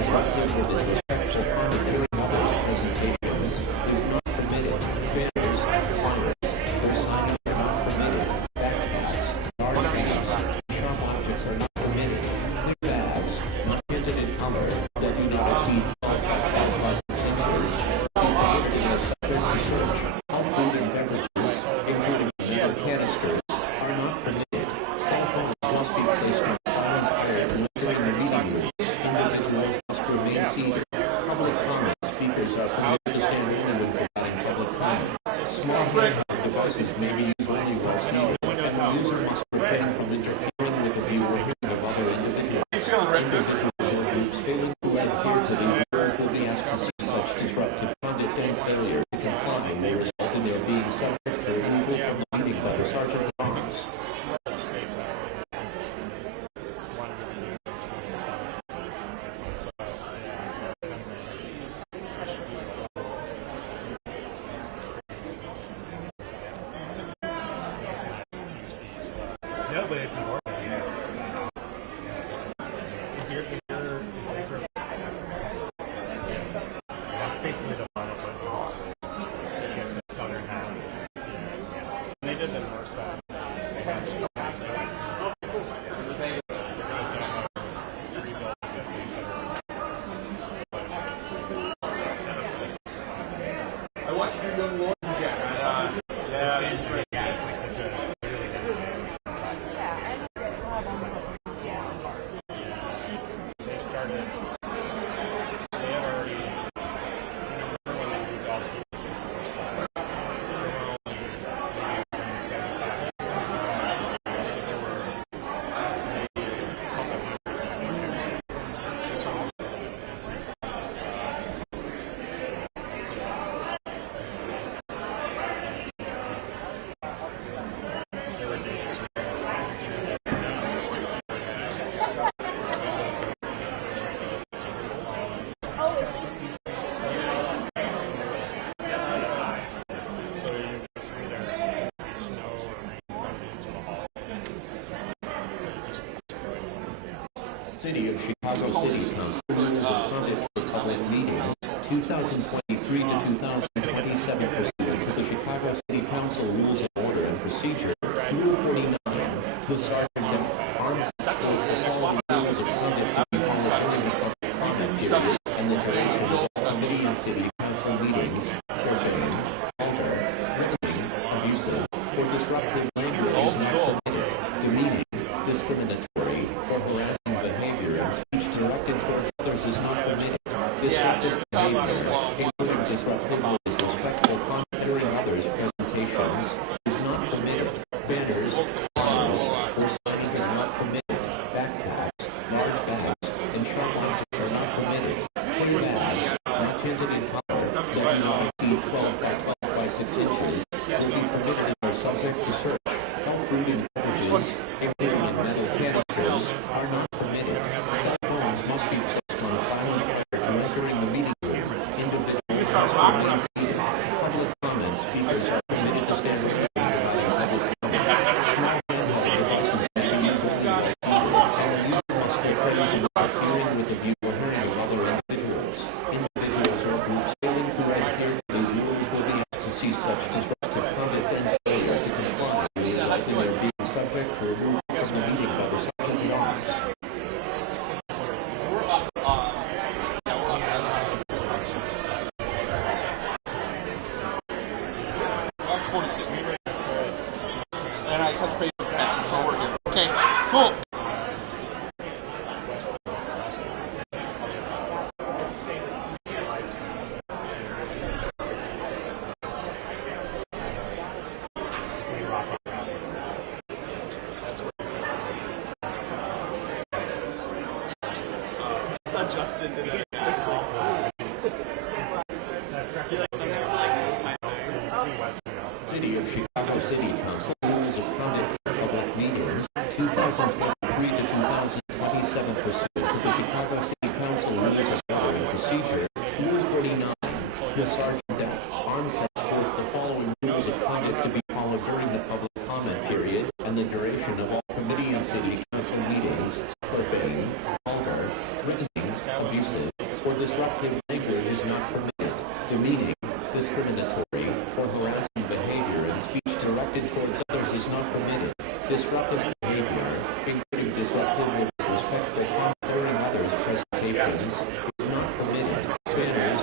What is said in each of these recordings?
disruptive or disrespectful conduct during others' presentations is not permitted. Banners, flyers, or signs are not permitted. Backpacks, large bags, sharp objects are not permitted. Clear bags, not printed in color, that do not exceed 12.5 inches, and anything is subject to search. All food and beverages, including metal canisters, are not permitted. Cell phones must be placed on silent mode during the meeting room. Individuals must remain seated. Public comment speakers are permitted to stand only when providing public comment. Small handheld devices may be used only while seated, and the user must refrain from interfering with the view or hearing of other individuals. Individuals or groups failing to adhere to these rules will be asked to cease such disruptive conduct, and failure to comply may result in their being subject to removal from the meeting by the Sergeant at Arms. No, but it's important. That's basically the model for the law. The southern half. They did the north side. They had I watched your young lords again. They started. They had already. Remember when they moved all the people to the north side? They were only maybe in the 75. So there were maybe a couple hundred. There were days. So you just either snow or rain coming into the hall. City of Chicago City Council Rules of Conduct for Public Meetings, 2023 to 2027 pursuant to the Chicago City Council Rules of Order and Procedure, Rule 49, the Sergeant at Arms sets forth the following rules of conduct to be followed during the public comment period and the duration of all committee and city council meetings: profanity, vulgar, threatening, abusive, or disruptive language is not permitted. Demeaning, discriminatory, or harassing behavior and speech directed towards others is not permitted. Disruptive behavior, including disruptive or disrespectful conduct during others' presentations, is not permitted. Banners, flyers, or signs are not permitted. Backpacks, large bags, and sharp objects are not permitted. Clear bags, not tinted in color, that do not exceed 12 by 12 by 6 inches, will be permitted and are subject to search. All food and beverages, including metal canisters, are not permitted. Cell phones must be placed on silent prior to entering the meeting room. Individuals must remain seated. Public comment speakers are permitted to stand only when providing public comment. Small handheld devices may be used only while seated, and the user must refrain from interfering with the view or hearing of other individuals. Individuals or groups failing to adhere to these rules will be asked to cease such disruptive conduct, and failure to comply may result in their being subject to removal from the meeting by the Sergeant at Arms. March 46. And I touch base with Matt, so we're good. Okay, cool. Justin did it. City of Chicago City Council Rules of Conduct for Public Meetings, 2023 to 2027 pursuant to the Chicago City Council Rules of Order and Procedure, Rule 49, the Sergeant at Arms sets forth the following rules of conduct to be followed during the public comment period and the duration of all committee and city council meetings: profane, vulgar, threatening, abusive, or disruptive language is not permitted. Demeaning, discriminatory, or harassing behavior and speech directed towards others is not permitted. Disruptive behavior, including disruptive or disrespectful comment during others' presentations, is not permitted. Banners,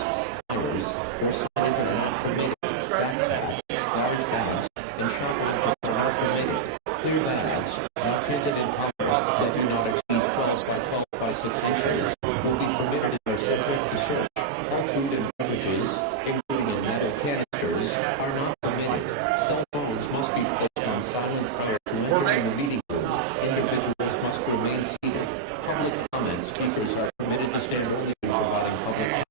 flyers, or signage are not permitted. Backpacks, garbage bags, and sharp objects are not permitted. Clear bags, not tinted in color, that do not exceed 12 by 12 by 6 inches, will be permitted and are subject to search. All food and beverages, including in metal canisters, are not permitted. Cell phones must be placed on silent mode to enter the meeting room. Individuals must remain seated. Public comment speakers are permitted to stand only while providing public comment.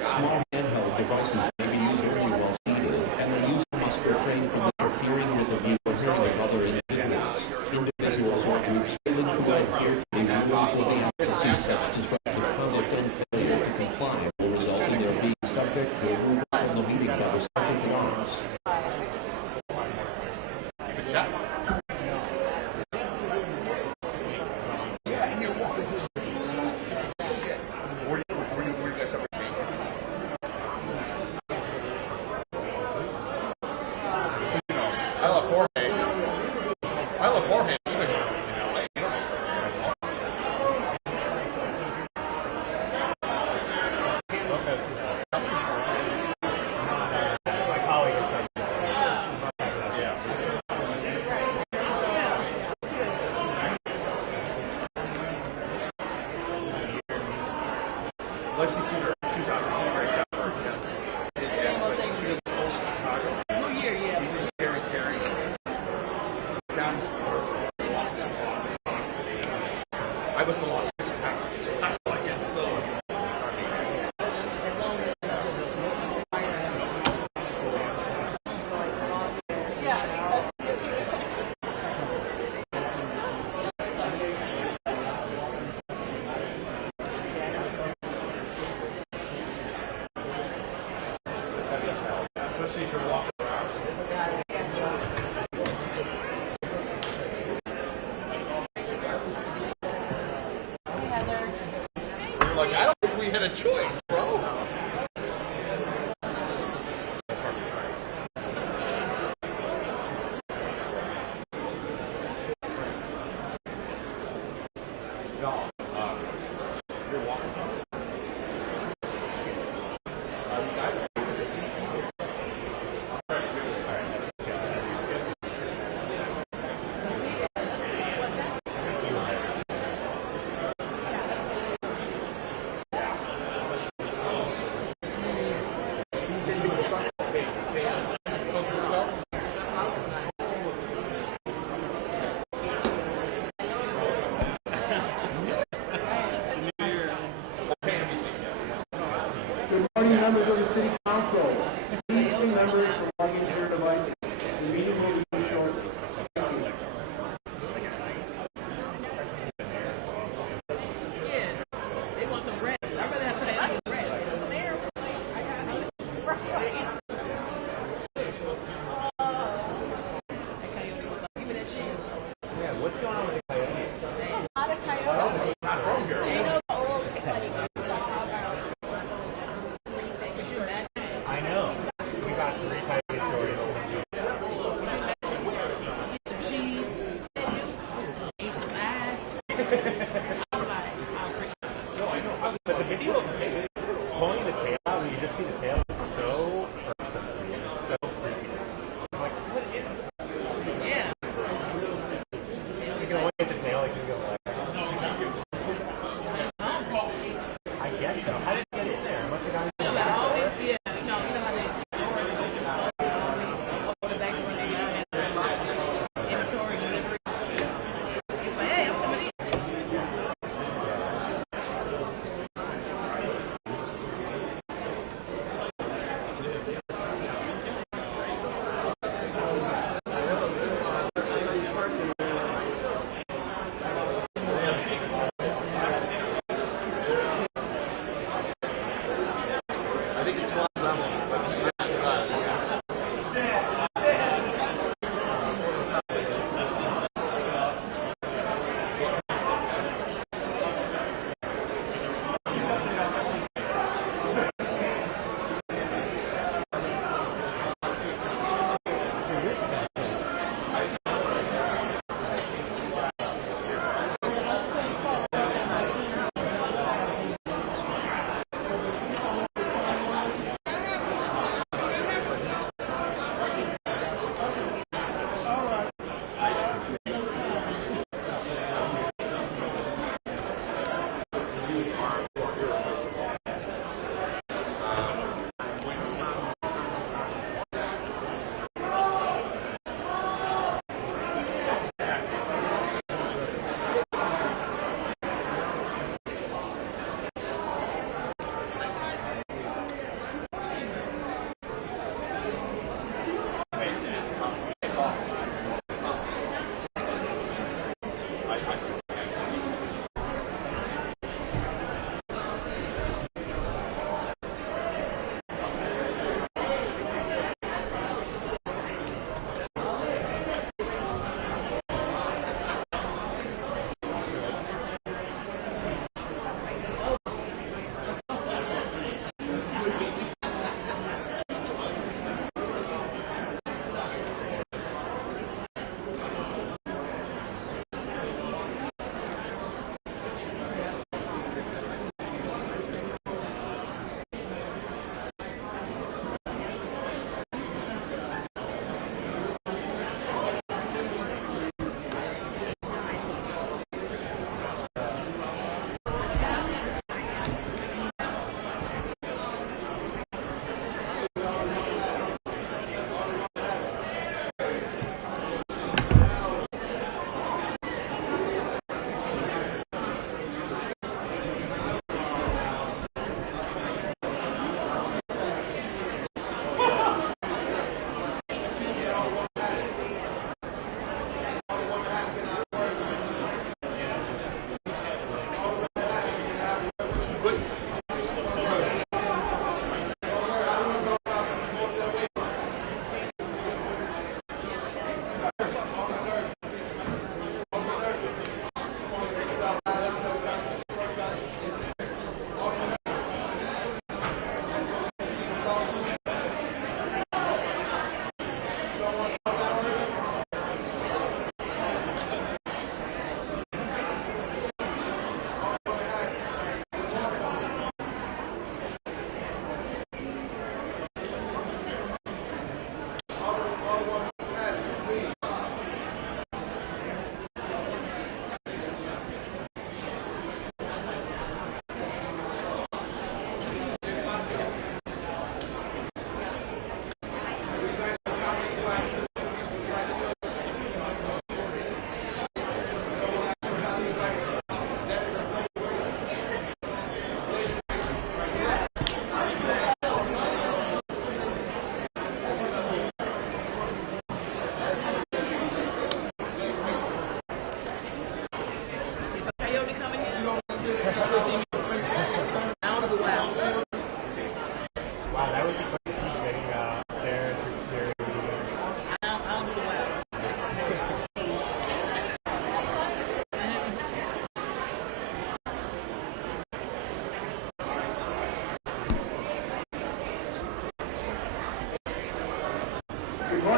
Small handheld devices may be used only while seated, and the user must refrain from interfering with the view or hearing of other individuals. Individuals or groups failing to adhere to these rules will be asked to cease such disruptive conduct, and failure to comply will result in their being subject to removal from the meeting by the sergeant at arms. I love Jorge. I love Jorge. You guys are, My colleague is coming. Lexi Suter, she's on a great job for her. Same old thing. She just told in Chicago. New Year, yeah. Carrie. Down I must have lost 6 pounds. I like it. So, As long as it's not yeah, because especially if you're walking around. You're like, I don't think we had a choice, bro. You're walking. Good morning, members of the City Council. Please remember to plug into your devices. The meeting will be short. Thank you. yeah, they want the rest. I'd rather have pay with rest. Give me that cheese. Yeah, what's going on with the coyotes? Not from here. Could you imagine? I know. We got 3 coyote stories. Eat some cheese. Eat some ass. I'm like, I'm freaking. No, I know. But the video of pulling the tail out, when you just see the tail, is so irksome to me. It's so creepy. I'm like, what is that? Yeah. You can only get the tail, you can go like, I guess so. How did it get in there? Must have gotten You know about all this, yeah. You know how they doors open up and all these over the back door they have inventory delivery. It's like, hey, I'm coming in.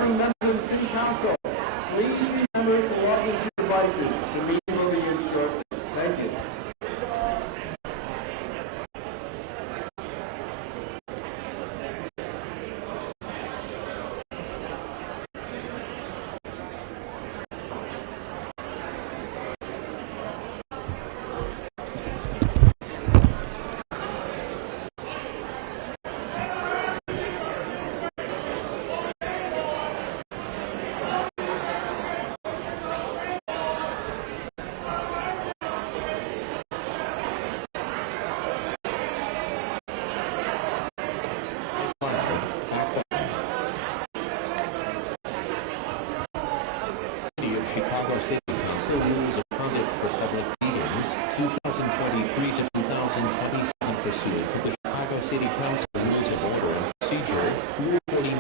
Presiding members of the City Council, please remember to log into your devices. The meeting will begin shortly. Thank you. City of Chicago City Council Rules of Conduct for Public Meetings, 2023 to 2027, pursuant to the Chicago City Council Rules of Order and Procedure, Rule 49.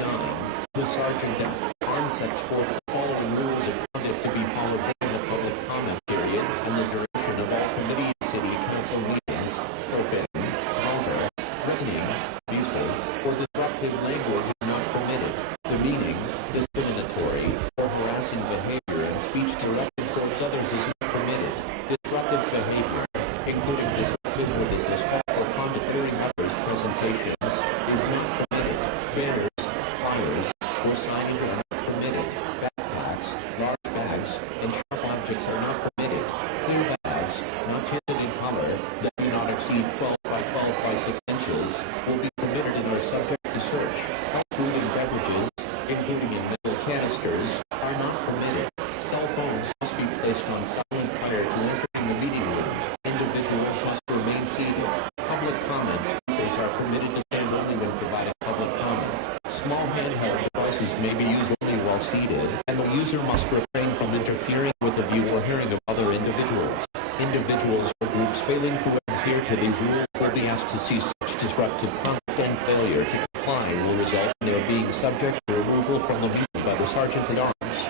The Sergeant at Arms sets forth the following rules of conduct to be followed during the public comment period and the duration of all committee and city council meetings. Profane, vulgar, threatening, abusive, or disruptive language is not permitted. Demeaning, discriminatory, or harassing behavior and speech directed towards others is not permitted. Disruptive behavior, including disruptive or disrespectful conduct during others' presentations, is not permitted. Banners, flyers, or signage are not permitted. Backpacks, large bags, and sharp objects are not permitted. Clear bags, not tinted in color, that do not exceed 12 by 12 by 6 inches, will be permitted and are subject to search. All food and beverages, including in metal canisters, are not permitted. Cell phones must be placed on silent prior to entering the meeting room. Individuals must remain seated. Public comments speakers are permitted to stand only when providing public comment. Small handheld devices may be used only while seated, and the user must refrain from interfering with the view or hearing of other individuals. Individuals or groups failing to adhere to these rules will be asked to cease such disruptive conduct, and failure to comply will result in their being subject to removal from the meeting by the Sergeant at Arms.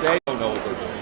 They don't know what they're doing.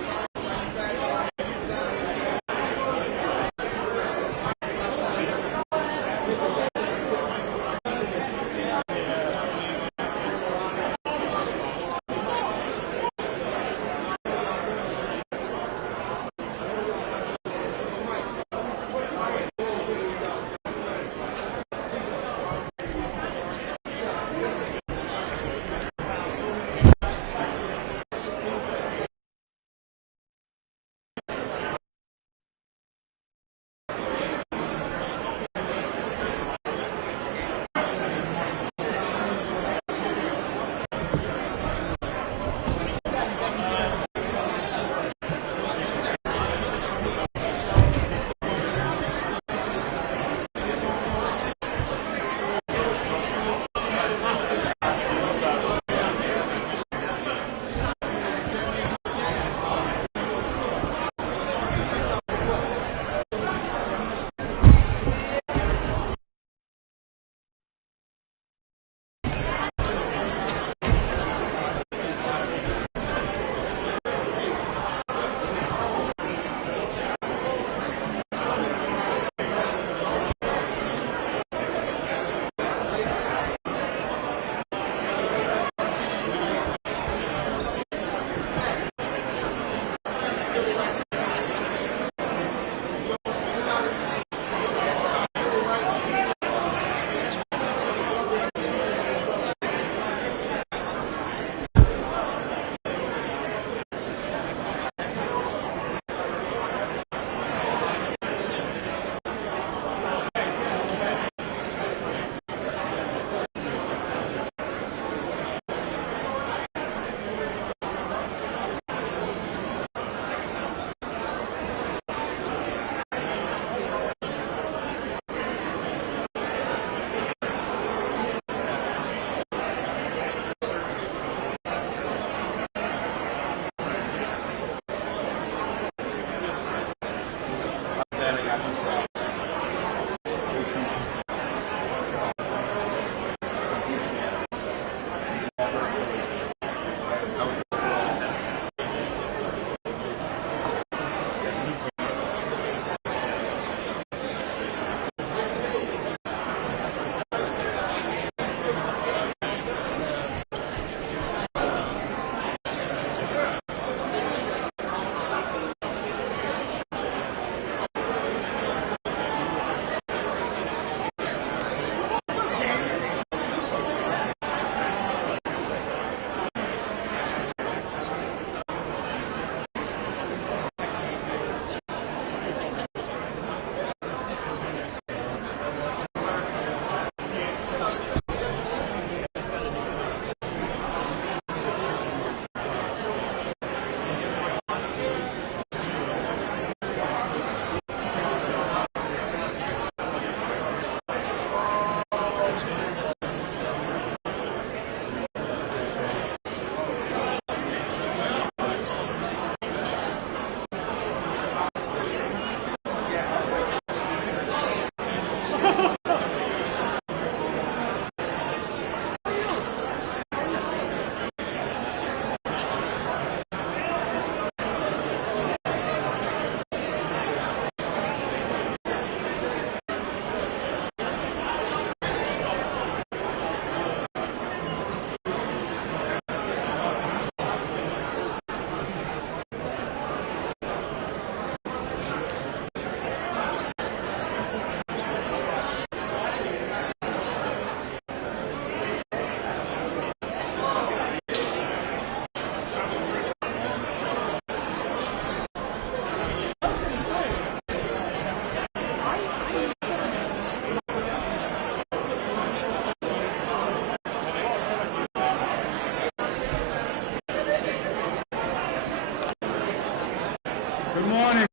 Good morning.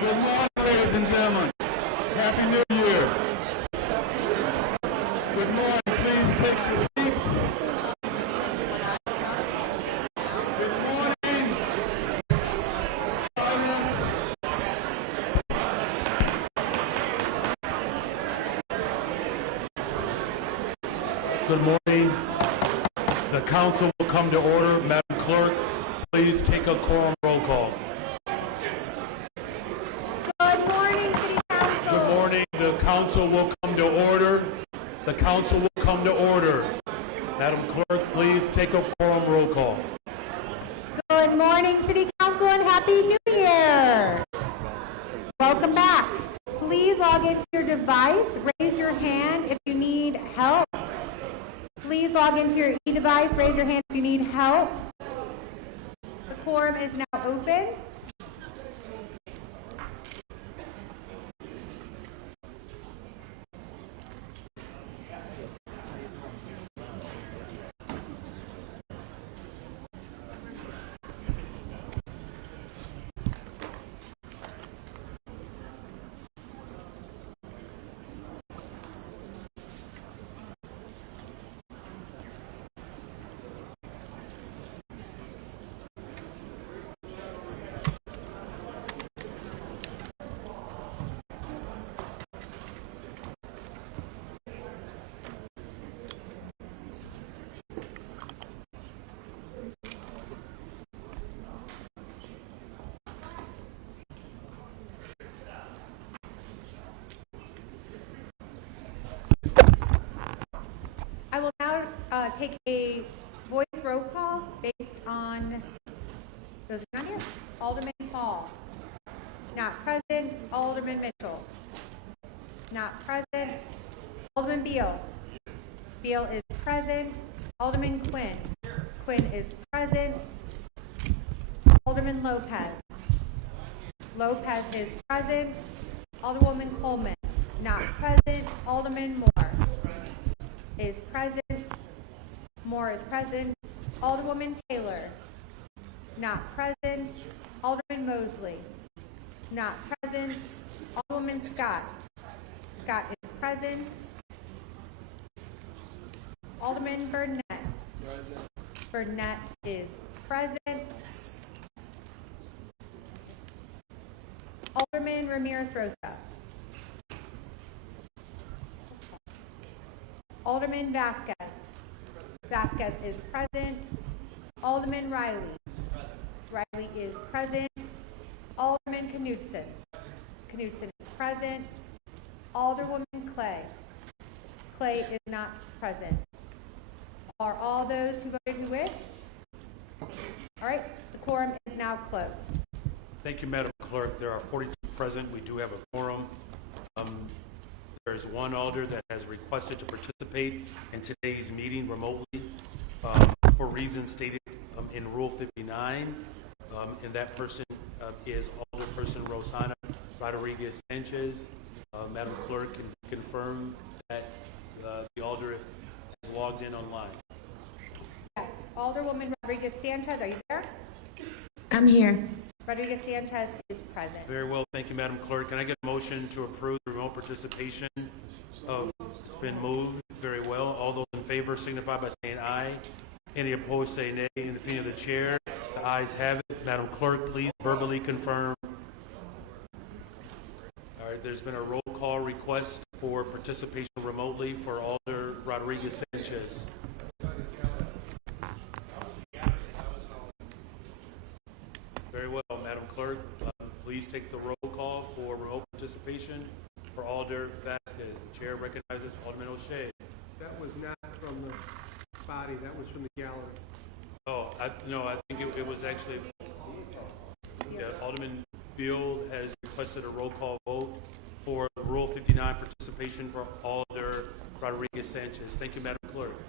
Good morning, ladies and gentlemen. Happy New Year. Good morning. Please take your seats. Good morning. Silence. Good morning. The council will come to order. Madam Clerk, please take a quorum roll call. Good morning, City Council. Good morning. The council will come to order. The council will come to order. Madam Clerk, please take a quorum roll call. Good morning, City Council, and Happy New Year. Welcome back. Please log into your device. Raise your hand if you need help. Please log into your e-device. Raise your hand if you need help. The quorum is now open. I will now take a voice roll call based on those are not here. Alderman Hall. Not present. Alderman Mitchell. Not present. Alderman Beal. Beal is present. Alderman Quinn. Quinn is present. Alderman Lopez. Lopez is present. Alderwoman Coleman. Not present. Alderman Moore is present. Moore is present. Alderwoman Taylor. Not present. Alderman Mosley. Not present. Alderwoman Scott. Scott is present. Alderman Burnett. Burnett is present. Alderman Ramirez-Rosa. Alderman Vasquez. Vasquez is present. Alderman Riley. Riley is present. Alderman Knudsen. Knudsen is present. Alderwoman Clay. Clay is not present. Are all those who voted who wish? All right, the quorum is now closed. Thank you, Madam Clerk. There are 42 present. We do have a quorum. There is one alder that has requested to participate in today's meeting remotely for reasons stated in Rule 59, and that person is Alderperson Rosana Rodriguez Sanchez. Madam Clerk, can you confirm that the alder is logged in online? Yes, Alderwoman Rodriguez Sanchez, are you there? I'm here. Rodriguez Sanchez is present. Very well, thank you, Madam Clerk. Can I get a motion to approve the remote participation of, it's been moved, very well. All those in favor signify by saying aye. Any opposed say nay. In the opinion of the chair, the ayes have it. Madam Clerk, please verbally confirm. All right, there's been a roll call request for participation remotely for Alder Rodriguez Sanchez. Very well, Madam Clerk, please take the roll call for remote participation for Alder Vasquez. The chair recognizes Alderman O'Shea. That was not from the body, that was from the gallery. Oh, I think it was actually, yeah, Alderman Beal has requested a roll call vote for Rule 59 participation for Alder Rodriguez Sanchez. Thank you, Madam Clerk.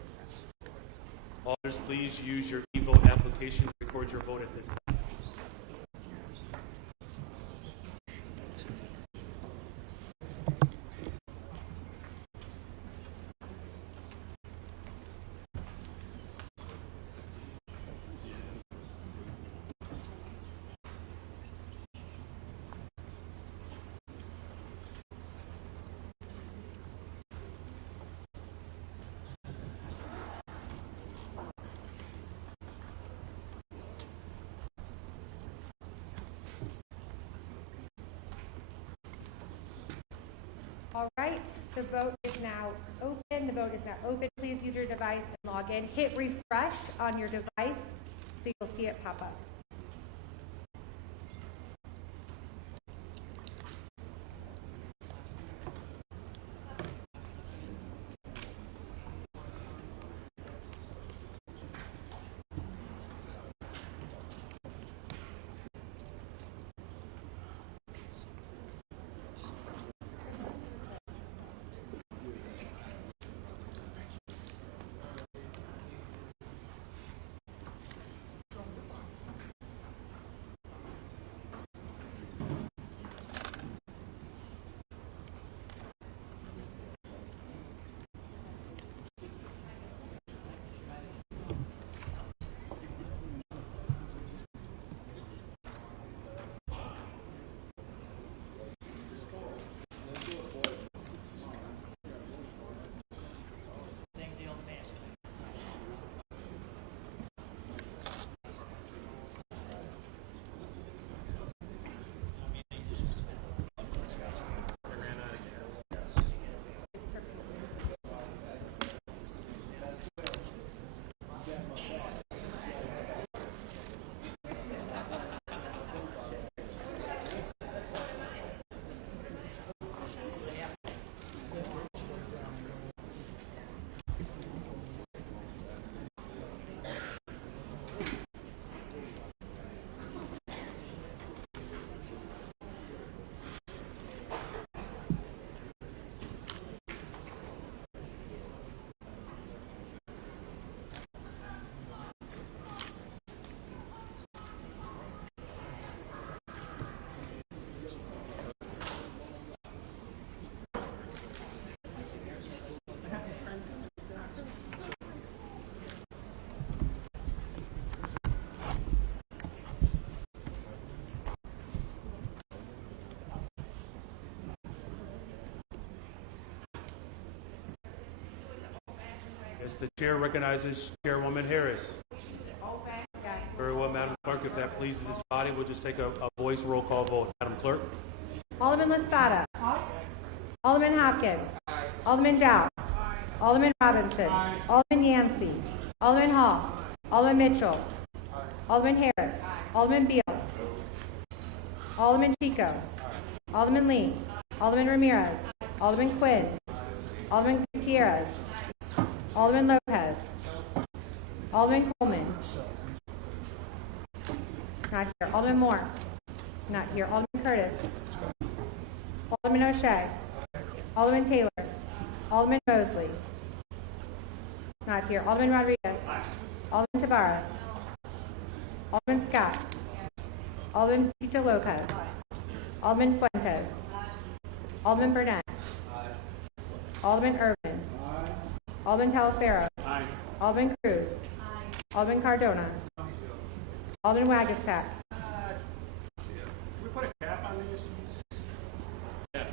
Alders, please use your e-vote application to record your vote at this time. All right, the vote is now open. The vote is now open. Please use your device and log log in. Hit refresh on your device so you'll see it pop up. Yes, the chair recognizes Chairwoman Harris. Very well, Madam Clerk. If that pleases this body, we'll just take a voice roll call vote. Madam Clerk. Alderman Laspada. Alderman Hopkins. Alderman Dow. Alderman Robinson. Alderman Yancey. Alderman Hall. Alderman Mitchell. Alderman Harris. Alderman Beal. Alderman Chico. Alderman Lee. Alderman Ramirez. Alderman Quinn. Alderman Gutierrez. Alderman Lopez. Alderman Coleman. Not here. Alderman Moore. Not here. Alderman Curtis. Alderman O'Shea. Alderman Taylor. Alderman Mosley. Not here. Alderman Rodriguez. Alderman Tavares. Alderman Scott. Alderman Tito Lopez. Alderman Fuentes. Alderman Burnett. Alderman Irvin. Alderman Talaferro. Alderman Cruz. Alderman Cardona. Alderman Wagispack. We put a cap on these? Yes.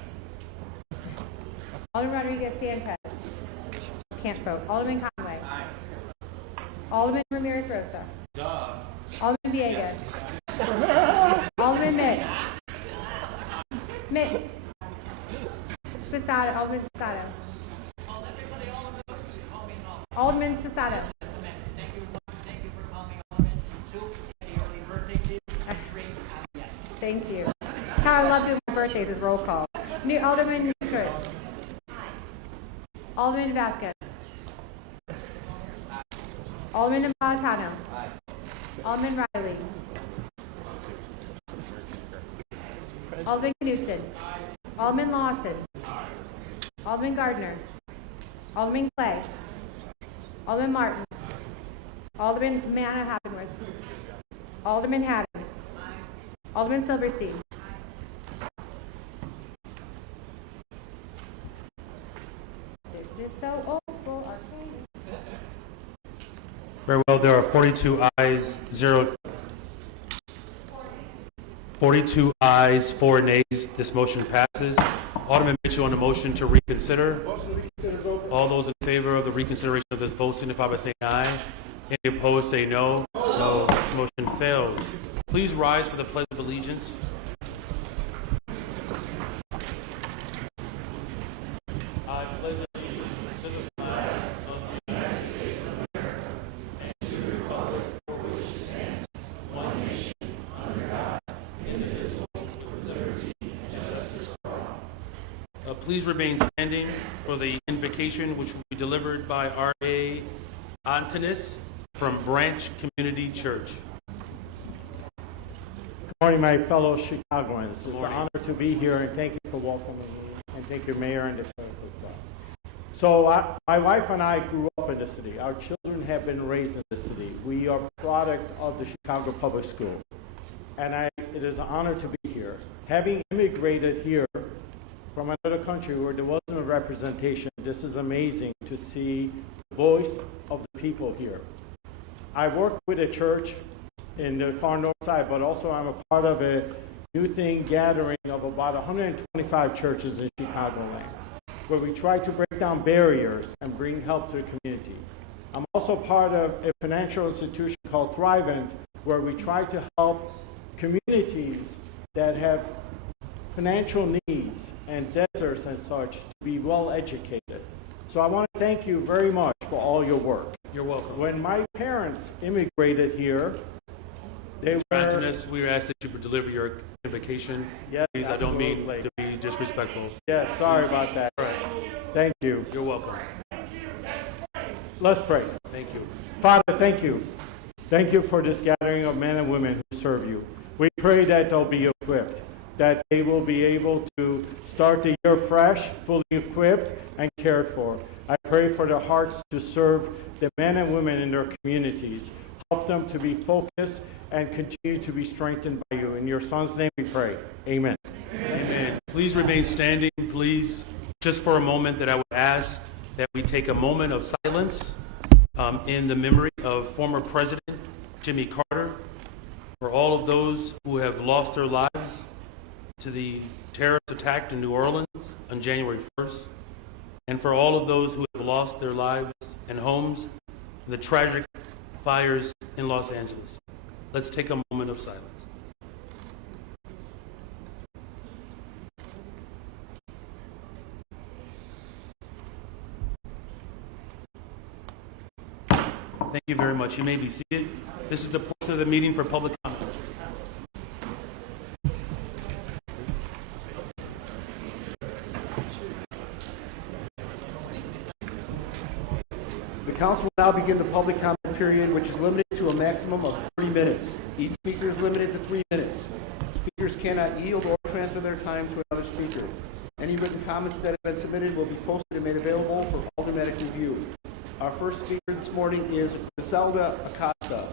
Alderman Rodriguez Sanchez. Can't vote. Alderman Conway. Alderman Ramirez Rosa. Alderman Villegas. Alderman Mitz. Mitz. Sposado. Alderman Sposado. Alderman Sposado. Thank you. That's how I love doing my birthdays is roll call. New Alderman Nutrit. Alderman Vasquez. Alderman Napolitano. Alderman Riley. Alderman Knudsen. Alderman Lawson. Alderman Gardner. Alderman Clay. Alderman Martin. Alderman Manna Hoppenworth. Alderman Haddon. Alderman Silverstein. This is so awful. Very well. There are 42 ayes, 42 ayes, 4 nays. This motion passes. Alderman Mitchell on the motion to reconsider. All those in favor of the reconsideration of this vote signify by saying aye. Any opposed say no. No. This motion fails. Please rise for the Pledge of Allegiance. I pledge allegiance to the flag of the United States of America Please remain standing for the invocation, which will be delivered by R.A. Antonis from Branch Community Church. Good morning, my fellow Chicagoans. It's an honor to be here, and thank you for welcoming me, and thank you, Mayor, and the clerk as well. So my wife and I grew up in the city. Our children have been raised in the city. We are a product of the Chicago Public School, and it is an honor to be here. Having immigrated here from another country where there wasn't a representation, this is amazing to see the voice of the people here. I work with a church in the far north side, but also I'm a part of a new thing gathering of about 125 churches in Chicagoland, where we try to break down barriers and bring help to the community. I'm also part of a financial institution called Thrivent, where we try to help communities that have financial needs and deserts and such to be well educated. So I want to thank you very much for all your work. You're welcome. When my parents immigrated here, they were... Antonis, we ask that you deliver your invocation. Yes, please, I don't mean absolutely. to be disrespectful. Yes, sorry about that. All right. Thank you. You're welcome. Let's pray. Thank you. Father, thank you. Thank you for this gathering of men and women who serve you. We pray that they'll be equipped, that they will be able to start the year fresh, fully equipped, and cared for. I pray for their hearts to serve the men and women in their communities. Help them to be focused and continue to be strengthened by you. In your Son's name we pray. Amen. Amen. Please remain standing, please. Just for a moment, that I would ask that we take a moment of silence in the memory of former President Jimmy Carter, for all of those who have lost their lives to the terrorist attack in New Orleans on January 1st, and for all of those who have lost their lives and homes in the tragic fires in Los Angeles. Let's take a moment of silence. Thank you very much. You may be seated. This is the portion of the meeting for public comment. The council will now begin the public comment period, which is limited to a maximum of 30 minutes. Each speaker is limited to 3 minutes. Speakers cannot yield or transfer their time to another speaker. Any written comments that have been submitted will be posted and made available for automatic review. Our first speaker this morning is Griselda Acosta.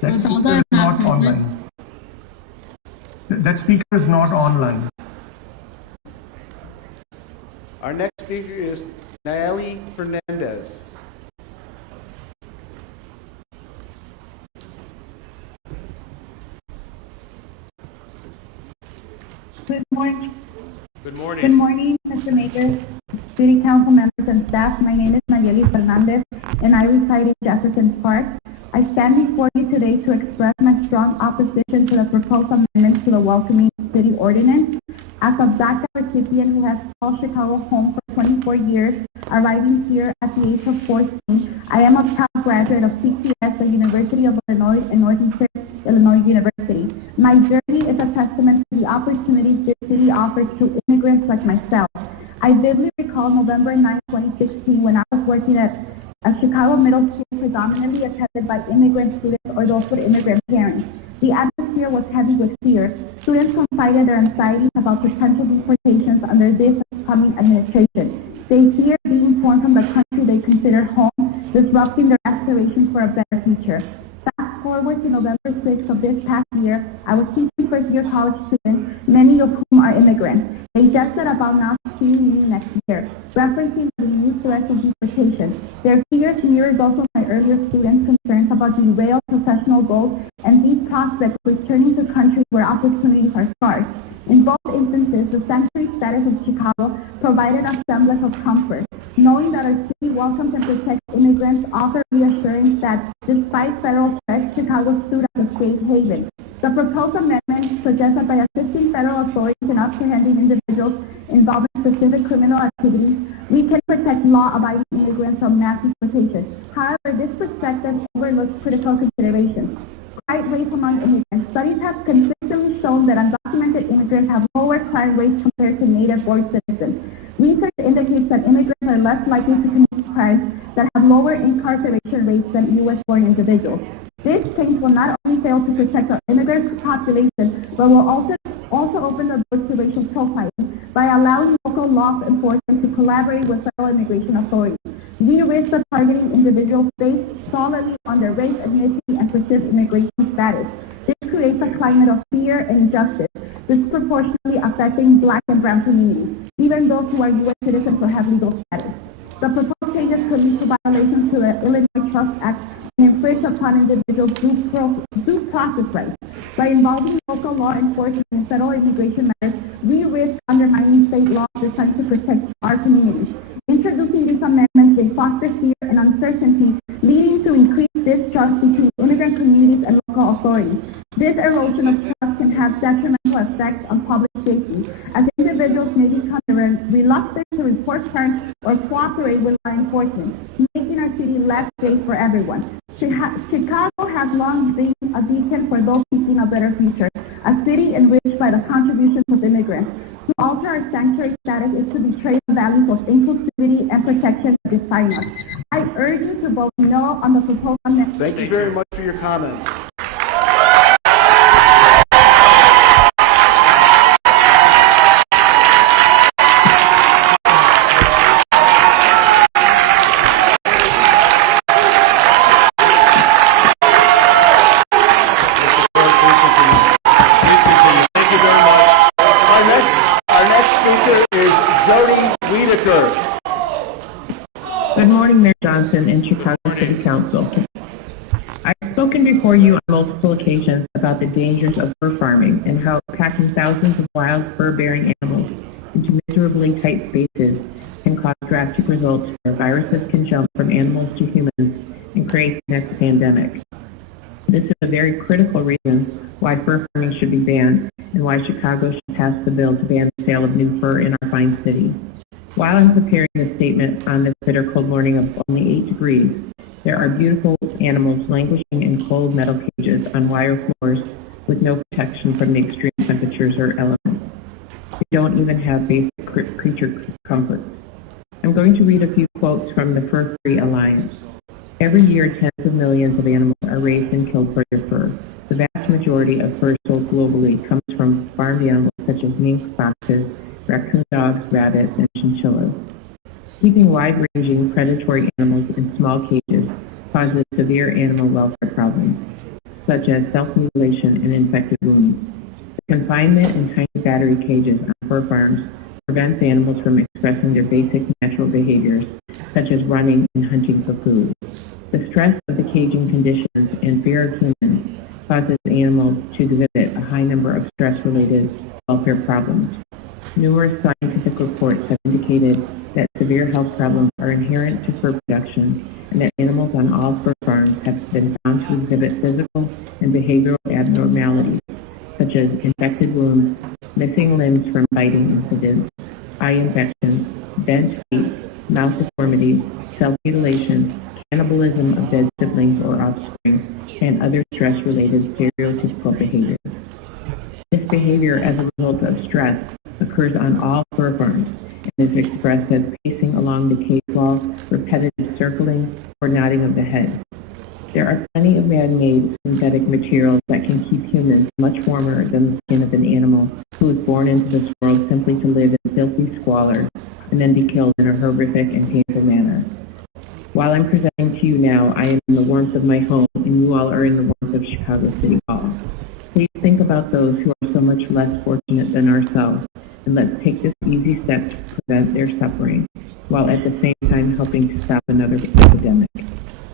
That speaker is not online. That speaker is not online. Our next speaker is Nayeli Fernandez. Good morning. Good morning. Good morning, Mr. Mayor, City Council members and staff. My name is Nayeli Fernandez, and I reside in Jefferson Park. I stand before you today to express my strong opposition to the proposed amendments to the Welcoming City Ordinance. As a DACA recipient who has called Chicago home for 24 years, arriving here at the age of 14, I am a proud graduate of CBS, the University of Illinois and Northeastern Illinois University. My journey is a testament to the opportunities this city offers to immigrants like myself. I vividly recall November 9, 2016, when I was working at a Chicago middle school predominantly attended by immigrant students or those with immigrant parents. The atmosphere was heavy with fear. Students confided their anxieties about potential deportations under this upcoming administration. They fear being torn from the country they consider home, disrupting their aspirations for a better future. Fast forward to November 6th of this past year, I was teaching first-year college students, many of whom are immigrants. They jested about not seeing me next year, referencing the renewed threats of deportation. Their fears mirror those of my earlier students' concerns about derailed professional goals and these prospects returning to countries where opportunities are scarce. In both instances, the sanctuary status of Chicago provided a semblance of comfort. Knowing that our city welcomes and protects immigrants offered reassurance that, despite federal threats, Chicago stood as a safe haven. The proposed amendment suggests that by assisting federal authorities in apprehending individuals involved in specific criminal activities, we can protect law-abiding immigrants from mass deportation. However, this perspective overlooks critical considerations. Crime rates among immigrants. Studies have consistently shown that undocumented immigrants have lower crime rates compared to native-born citizens. Research indicates that immigrants are less likely to commit crimes that have lower incarceration rates than U.S.-born individuals. This change will not only fail to protect our immigrant population, but will also open the doors to racial profiling by allowing local law enforcement to collaborate with federal immigration authorities. We risk of targeting individuals based solely on their race, ethnicity, and perceived immigration status. This creates a climate of fear and injustice, disproportionately affecting Black and brown communities, even those who are U.S. citizens or have legal status. The proposed changes could lead to violations to the Illinois Trust Act and infringe upon individuals' due process rights. By involving local law enforcement in federal immigration matters, we risk undermining state laws designed to protect our communities. Introducing these amendments may foster fear and uncertainty, leading to increased distrust between immigrant communities and local authorities. This erosion of trust can have detrimental effects on public safety, as individuals may become reluctant to report crimes or cooperate with law enforcement, making our city less safe for everyone. Chicago has long been a beacon for those seeking a better future, a city enriched by the contributions of immigrants. To alter our sanctuary status is to betray the values of inclusivity and protection that define us. I urge you to vote no on the proposed amendment. Thank you very much for your comments. Good morning, Mayor Johnson and Chicago City Council. I've spoken before you on multiple occasions about the dangers of fur farming and how packing thousands of wild fur-bearing animals into miserably tight spaces can cause drastic results where viruses can jump from animals to humans and create the next pandemic. This is a very critical reason why fur farming should be banned and why Chicago should pass the bill to ban the sale of new fur in our fine city. While I'm preparing this statement on this bitter cold morning of only 8 degrees, there are beautiful animals languishing in cold metal cages on wire floors with no protection from the extreme temperatures or elements. They don't even have basic creature comforts. I'm going to read a few quotes from the Fur Free Alliance. Every year, tens of millions of animals are raised and killed for their fur. The vast majority of fur sold globally comes from farmed animals such as mink, foxes, raccoon dogs, rabbits, and chinchillas. Keeping wide-ranging predatory animals in small cages causes severe animal welfare problems, such as self-mutilation and infected wounds. The confinement in tiny battery cages on fur farms prevents animals from expressing their basic natural behaviors, such as running and hunting for food. The stress of the caging conditions and fear of humans causes animals to exhibit a high number of stress-related welfare problems. Numerous scientific reports have indicated that severe health problems are inherent to fur production and that animals on all fur farms have been found to exhibit physical and behavioral abnormalities, such as infected wounds, missing limbs from biting incidents, eye infections, bent feet, mouth deformities, self-mutilation, cannibalism of dead siblings or offspring, and other stress-related stereotypical behaviors. This behavior as a result of stress occurs on all fur farms and is expressed as pacing along the cage wall, repetitive circling, or nodding of the head. There are plenty of man-made synthetic materials that can keep humans much warmer than the skin of an animal who was born into this world simply to live in filthy squalor and then be killed in a horrific and painful manner. While I'm presenting to you now, I am in the warmth of my home and you all are in the warmth of Chicago City Hall. Please think about those who are so much less fortunate than ourselves, and let's take this easy step to prevent their suffering, while at the same time helping to stop another epidemic.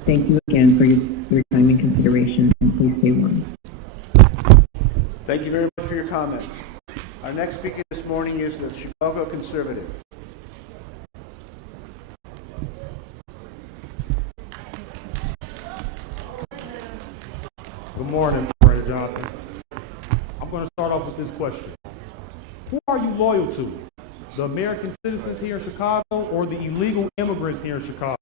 Thank you again for your time and consideration, and please stay warm. Thank you very much for your comments. Our next speaker this morning is the Chicago Conservative. Good morning, Mayor Johnson. I'm going to start off with this question. Who are you loyal to? the American citizens here in Chicago or the illegal immigrants here in Chicago.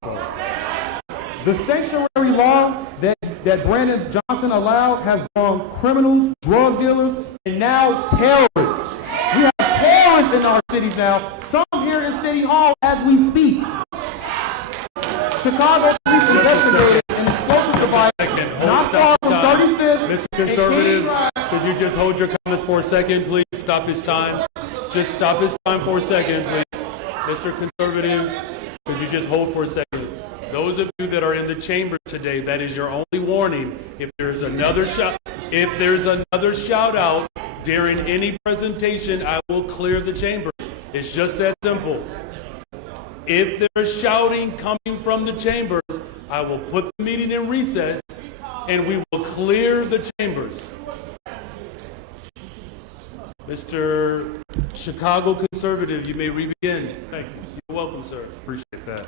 The sanctuary law that Brandon Johnson allowed has drawn criminals, drug dealers, and now terrorists. We have terrorists in our cities now, some here in City Hall as we speak. Chicago police investigated an explosive device not far from 35th. Mr. Conservative, could you just hold your comments for a second, please? Stop his time. Just stop his time for a second, please. Mr. Conservative, could you just hold for a second? Those of you that are in the chamber today, that is your only warning. If there's another shout out during any presentation, I will clear the chambers. It's just that simple. If there's shouting coming from the chambers, I will put the meeting in recess and we will clear the chambers. Mr. Chicago Conservative, you may re-begin. Thank you. You're welcome, sir. Appreciate that.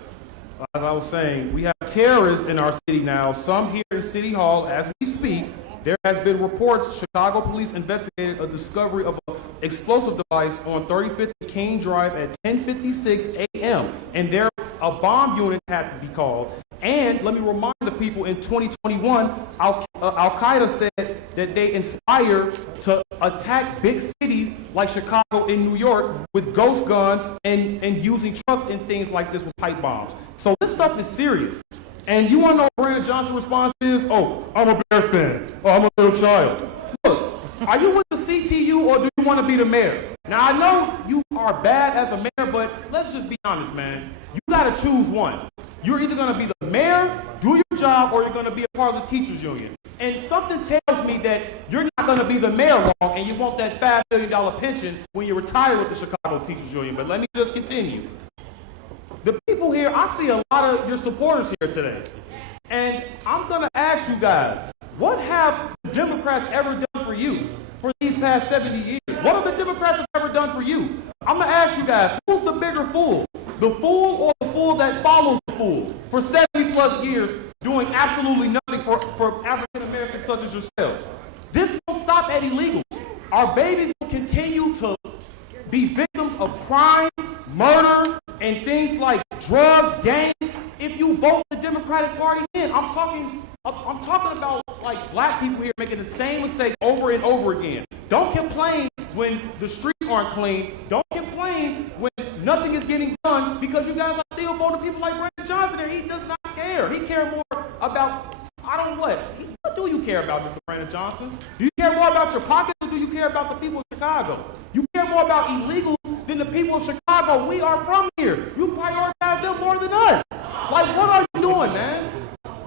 As I was saying, we have terrorists in our city now, some here in City Hall as we speak. There has been reports Chicago police investigated a discovery of an explosive device on 35th and King Drive at 10:56 a.m. and there a bomb unit had to be called. And let me remind the people, in 2021, Al-Qaeda said that they inspired to attack big cities like Chicago and New York with ghost guns and using trucks and things like this with pipe bombs. So this stuff is serious. And you want to know what Brandon Johnson's response is? Oh, I'm a Bears fan. Oh, I'm a little child. Look, are you with the CTU or do you want to be the mayor? Now, I know you are bad as a mayor, but let's just be honest, man. You got to choose one. You're either going to be the mayor, do your job, or you're going to be a part of the teachers union. And something tells me that you're not going to be the mayor long and you want that $5 million pension when you retire with the Chicago Teachers Union. But let me just continue. The people here, I see a lot of your supporters here today. And I'm going to ask you guys, what have the Democrats ever done for you for these past 70 years? What have the Democrats have ever done for you? I'm going to ask you guys, who's the bigger fool? The fool or the fool that follows the fool for 70 plus years doing absolutely nothing for African Americans such as yourselves? This won't stop at illegals. Our babies will continue to be victims of crime, murder, and things like drugs, gangs, if you vote the Democratic Party in. I'm talking about like black people here making the same mistake over and over again. Don't complain when the streets aren't clean. Don't complain when nothing is getting done because you guys are still voting people like Brandon Johnson and he does not care. He cares more about, what do you care about, Mr. Brandon Johnson? Do you care more about your pockets or do you care about the people of Chicago? You care more about illegals than the people of Chicago. We are from here. You prioritize them more than us. Like, what are you doing, man?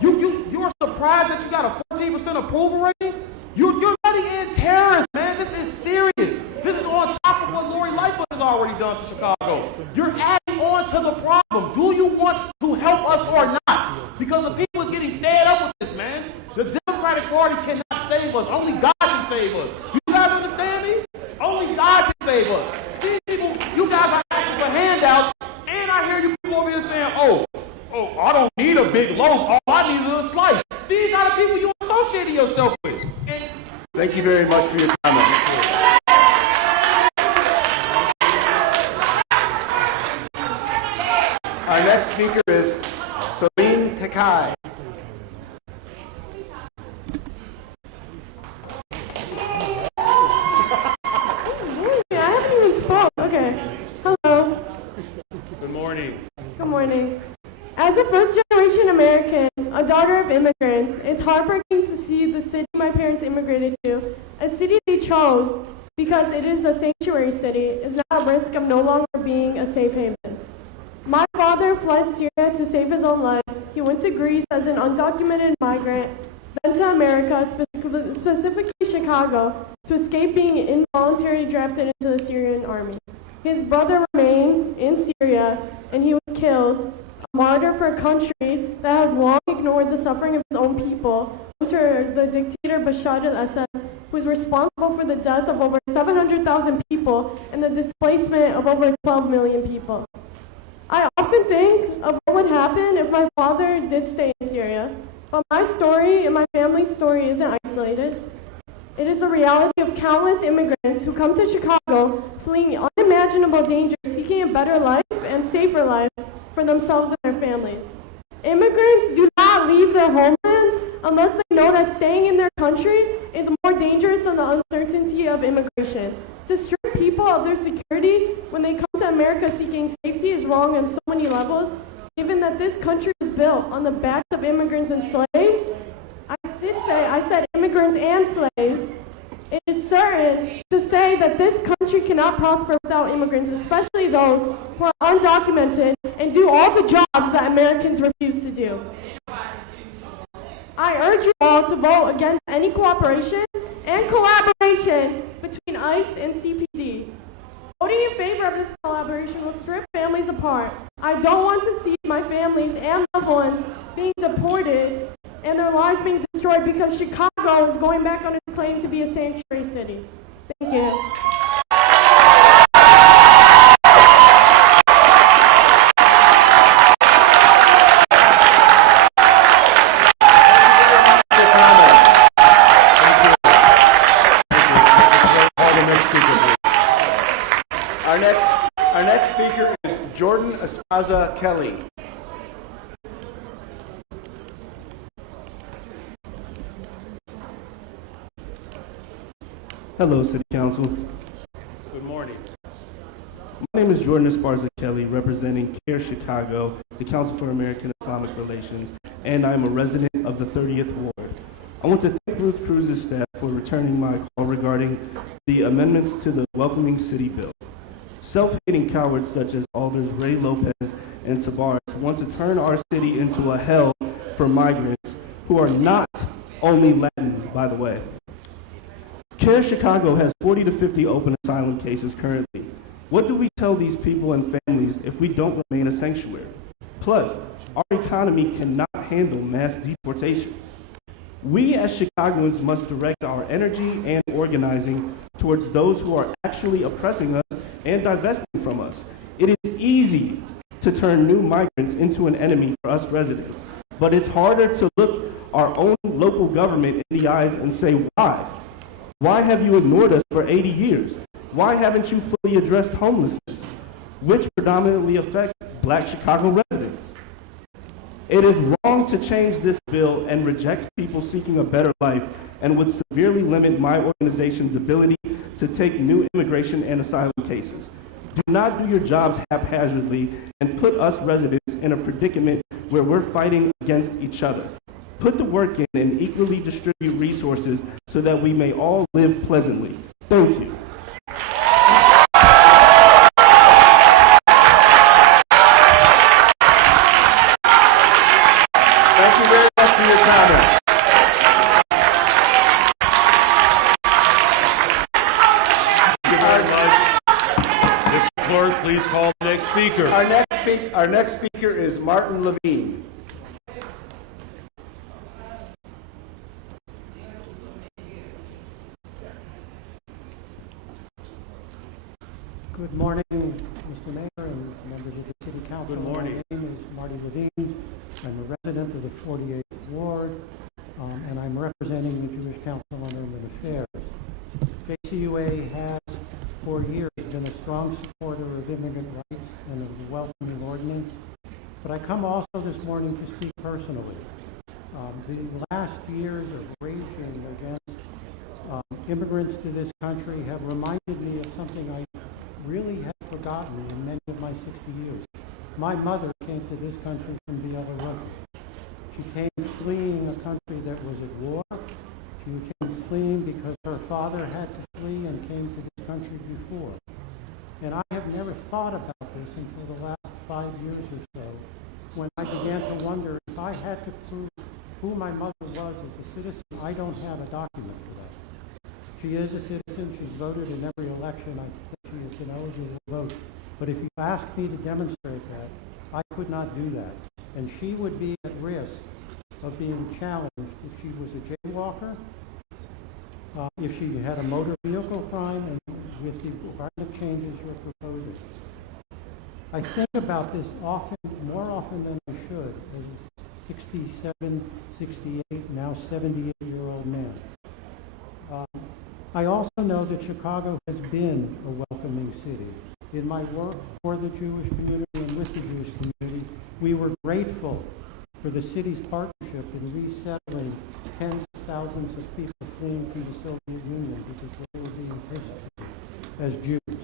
You're surprised that you got a 14% approval rating? You're letting in terrorists, man. This is serious. This is on top of what Lori Lightfoot has already done to Chicago. You're adding on to the problem. Do you want to help us or not? Because the people is getting fed up with this, man. The Democratic Party cannot save us. Only God can save us. You guys understand me? Only God can save us. These people, you guys are asking for handouts, and I hear you people over here saying, oh, I don't need a big loaf. All I need is a slice. These are the people you associating yourself with. Thank you very much for your comment. Our next speaker is Celine Takai. I haven't even spoke. Okay. Hello. Good morning. Good morning. As a first-generation American, a daughter of immigrants, it's heartbreaking to see the city my parents immigrated to, a city they chose because it is a sanctuary city, is now at risk of no longer being a safe haven. My father fled Syria to save his own life. He went to Greece as an undocumented migrant, then to America, specifically Chicago, to escape being involuntarily drafted into the Syrian army. His brother remained in Syria, and he was killed, a martyr for a country that has long ignored the suffering of its own people, under the dictator Bashar al-Assad, who is responsible for the death of over 700,000 people and the displacement of over 12 million people. I often think of what would happen if my father did stay in Syria, but my story and my family's story isn't isolated. It is the reality of countless immigrants who come to Chicago fleeing unimaginable unimaginable danger seeking a better life and safer life for themselves and their families. Immigrants do not leave their homeland unless they know that staying in their country is more dangerous than the uncertainty of immigration. To strip people of their security when they come to America seeking safety is wrong on so many levels, given that this country is built on the backs of immigrants and slaves. I said immigrants and slaves. It is certain to say that this country cannot prosper without immigrants, especially those who are undocumented and do all the jobs that Americans refuse to do. I urge you all to vote against any cooperation and collaboration between ICE and CPD. Voting in favor of this collaboration will strip families apart. I don't want to see my families and loved ones being deported and their lives being destroyed because Chicago is going back on its claim to be a sanctuary city. Thank you. Our next speaker is Jordan Esparza Kelly. Hello, City Council. Good morning. My name is Jordan Esparza Kelly, representing CARE Chicago, the Council for American Islamic Relations, and I'm a resident of the 30th Ward. I want to thank Ruth Cruz's staff for returning my call regarding the amendments to the Welcoming City Bill. Self-hating cowards such as Alders Ray Lopez and Tavares want to turn our city into a hell for migrants who are not only Latin, by the way. CARE Chicago has 40 to 50 open asylum cases currently. What do we tell these people and families if we don't remain a sanctuary? Plus, our economy cannot handle mass deportation. We as Chicagoans must direct our energy and organizing towards those who are actually oppressing us and divesting from us. It is easy to turn new migrants into an enemy for us residents, but it's harder to look our own local government in the eyes and say, why? Why have you ignored us for 80 years? Why haven't you fully addressed homelessness, which predominantly affects Black Chicago residents? It is wrong to change this bill and reject people seeking a better life and would severely limit my organization's ability to take new immigration and asylum cases. Do not do your jobs haphazardly and put us residents in a predicament where we're fighting against each other. Put the work in and equally distribute resources so that we may all live pleasantly. Thank you. Thank you very much for your comment. Thank you very much. Mr. Clerk, please call the next speaker. Our next speaker is Martin Levine. Good morning, Mr. Mayor and members of the City Council. Good morning. My name is Marty Levine. I'm a resident of the 48th Ward, and I'm representing the Jewish Council on Urban Affairs. JCUA has, for years, been a strong supporter of immigrant rights and of the welcoming ordinance, but I come also this morning to speak personally. The last years of raging against immigrants to this country have reminded me of something I really have forgotten in many of my 60 years. My mother came to this country from the other river. She came fleeing a country that was at war. She came fleeing because her father had to flee and came to this country before. And I have never thought about this until the last 5 years or so, when I began to wonder if I had to prove who my mother was as a citizen. I don't have a document for that. She is a citizen. She's voted in every election. I think she has been eligible to vote. But if you ask me to demonstrate that, I could not do that. And she would be at risk of being challenged if she was a jaywalker, if she had a motor vehicle crime, and with the kind of changes you're proposing. I think about this often, more often than I should, as a 67, 68, now 78-year-old man. I also know that Chicago has been a welcoming city. In my work for the Jewish community and with the Jewish community, we were grateful for the city's partnership in resettling tens of thousands of people fleeing through the Soviet Union because they were being persecuted as Jews.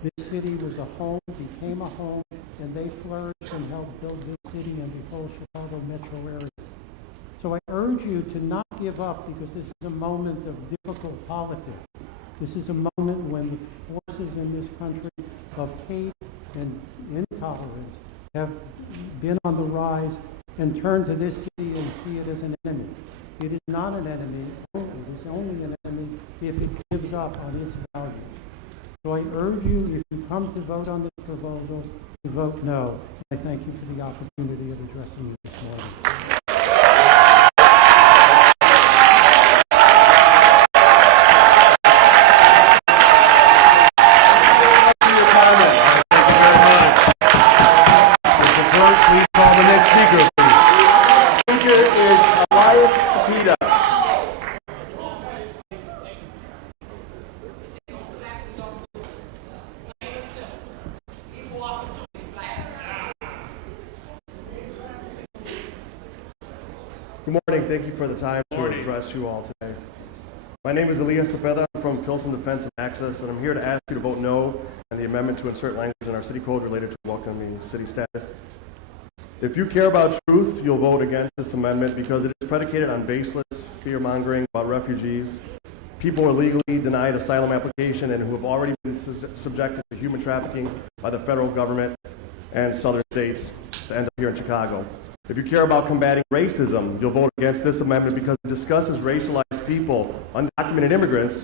This city was a home, became a home, and they flourished and helped build this city and the whole Chicago metro area. So I urge you to not give up, because this is a moment of difficult politics. This is a moment when the forces in this country of hate and intolerance have been on the rise and turn to this city and see it as an enemy. It is not an enemy. It is only an enemy if it gives up on its values. So I urge you, if you come to vote on this proposal, to vote no. I thank you for the opportunity of addressing you this morning. Please call the next speaker, please. Speaker is Elias Cepeda. Good morning. Thank you for the time to address you all today. My name is Elias Cepeda. I'm from Pilsen Defense and Access, and I'm here to ask you to vote no on the amendment to insert language in our city code related to welcoming city status. If you care about truth, you'll vote against this amendment because it is predicated on baseless fear-mongering about refugees, people illegally denied asylum application, and who have already been subjected to human trafficking by the federal government and southern states to end up here in Chicago. If you care about combating racism, you'll vote against this amendment because it discusses racialized people, undocumented immigrants,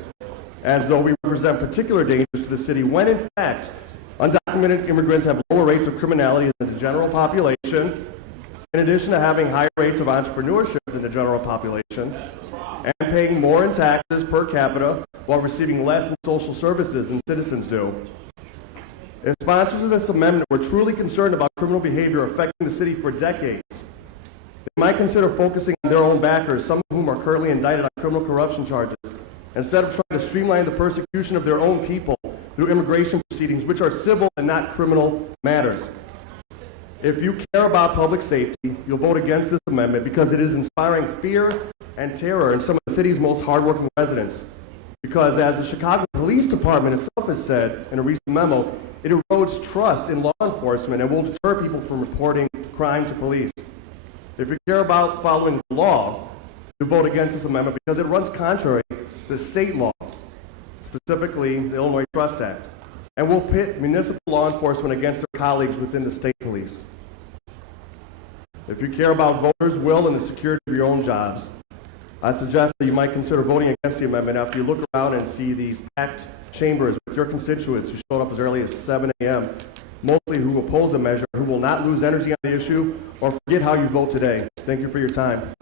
as though we represent particular dangers to the city, when in fact, undocumented immigrants have lower rates of criminality than the general population, in addition to having higher rates of entrepreneurship than the general population, and paying more in taxes per capita while receiving less in social services than citizens do. If sponsors of this amendment were truly concerned about criminal behavior affecting the city for decades, they might consider focusing on their own backers, some of whom are currently indicted on criminal corruption charges, instead of trying to streamline the persecution of their own people through immigration proceedings, which are civil and not criminal matters. If you care about public safety, you'll vote against this amendment because it is inspiring fear and terror in some of the city's most hardworking residents. Because as the Chicago Police Department itself has said in a recent memo, it erodes trust in law enforcement and will deter people from reporting crime to police. If you care about following the law, you vote against this amendment because it runs contrary to state law, specifically the Illinois Trust Act, and will pit municipal law enforcement against their colleagues within the state police. If you care about voters' will and the security of your own jobs, I suggest that you might consider voting against the amendment after you look around and see these packed chambers with your constituents who showed up as early as 7 a.m., mostly who oppose the measure, who will not lose energy on the issue or forget how you vote today. Thank you for your time.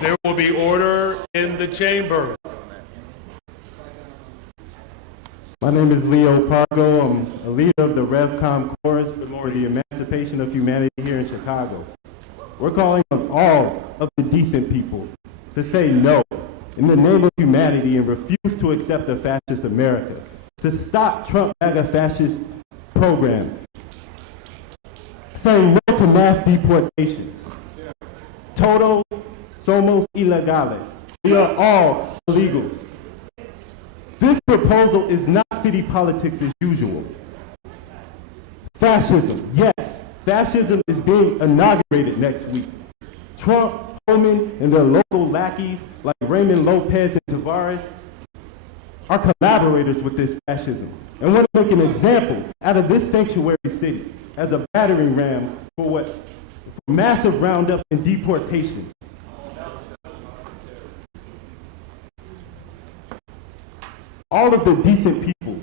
There will be order in the chamber. My name is Leo Pargo. I'm a leader of the RevCom Chorus for the Emancipation of Humanity here in Chicago. We're calling on all of the decent people to say no in the name of humanity and refuse to accept a fascist America, to stop Trump MAGA fascist program, saying no to mass deportations. Todos somos ilegales. We are all illegals. This proposal is not city politics as usual. Fascism, yes, fascism is being inaugurated next week. Trump, Coleman, and their local lackeys like Raymond Lopez and Tavares are collaborators with this fascism and want to make an example out of this sanctuary city as a battering ram for massive roundups and deportations. All of the decent people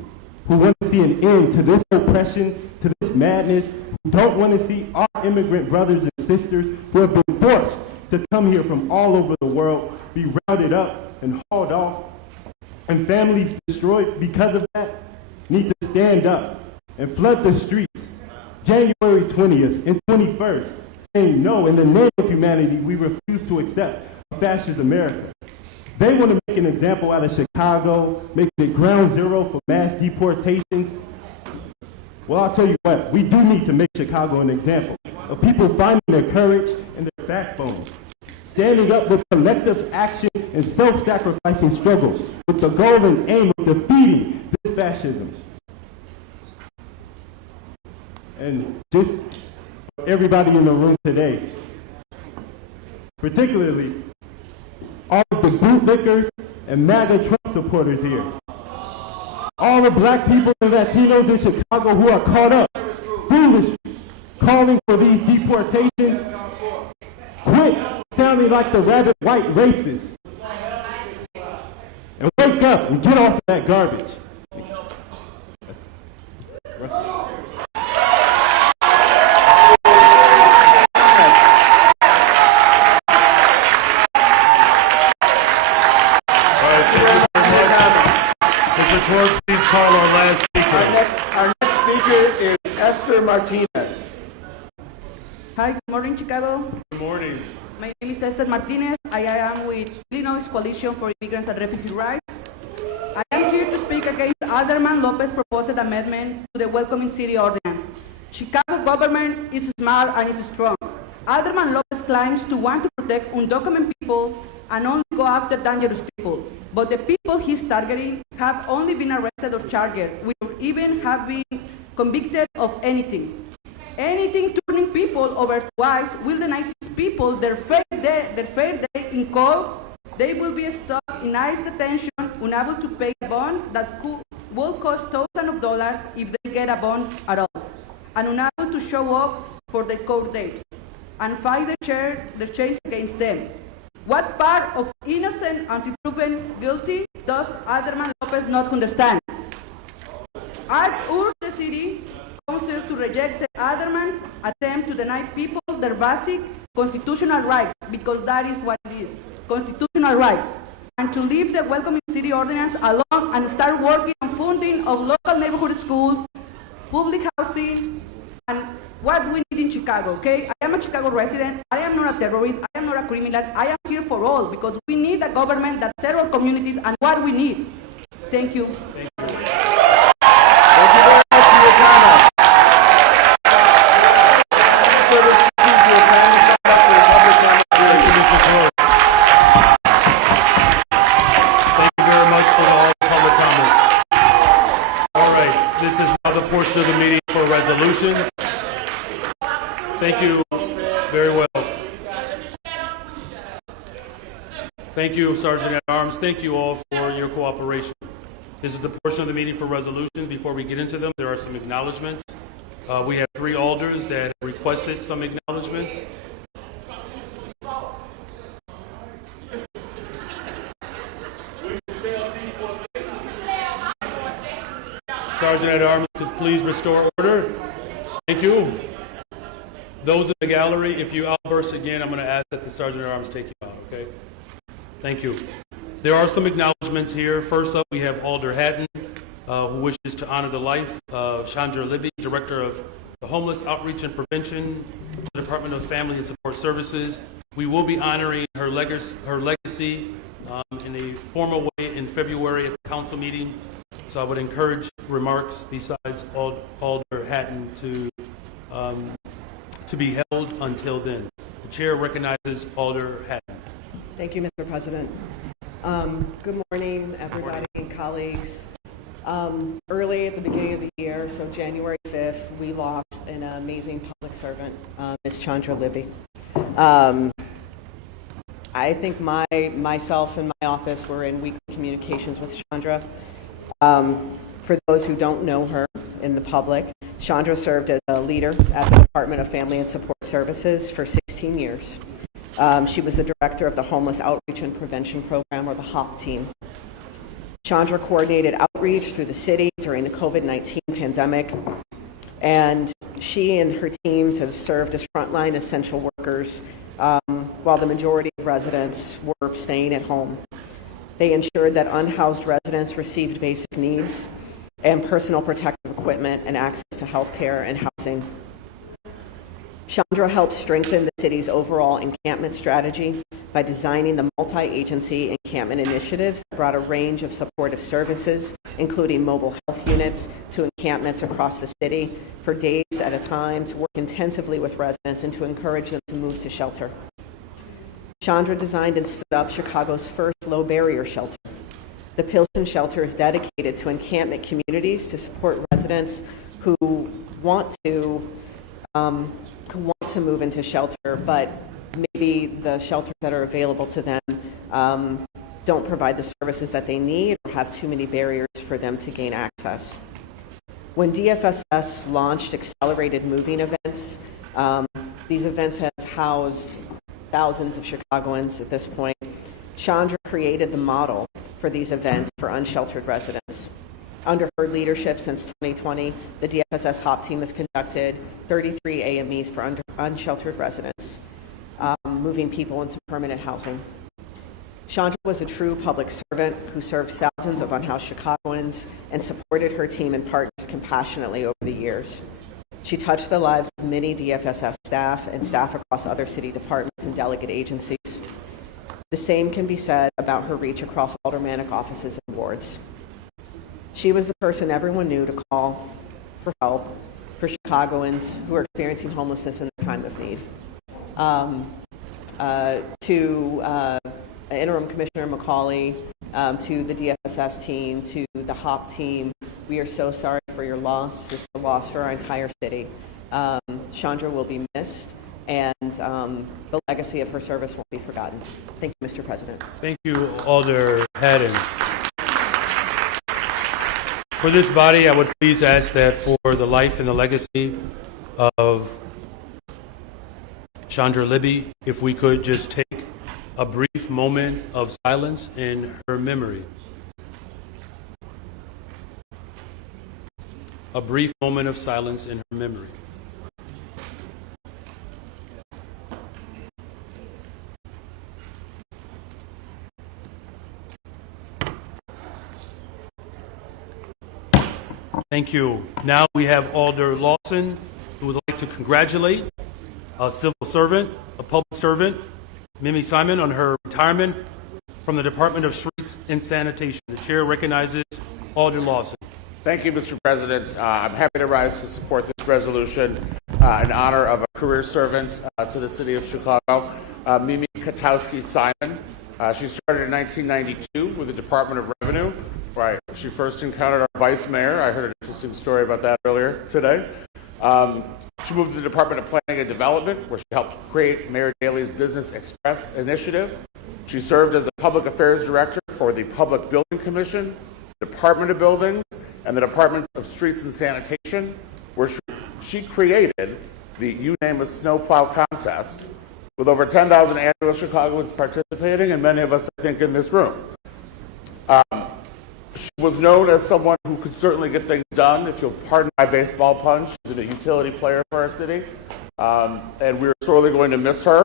who want to see an end to this oppression, to this madness, who don't want to see our immigrant brothers and sisters who have been forced to come here from all over the world be rounded up and hauled off and families destroyed because of that need to stand up and flood the streets January 20th and 21st, saying no, in the name of humanity, we refuse to accept a fascist America. They want to make an example out of Chicago, making it ground zero for mass deportations. Well, I'll tell you what, we do need to make Chicago an example of people finding their courage and their backbone, standing up with collective action and self-sacrificing struggles with the goal and aim of defeating this fascism. And just everybody in the room today, particularly all of the bootlickers and MAGA Trump supporters here, all the black people and Latinos in Chicago who are caught up foolishly calling for these deportations, quit sounding like the rabid white racists and wake up and get off of that garbage. Mr. Clerk, please call our last speaker. Our next speaker is Esther Martinez. Hi, good morning, Chicago. Good morning. My name is Esther Martinez. I am with Illinois Coalition for Immigrants and Refugee Rights. I am here to speak against Alderman Lopez's proposed amendment to the Welcoming City Ordinance. Chicago government is smart and is strong. Alderman Lopez claims to want to protect undocumented people and only go after dangerous people. But the people he's targeting have only been arrested or charged, without even have been convicted of anything. Anything turning people over to ICE will deny these people their fair day in court. They will be stuck in ICE detention, unable to pay a bond that will cost thousands of dollars if they get a bond at all, and unable to show up for the court dates and fight the case against them. What part of innocent until proven guilty does Alderman Lopez not understand? I urge the City Council to reject the Alderman's attempt to deny people their basic constitutional rights, because that is what it is, constitutional rights, and to leave the Welcoming City Ordinance alone and start working on funding of local neighborhood schools, public housing, and what we need in Chicago, okay? I am a Chicago resident. I am not a terrorist. I am not a criminal. I am here for all, because we need a government that serves our communities and what we need. Thank you. Thank you very much for your comment. Thank you, Mr. Clerk. Thank you very much for all the public comments. All right, this is now the portion of the meeting for resolutions. Thank you very well. Thank you, Sergeant at Arms. Thank you all for your cooperation. This is the portion of the meeting for resolutions. Before we get into them, there are some acknowledgements. We have 3 alders that have requested some acknowledgements. Sergeant at Arms, please restore order. Thank you. Those in the gallery, if you outburst again, I'm going to ask that the Sergeant at Arms take you out, okay? Thank you. There are some acknowledgements here. First up, we have Alder Hatton, who wishes to honor the life of Chandra Libby, Director of the Homeless Outreach and Prevention, the Department of Family and Support Services. We will be honoring her legacy in a formal way in February at the council meeting. So I would encourage remarks besides Alder Hatton to be held until then. The chair recognizes Alder Hatton. Thank you, Mr. President. Good morning, everybody, colleagues. Early at the beginning of the year, so January 5th, we lost an amazing public servant, Ms. Chandra Libby. I think myself and my office were in weekly communications with Chandra. For those who don't know her in the public, Chandra served as a leader at the Department of Family and Support Services for 16 years. She was the director of the Homeless Outreach and Prevention Program, or the HOP team. Chandra coordinated outreach through the city during the COVID-19 pandemic. And she and her teams have served as frontline essential workers while the majority of residents were staying at home. They ensured that unhoused residents received basic needs and personal protective equipment and access to health care and housing. Chandra helped strengthen the city's overall encampment strategy by designing the multi-agency encampment initiatives that brought a range of supportive services, including mobile health units, to encampments across the city for days at a time to work intensively with residents and to encourage them to move to shelter. Chandra designed and stood up Chicago's first low-barrier shelter. The Pilsen Shelter is dedicated to encampment communities to support residents who want to move into shelter, but maybe the shelters that are available to them don't provide the services that they need or have too many barriers for them to gain access. When DFSS launched accelerated moving events, these events have housed thousands of Chicagoans at this point. Chandra created the model for these events for unsheltered residents. Under her leadership since 2020, the DFSS HOP team has conducted 33 AMEs for unsheltered residents, moving people into permanent housing. Chandra was a true public servant who served thousands of unhoused Chicagoans and supported her team and partners compassionately over the years. She touched the lives of many DFSS staff and staff across other city departments and delegate agencies. The same can be said about her reach across aldermanic offices and wards. She was the person everyone knew to call for help for Chicagoans who are experiencing homelessness in their time of need. To Interim Commissioner McCauley, to the DFSS team, to the HOP team, we are so sorry for your loss. This is a loss for our entire city. Chandra will be missed, and the legacy of her service won't be forgotten. Thank you, Mr. President. Thank you, Alder Haddon. For this body, I would please ask that for the life and the legacy of Chandra Libby, if we could just take a brief moment of silence in her memory. A brief moment of silence in her memory. Thank you. Now we have Alder Lawson, who would like to congratulate a civil servant, a public servant, Mimi Simon, on her retirement from the Department of Streets and Sanitation. The chair recognizes Alder Lawson. Thank you, Mr. President. I'm happy to rise to support this resolution in honor of a career servant to the city of Chicago, Mimi Katowski Simon. She started in 1992 with the Department of Revenue, where she first encountered our vice mayor. I heard an interesting story about that earlier today. She moved to the Department of Planning and Development, where she helped create Mayor Daley's Business Express initiative. She served as the Public Affairs Director for the Public Building Commission, Department of Buildings, and the Department of Streets and Sanitation, where she created the You Name a Snowplow contest, with over 10,000 annual Chicagoans participating, and many of us, I think, in this room. She was known as someone who could certainly get things done. If you'll pardon my baseball punch, she's a utility player for our city, and we're sorely going to miss her.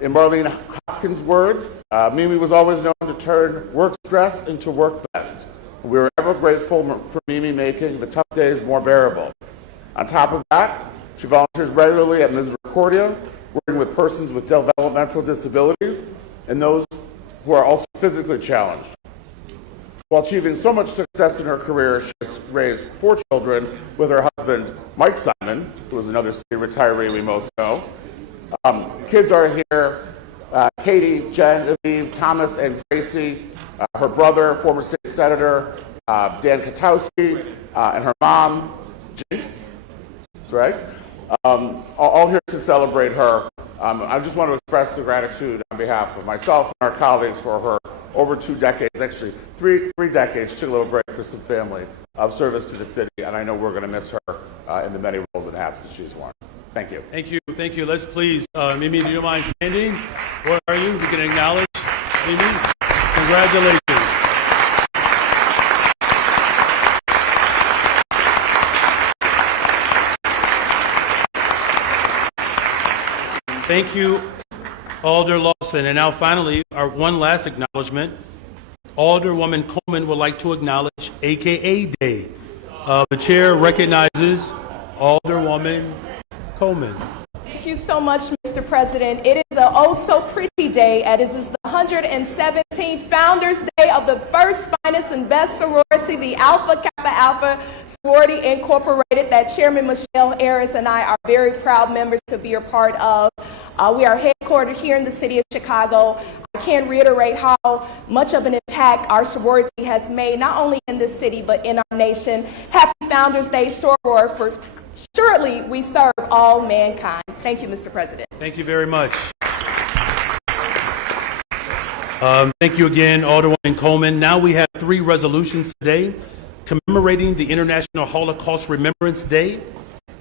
In Marlene Hopkins' words, Mimi was always known to turn work stress into work best. We were ever grateful for Mimi making the tough days more bearable. On top of that, she volunteers regularly at Misericordia, working with persons with developmental disabilities and those who are also physically challenged. While achieving so much success in her career, she has raised 4 children with her husband, Mike Simon, who is another city retiree we most know. Kids are here, Katie, Jen, Aviv, Thomas, and Gracie, her brother, former state senator, Dan Katowski, and her mom, Jinx. That's right. All here to celebrate her. I just want to express the gratitude on behalf of myself and our colleagues for her over 2 decades, actually three decades, took a little break for some family of service to the city, and I know we're going to miss her in the many roles and hats that she's worn. Thank you. Thank you. Thank you. Let's please, Mimi, do you mind standing? Where are you? We can acknowledge Mimi. Congratulations. Thank you, Alder Lawson. And now finally, our one last acknowledgement. Alderwoman Coleman would like to acknowledge AKA Day. The chair recognizes Alderwoman Coleman. Thank you so much, Mr. President. It is a oh-so-pretty day, and it is the 117th Founders Day of the first, finest, and best sorority, the Alpha Kappa Alpha Sorority Incorporated, that Chairman Michelle Harris and I are very proud members to be a part of. We are headquartered here in the city of Chicago. I can't reiterate how much of an impact our sorority has made, not only in this city, but in our nation. Happy Founders Day, soror, for surely we serve all mankind. Thank you, Mr. President. Thank you very much. Thank you again, Alderwoman Coleman. Now we have 3 resolutions today commemorating the International Holocaust Remembrance Day,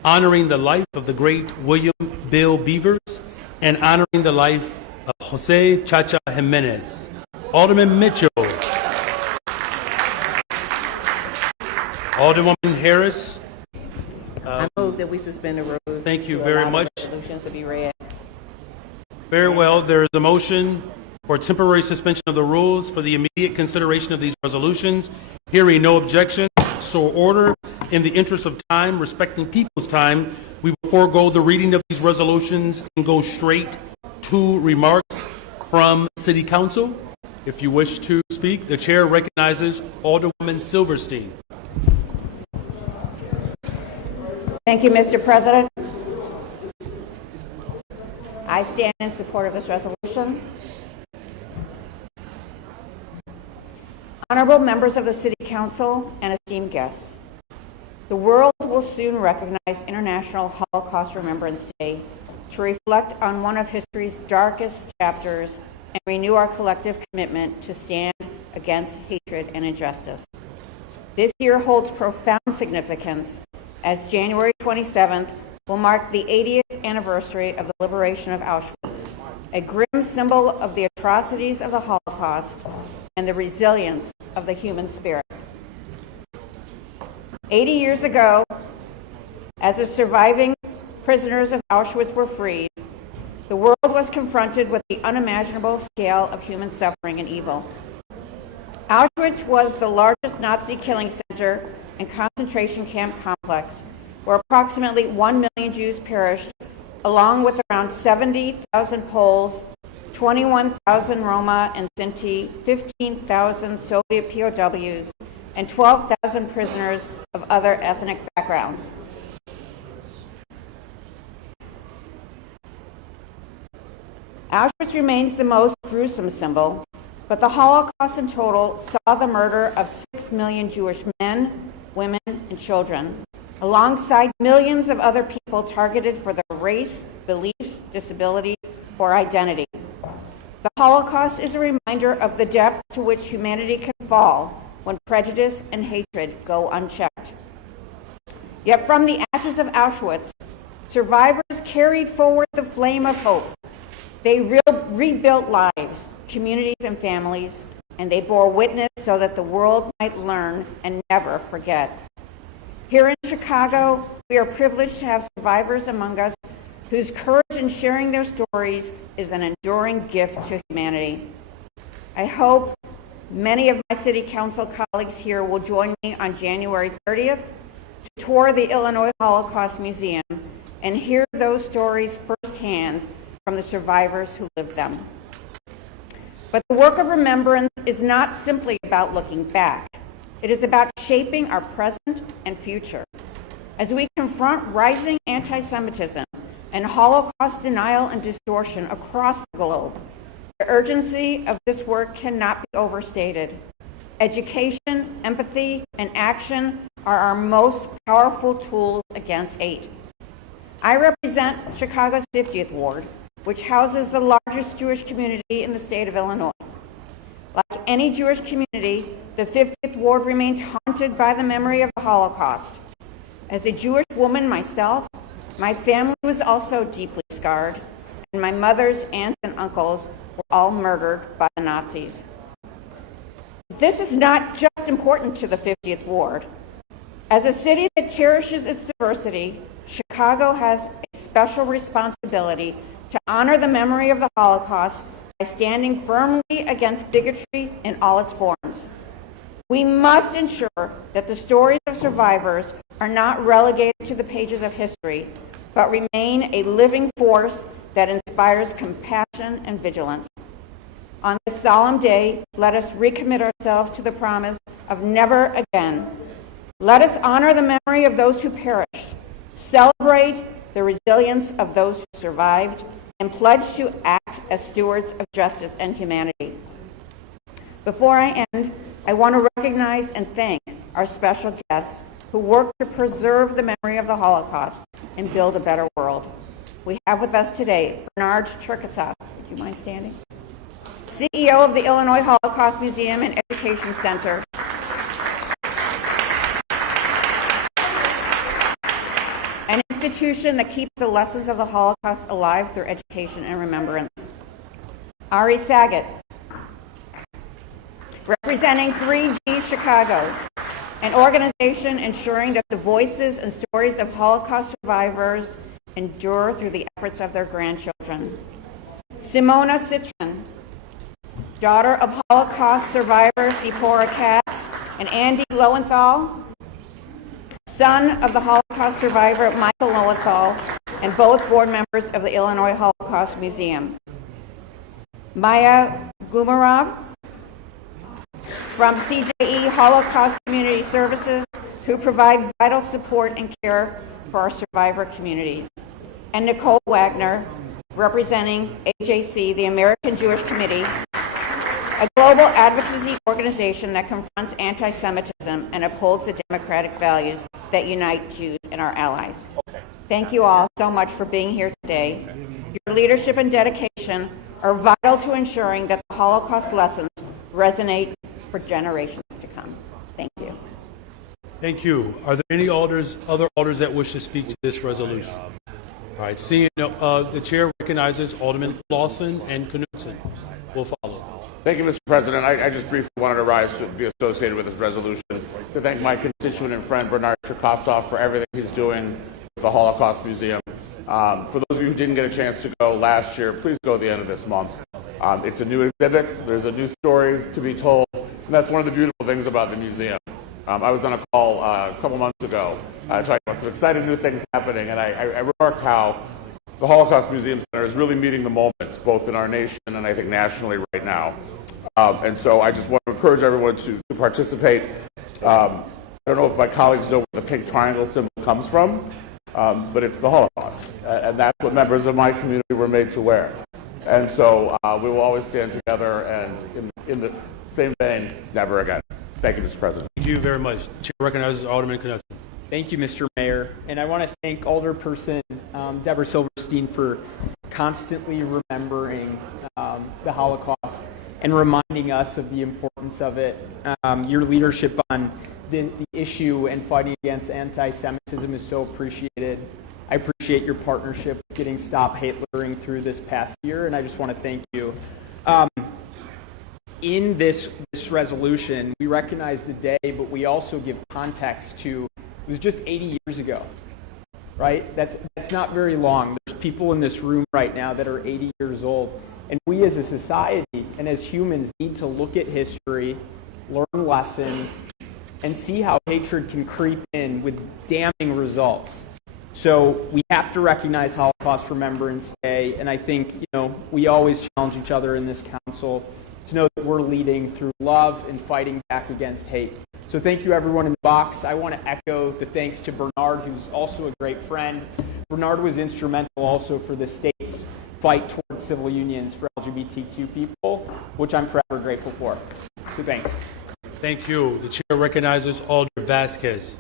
honoring the life of the great William Bill Beavers, and honoring the life of Jose Chacha Jimenez. Alderman Mitchell. Alderwoman Harris. I move that we suspend the rules. Thank you very much. Resolutions to be read. Very well. There is a motion for temporary suspension of the rules for the immediate consideration of these resolutions. Hearing no objections, so ordered. In the interest of time, respecting people's time, we will forego the reading of these resolutions and go straight to remarks from City Council. If you wish to speak, the chair recognizes Alderwoman Silverstein. Thank you, Mr. President. I stand in support of this resolution. Honorable members of the City Council and esteemed guests, the world will soon recognize International Holocaust Remembrance Day to reflect on one of history's darkest chapters and renew our collective commitment to stand against hatred and injustice. This year holds profound significance as January 27th will mark the 80th anniversary of the liberation of Auschwitz, a grim symbol of the atrocities of the Holocaust and the resilience of the human spirit. 80 years ago, as the surviving prisoners of Auschwitz were freed, the world was confronted with the unimaginable scale of human suffering and evil. Auschwitz was the largest Nazi killing center and concentration camp complex, where approximately 1 million Jews perished, along with around 70,000 Poles, 21,000 Roma and Sinti, 15,000 Soviet POWs, and 12,000 prisoners of other ethnic backgrounds. Auschwitz remains the most gruesome symbol, but the Holocaust in total saw the murder of 6 million Jewish men, women, and children, alongside millions of other people targeted for their race, beliefs, disabilities, or identity. The Holocaust is a reminder of the depth to which humanity can fall when prejudice and hatred go unchecked. Yet from the ashes of Auschwitz, survivors carried forward the flame of hope. They rebuilt lives, communities, and families, and they bore witness so that the world might learn and never forget. Here in Chicago, we are privileged to have survivors among us whose courage in sharing their stories is an enduring gift to humanity. I hope many of my City Council colleagues here will join me on January 30th to tour the Illinois Holocaust Museum and hear those stories firsthand from the survivors who lived them. But the work of remembrance is not simply about looking back. It is about shaping our present and future. As we confront rising anti-Semitism and Holocaust denial and distortion across the globe, the urgency of this work cannot be overstated. Education, empathy, and action are our most powerful tools against hate. I represent Chicago's 50th Ward, which houses the largest Jewish community in the state of Illinois. Like any Jewish community, the 50th Ward remains haunted by the memory of the Holocaust. As a Jewish woman myself, my family was also deeply scarred, and my mother's aunts and uncles were all murdered by the Nazis. This is not just important to the 50th Ward. As a city that cherishes its diversity, Chicago has a special responsibility to honor the memory of the Holocaust by standing firmly against bigotry in all its forms. We must ensure that the stories of survivors are not relegated to the pages of history, but remain a living force that inspires compassion and vigilance. On this solemn day, let us recommit ourselves to the promise of never again. Let us honor the memory of those who perished, celebrate the resilience of those who survived, and pledge to act as stewards of justice and humanity. Before I end, I want to recognize and thank our special guests who work to preserve the memory of the Holocaust and build a better world. We have with us today Bernard Chacha. Would you mind standing? CEO of the Illinois Holocaust Museum and Education Center. An institution that keeps the lessons of the Holocaust alive through education and remembrance. Ari Saget, representing 3G Chicago, an organization ensuring that the voices and stories of Holocaust survivors endure through the efforts of their grandchildren. Simona Citron, daughter of Holocaust survivor Zipporah Katz and Andy Lowenthal, son of the Holocaust survivor Michael Lowenthal, and both board members of the Illinois Holocaust Museum. Maya Gumarov, from CJE Holocaust Community Services, who provide vital support and care for our survivor communities. And Nicole Wagner, representing AJC, the American Jewish Committee, a global advocacy organization that confronts anti-Semitism and upholds the democratic values that unite Jews and our allies. Thank you all so much for being here today. Your leadership and dedication are vital to ensuring that the Holocaust lessons resonate for generations to come. Thank you. Thank you. Are there any other alders that wish to speak to this resolution? All right, seeing the chair recognizes Alderman Lawson and Knudsen. Will follow. Thank you, Mr. President. I just briefly wanted to rise to be associated with this resolution to thank my constituent and friend Bernard Cherkasov for everything he's doing with the Holocaust Museum. For those of you who didn't get a chance to go last year, please go at the end of this month. It's a new exhibit. There's a new story to be told, and that's one of the beautiful things about the museum. I was on a call a couple months ago talking about some exciting new things happening, and I remarked how the Holocaust Museum Center is really meeting the moment, both in our nation and I think nationally right now. And so I just want to encourage everyone to participate. I don't know if my colleagues know where the pink triangle symbol comes from, but it's the Holocaust, and that's what members of my community were made to wear. And so we will always stand together, and in the same vein, never again. Thank you, Mr. President. Thank you very much. The chair recognizes Alderman Knudsen. Thank you, Mr. Mayor. And I want to thank Alderperson Deborah Silverstein for constantly remembering the Holocaust and reminding us of the importance of it. Your leadership on the issue and fighting against anti-Semitism is so appreciated. I appreciate your partnership with getting Stop Hate-Littering through this past year, and I just want to thank you. In this resolution, we recognize the day, but we also give context to, it was just 80 years ago, right? That's not very long. There's people in this room right now that are 80 years old, and we as a society and as humans need to look at history, learn lessons, and see how hatred can creep in with damning results. So we have to recognize Holocaust Remembrance Day, and I think we always challenge each other in this council to know that we're leading through love and fighting back against hate. So thank you, everyone in the box. I want to echo the thanks to Bernard, who's also a great friend. Bernard was instrumental also for the state's fight towards civil unions for LGBTQ people, which I'm forever grateful for. So thanks. Thank you. The chair recognizes Alder Vasquez.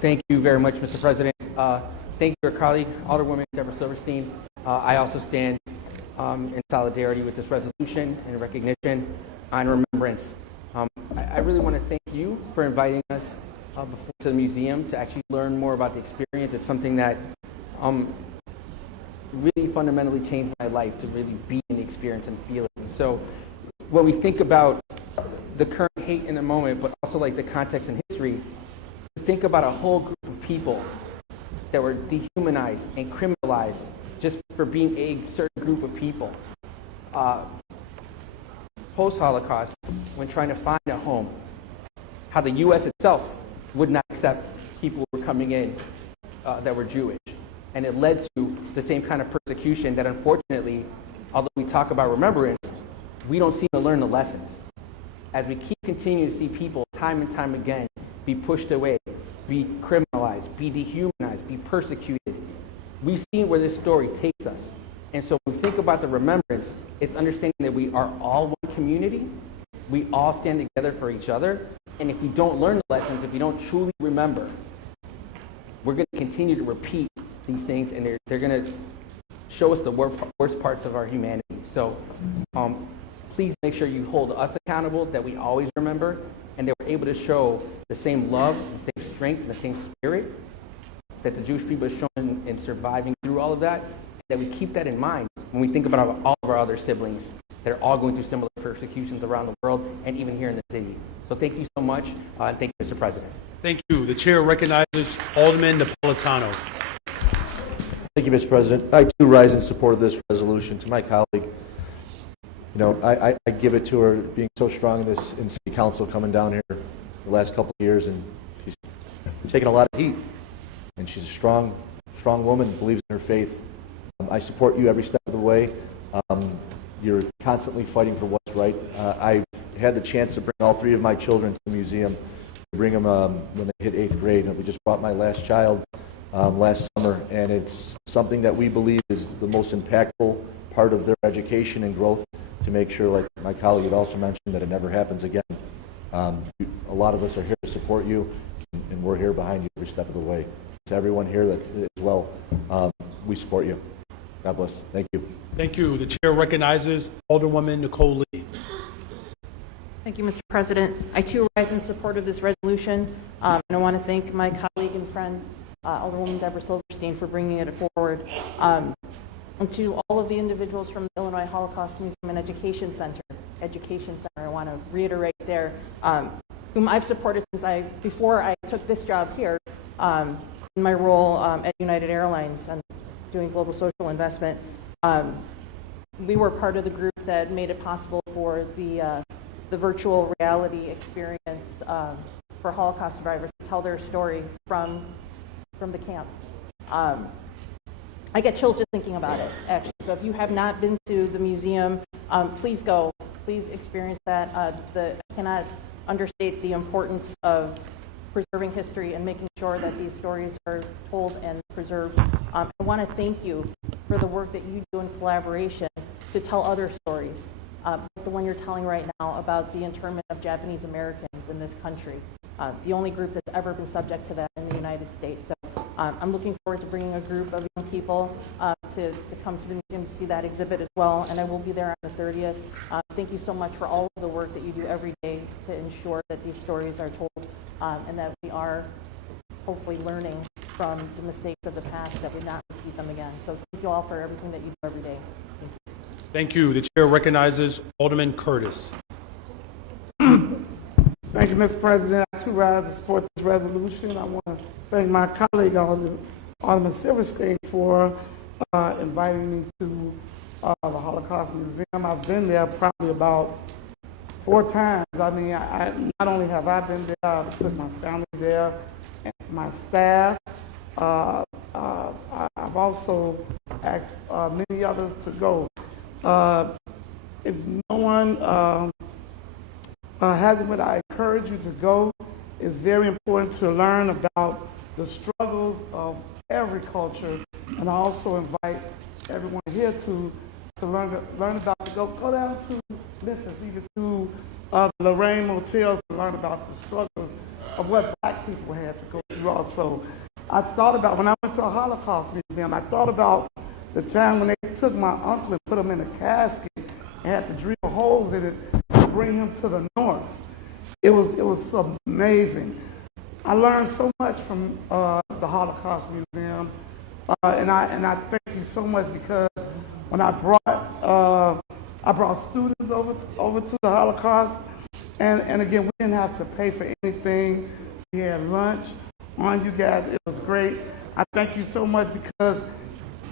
Thank you very much, Mr. President. Thank you, our colleague, Alderwoman Deborah Silverstein. I also stand in solidarity with this resolution and recognition on remembrance. I really want to thank you for inviting us to the museum to actually learn more about the experience. It's something that really fundamentally changed my life, to really be in the experience and feel it. And so when we think about the current hate in the moment, but also like the context and history, think about a whole group of people that were dehumanized and criminalized just for being a certain group of people. Post-Holocaust, when trying to find a home, how the U.S. itself would not accept people who were coming in that were Jewish. And it led to the same kind of persecution that, unfortunately, although we talk about remembrance, we don't seem to learn the lessons. As we keep continuing to see people time and time again be pushed away, be criminalized, be dehumanized, be persecuted, we've seen where this story takes us. And so when we think about the remembrance, it's understanding that we are all one community, we all stand together for each other, and if we don't learn the lessons, if we don't truly remember, we're going to continue to repeat these things, and they're going to show us the worst parts of our humanity. So please make sure you hold us accountable, that we always remember, and that we're able to show the same love, the same strength, the same spirit that the Jewish people have shown in surviving through all of that, and that we keep that in mind when we think about all of our other siblings that are all going through similar persecutions around the world and even here in the city. So thank you so much, and thank you, Mr. President. Thank you. The chair recognizes Alderman Napolitano. Thank you, Mr. President. I too rise in support of this resolution. To my colleague, you know, I give it to her being so strong in city council, coming down here the last couple of years, and she's taken a lot of heat. And she's a strong woman, believes in her faith. I support you every step of the way. You're constantly fighting for what's right. I've had the chance to bring all three of my children to the museum, to bring them when they hit 8th grade. And we just brought my last child last summer, and it's something that we believe is the most impactful part of their education and growth, to make sure, like my colleague had also mentioned, that it never happens again. A lot of us are here to support you, and we're here behind you every step of the way. To everyone here that as well, we support you. God bless. Thank you. Thank you. The chair recognizes Alderwoman Nicole Lee. Thank you, Mr. President. I too rise in support of this resolution, and I want to thank my colleague and friend, Alderwoman Deborah Silverstein, for bringing it forward. And to all of the individuals from the Illinois Holocaust Museum and Education Center, I want to reiterate there, whom I've supported since before I took this job here, in my role at United Airlines and doing global social investment. We were part of the group that made it possible for the virtual reality experience for Holocaust survivors to tell their story from the camps. I get chills just thinking about it, actually. So if you have not been to the museum, please go. Please experience that. I cannot understate the importance of preserving history and making sure that these stories are told and preserved. I want to thank you for the work that you do in collaboration to tell other stories, like the one you're telling right now about the internment of Japanese Americans in this country, the only group that's ever been subject to that in the United States. So I'm looking forward to bringing a group of young people to come to the museum to see that exhibit as well, and I will be there on the 30th. Thank you so much for all of the work that you do every day to ensure that these stories are told, and that we are hopefully learning from the mistakes of the past, that we not repeat them again. So thank you all for everything that you do every day. Thank you. Thank you. The chair recognizes Alderman Curtis. Thank you, Mr. President. I too rise to support this resolution. I want to thank my colleague, Alderman Silverstein, for inviting me to the Holocaust Museum. I've been there probably about 4 times. I mean, not only have I been there, I've took my family there, and my staff. I've also asked many others to go. If no one hasn't, but I encourage you to go. It's very important to learn about the struggles of every culture, and I also invite everyone here to learn about, go down to Memphis, even to the Lorraine Motels, to learn about the struggles of what Black people had to go through also. I thought about, when I went to a Holocaust museum, I thought about the time when they took my uncle and put him in a casket and had to drill holes in it to bring him to the north. It was so amazing. I learned so much from the Holocaust Museum, and I thank you so much, because when I brought students over to the Holocaust, and again, we didn't have to pay for anything. We had lunch on you guys. It was great. I thank you so much, because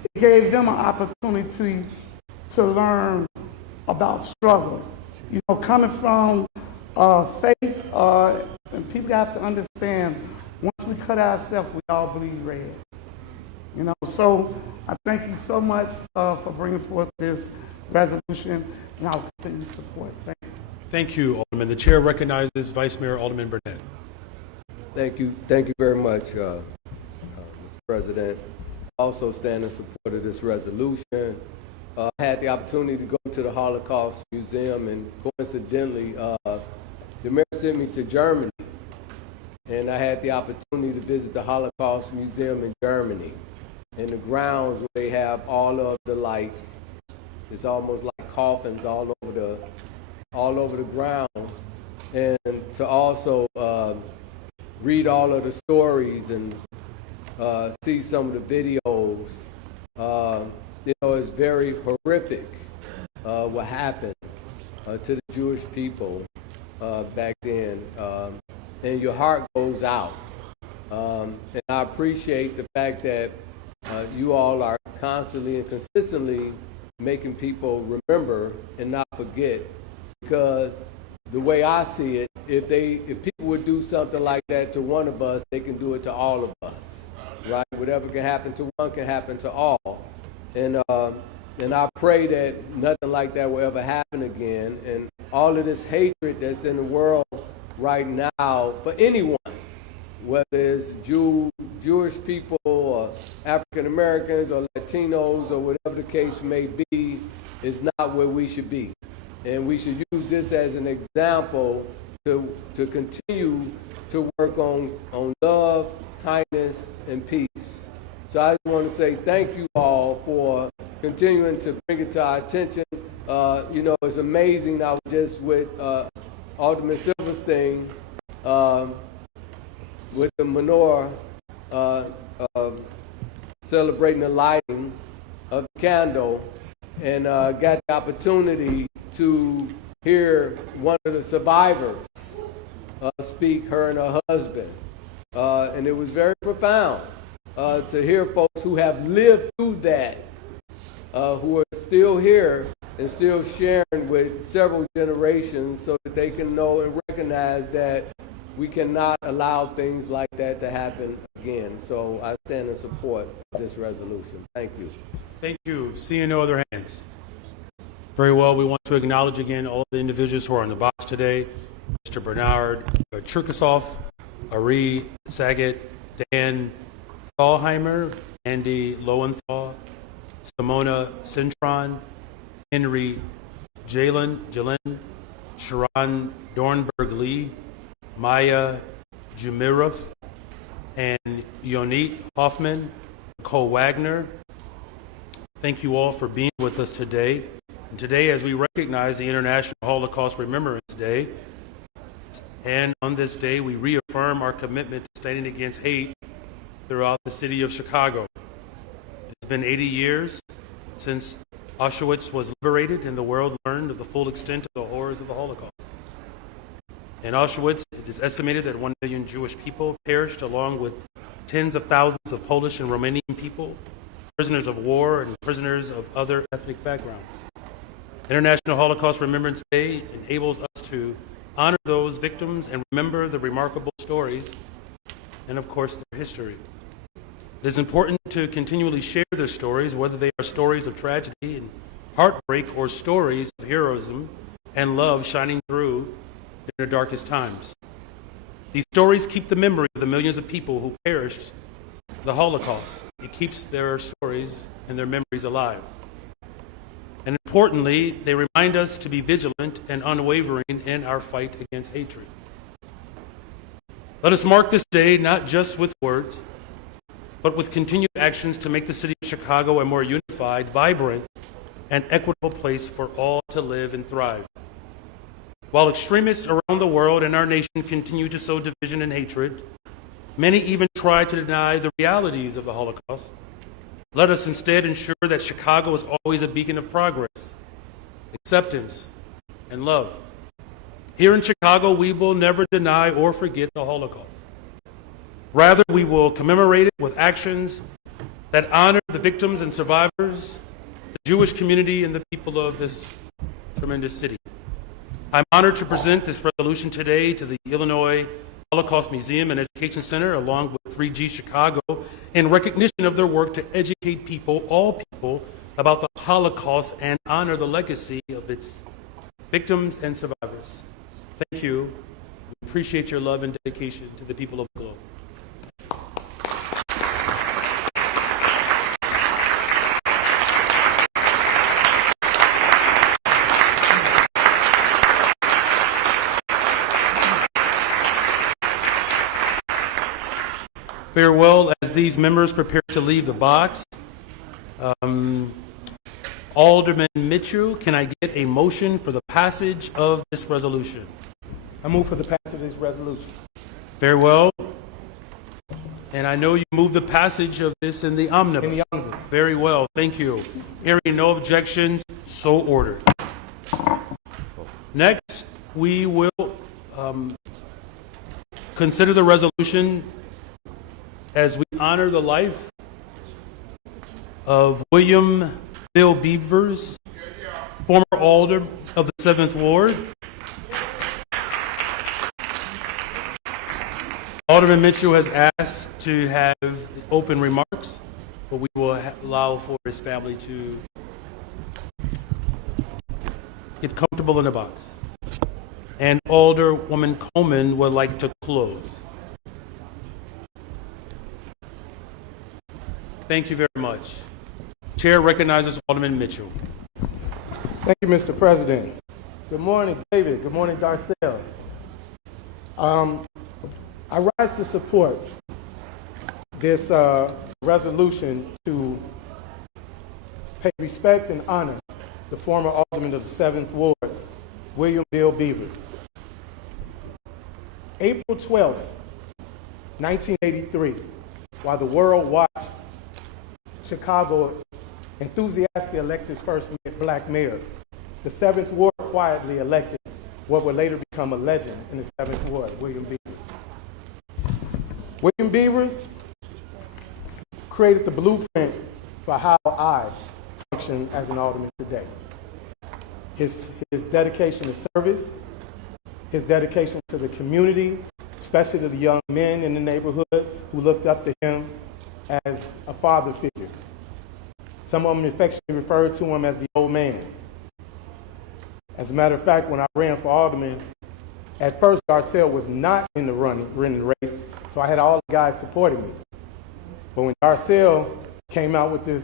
it gave them an opportunity to learn about struggle. You know, coming from faith, and people have to understand, once we cut ourselves, we all bleed red. You know, so I thank you so much for bringing forth this resolution, and I'll continue to support. Thank you. Thank you, Alderman. The chair recognizes Vice Mayor Alderman Burnett. Thank you very much, Mr. President. I also stand in support of this resolution. I had the opportunity to go to the Holocaust Museum, and coincidentally, the mayor sent me to Germany, and I had the opportunity to visit the Holocaust Museum in Germany. In the grounds where they have all of the, like, it's almost like coffins all over the ground, and to also read all of the stories and see some of the videos. You know, it's very horrific what happened to the Jewish people back then, and your heart goes out. And I appreciate the fact that you all are constantly and consistently making people remember and not forget, because the way I see it, if people would do something like that to one of us, they can do it to all of us, right? Whatever can happen to one can happen to all. And I pray that nothing like that will ever happen again. And all of this hatred that's in the world right now for anyone, whether it's Jewish people or African Americans or Latinos or whatever the case may be, is not where we should be. And we should use this as an example to continue to work on love, kindness, and peace. So I just want to say thank you all for continuing to bring it to our attention. You know, it's amazing. I was just with Alderman Silverstein with the menorah celebrating the lighting of the candle, and got the opportunity to hear one of the survivors speak, her and her husband. And it was very profound to hear folks who have lived through that, who are still here and still sharing with several generations, so that they can know and recognize that we cannot allow things like that to happen again. So I stand in support of this resolution. Thank you. Thank you. Seeing no other hands. Very well. We want to acknowledge again all of the individuals who are in the box today. Mr. Bernard Cherkasov, Ari Saget, Dan Thalheimer, Andy Lowenthal, Simona Cintron, Henry Jalen, Sharon Dornberg-Lee, Maya Jumirov, and Yonit Hoffman, Nicole Wagner. Thank you all for being with us today. And today, as we recognize the International Holocaust Remembrance Day, and on this day, we reaffirm our commitment to standing against hate throughout the city of Chicago. It's been 80 years since Auschwitz was liberated and the world learned of the full extent of the horrors of the Holocaust. In Auschwitz, it is estimated that 1 million Jewish people perished, along with tens of thousands of Polish and Romanian people, prisoners of war, and prisoners of other ethnic backgrounds. International Holocaust Remembrance Day enables us to honor those victims and remember the remarkable stories and, of course, their history. It is important to continually share their stories, whether they are stories of tragedy and heartbreak or stories of heroism and love shining through in their darkest times. These stories keep the memory of the millions of people who perished in the Holocaust. It keeps their stories and their memories alive. And importantly, they remind us to be vigilant and unwavering in our fight against hatred. Let us mark this day not just with words, but with continued actions to make the city of Chicago a more unified, vibrant, and equitable place for all to live and thrive. While extremists around the world and our nation continue to sow division and hatred, many even try to deny the realities of the Holocaust. Let us instead ensure that Chicago is always a beacon of progress, acceptance, and love. Here in Chicago, we will never deny or forget the Holocaust. Rather, we will commemorate it with actions that honor the victims and survivors, the Jewish community, and the people of this tremendous city. I'm honored to present this resolution today to the Illinois Holocaust Museum and Education Center, along with 3G Chicago, in recognition of their work to educate people, all people, about the Holocaust and honor the legacy of its victims and survivors. Thank you. We appreciate your love and dedication to the people of the globe. Farewell as these members prepare to leave the box. Alderman Mitchell, can I get a motion for the passage of this resolution? I move for the passage of this resolution. Very well. And I know you moved the passage of this in the omnibus. In the omnibus. Very well, thank you. Hearing no objections, so ordered. Next, we will consider the resolution as we honor the life of William Bill Beavers, former alder of the 7th Ward. Alderman Mitchell has asked to have open remarks, but we will allow for his family to get comfortable in the box. And Alderwoman Coleman would like to close. Thank you very much. Chair recognizes Alderman Mitchell. Thank you, Mr. President. Good morning, David. Good morning, Darcel. I rise to support this resolution to pay respect and honor the former alderman of the 7th Ward, William Bill Beavers. April 12th, 1983, while the world watched Chicago enthusiastically elect its first black mayor, the 7th Ward quietly elected what would later become a legend in the 7th Ward, William Beavers. William Beavers created the blueprint for how I function as an alderman today. His dedication to service, his dedication to the community, especially to the young men in the neighborhood who looked up to him as a father figure. Some of them affectionately referred to him as the old man. As a matter of fact, when I ran for alderman, at first Darcel was not in the race, so I had all the guys supporting me. But when Darcel came out with this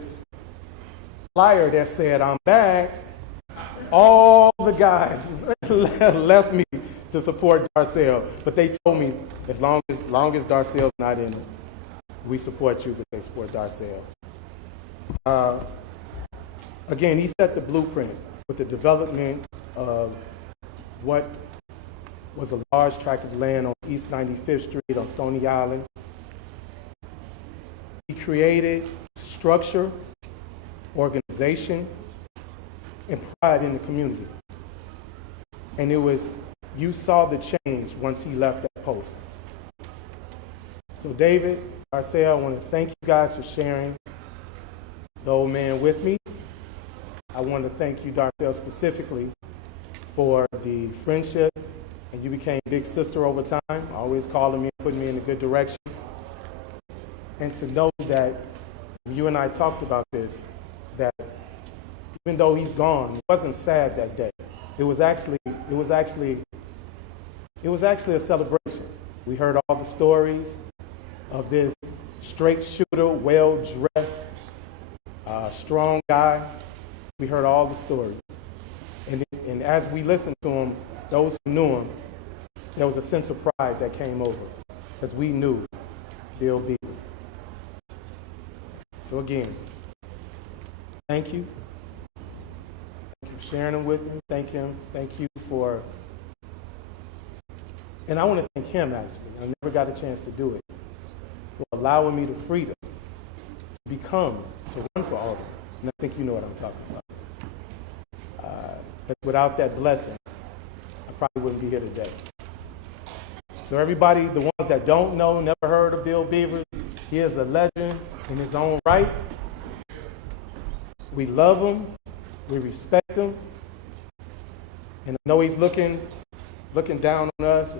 flyer that said, "I'm back," all the guys left me to support Darcel. But they told me, as long as Darcel's not in it, we support you, but they support Darcel. Again, he set the blueprint with the development of what was a large tract of land on East 95th Street on Stony Island. He created structure, organization, and pride in the community. And you saw the change once he left that post. So David, Darcel, I want to thank you guys for sharing the old man with me. I want to thank you, Darcel, specifically for the friendship, and you became big sister over time, always calling me and putting me in a good direction. And to know that you and I talked about this, that even though he's gone, it wasn't sad that day. It was actually a celebration. We heard all the stories of this straight shooter, well-dressed, strong guy. We heard all the stories. And as we listened to him, those who knew him, there was a sense of pride that came over because we knew Bill Beavers. So again, thank you. Thank you for sharing him with me. Thank him. Thank you for, and I want to thank him actually. I never got a chance to do it, for allowing me the freedom to run for alderman. And I think you know what I'm talking about. But without that blessing, I probably wouldn't be here today. So everybody, the ones that don't know, never heard of Bill Beavers, He is a legend in his own right. We love him, we respect him, and I know he's looking down on us,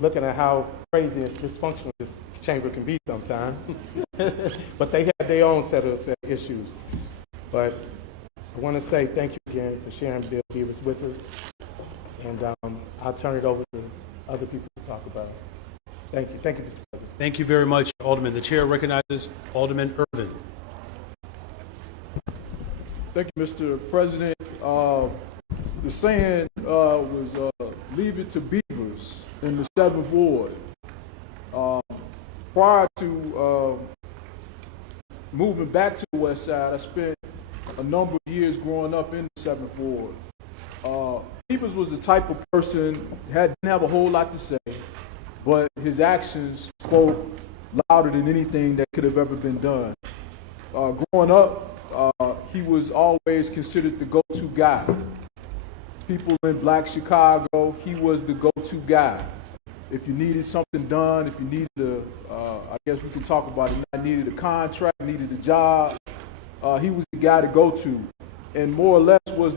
looking at how crazy and dysfunctional this chamber can be sometimes. But they have their own set of issues. But I want to say thank you again for sharing Bill Beavers with us, and I'll turn it over to other people to talk about it. Thank you, Mr. President. Thank you very much, Alderman. The chair recognizes Alderman Irvin. Thank you, Mr. President. The saying was leave it to Beavers in the 7th Ward. Prior to moving back to the West Side, I spent a number of years growing up in the 7th Ward. Beavers was the type of person, didn't have a whole lot to say, but his actions spoke louder than anything that could have ever been done. Growing up, he was always considered the go-to guy. People in Black Chicago, he was the go-to guy. If you needed something done, if you needed I guess we can talk about it, I needed a contract, needed a job, he was the guy to go to. And more or less was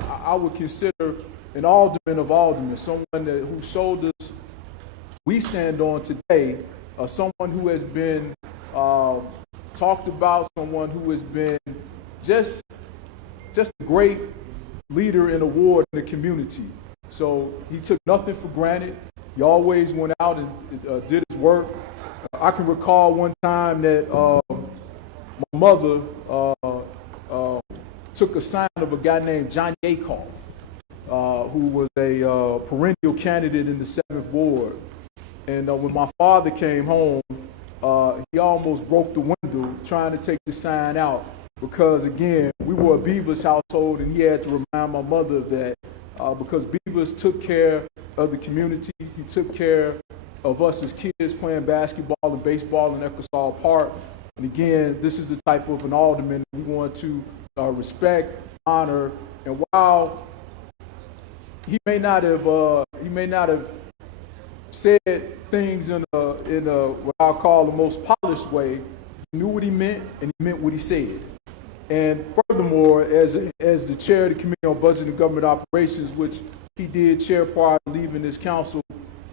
I would consider an alderman of aldermen, someone whose shoulders we stand on today, someone who has been talked about, someone who has been just a great leader in a ward in the community. So he took nothing for granted. He always went out and did his work. I can recall one time that my mother took a sign of a guy named Johnny Akoff, who was a perennial candidate in the 7th Ward. And when my father came home, he almost broke the window trying to take the sign out because, again, we were a Beavers household, and he had to remind my mother of that because Beavers took care of the community. He took care of us as kids playing basketball and baseball in Ecclesall Park. And again, this is the type of an alderman we want to respect, honor, and while he may not have said things in what I'll call the most polished way, he knew what he meant and he meant what he said. And furthermore, as the chair of the Committee on Budget and Government Operations, which he did chair prior to leaving this council,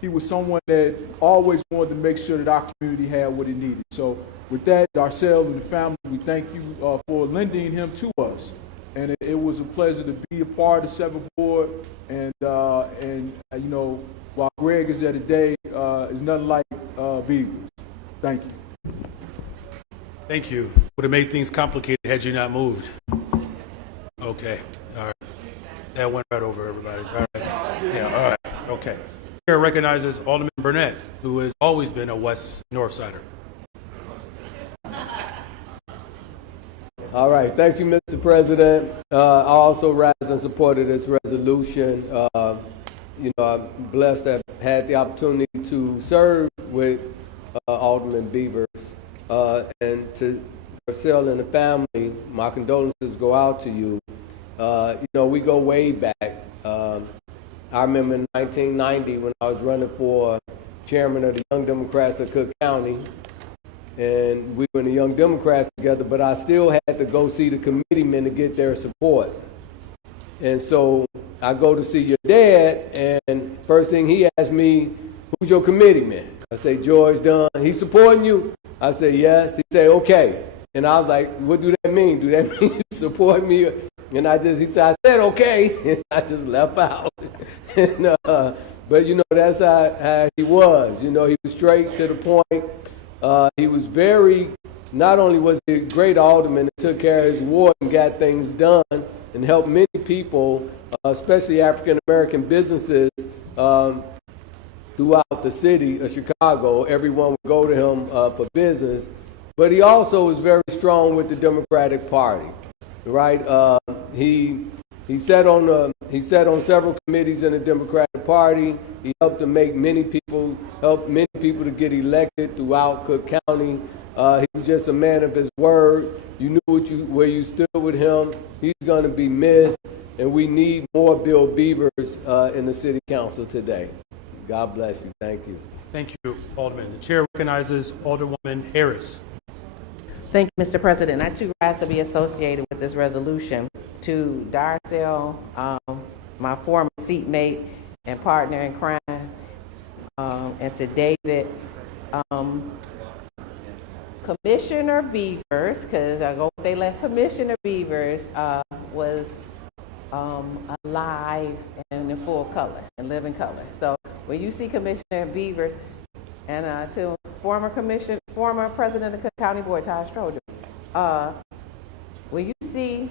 he was someone that always wanted to make sure that our community had what it needed. So with that, ourselves and the family, we thank you for lending him to us. And it was a pleasure to be a part of the 7th Ward. And you know, while Greg is there today, is nothing like Beavers. Thank you. Thank you. Would have made things complicated had you not moved. Okay. All right. That went right over everybody's. All right. Yeah. All right. Okay. Chair recognizes Alderman Burnett, who has always been a West North Sider. All right, thank you, Mr. President. I also rise in support of this resolution. You know, I'm blessed to have had the opportunity to serve with Alderman Beavers, and to Marcel and the family, my condolences go out to you. You know, we go way back. I remember in 1990 when I was running for chairman of the Young Democrats of Cook County, and we were in the Young Democrats together, but I still had to go see the committeemen to get their support. And so I go to see your dad, and first thing he asked me, who's your committeeman? I say, George Dunn. He supporting you? I say, yes. He say, okay. And I was like, what do that mean? Do that mean you support me? And he said, I said, okay. And I just left out. And, but, you know, that's how he was. You know, he was straight to the point. He was not only was he a great alderman that took care of his ward and got things done and helped many people, especially African-American businesses throughout the city of Chicago. Everyone would go to him for business. But he also was very strong with the Democratic Party, right? He sat on several committees in the Democratic Party. He helped many people to get elected throughout Cook County. He was just a man of his word. You knew where you stood with him. He's going to be missed, and we need more Bill Beavers in the City Council today. God bless you. Thank you. Thank you, Alderman. The chair recognizes Alderwoman Harris. Thank you, Mr. President. I too rise to be associated with this resolution. To Darcel, my former seatmate and partner in crime, and to David, Commissioner Beavers, because they left Commissioner Beavers was alive and in full color and living color. So when you see Commissioner Beavers and to former President of the County Board, Ty Stroger, when you see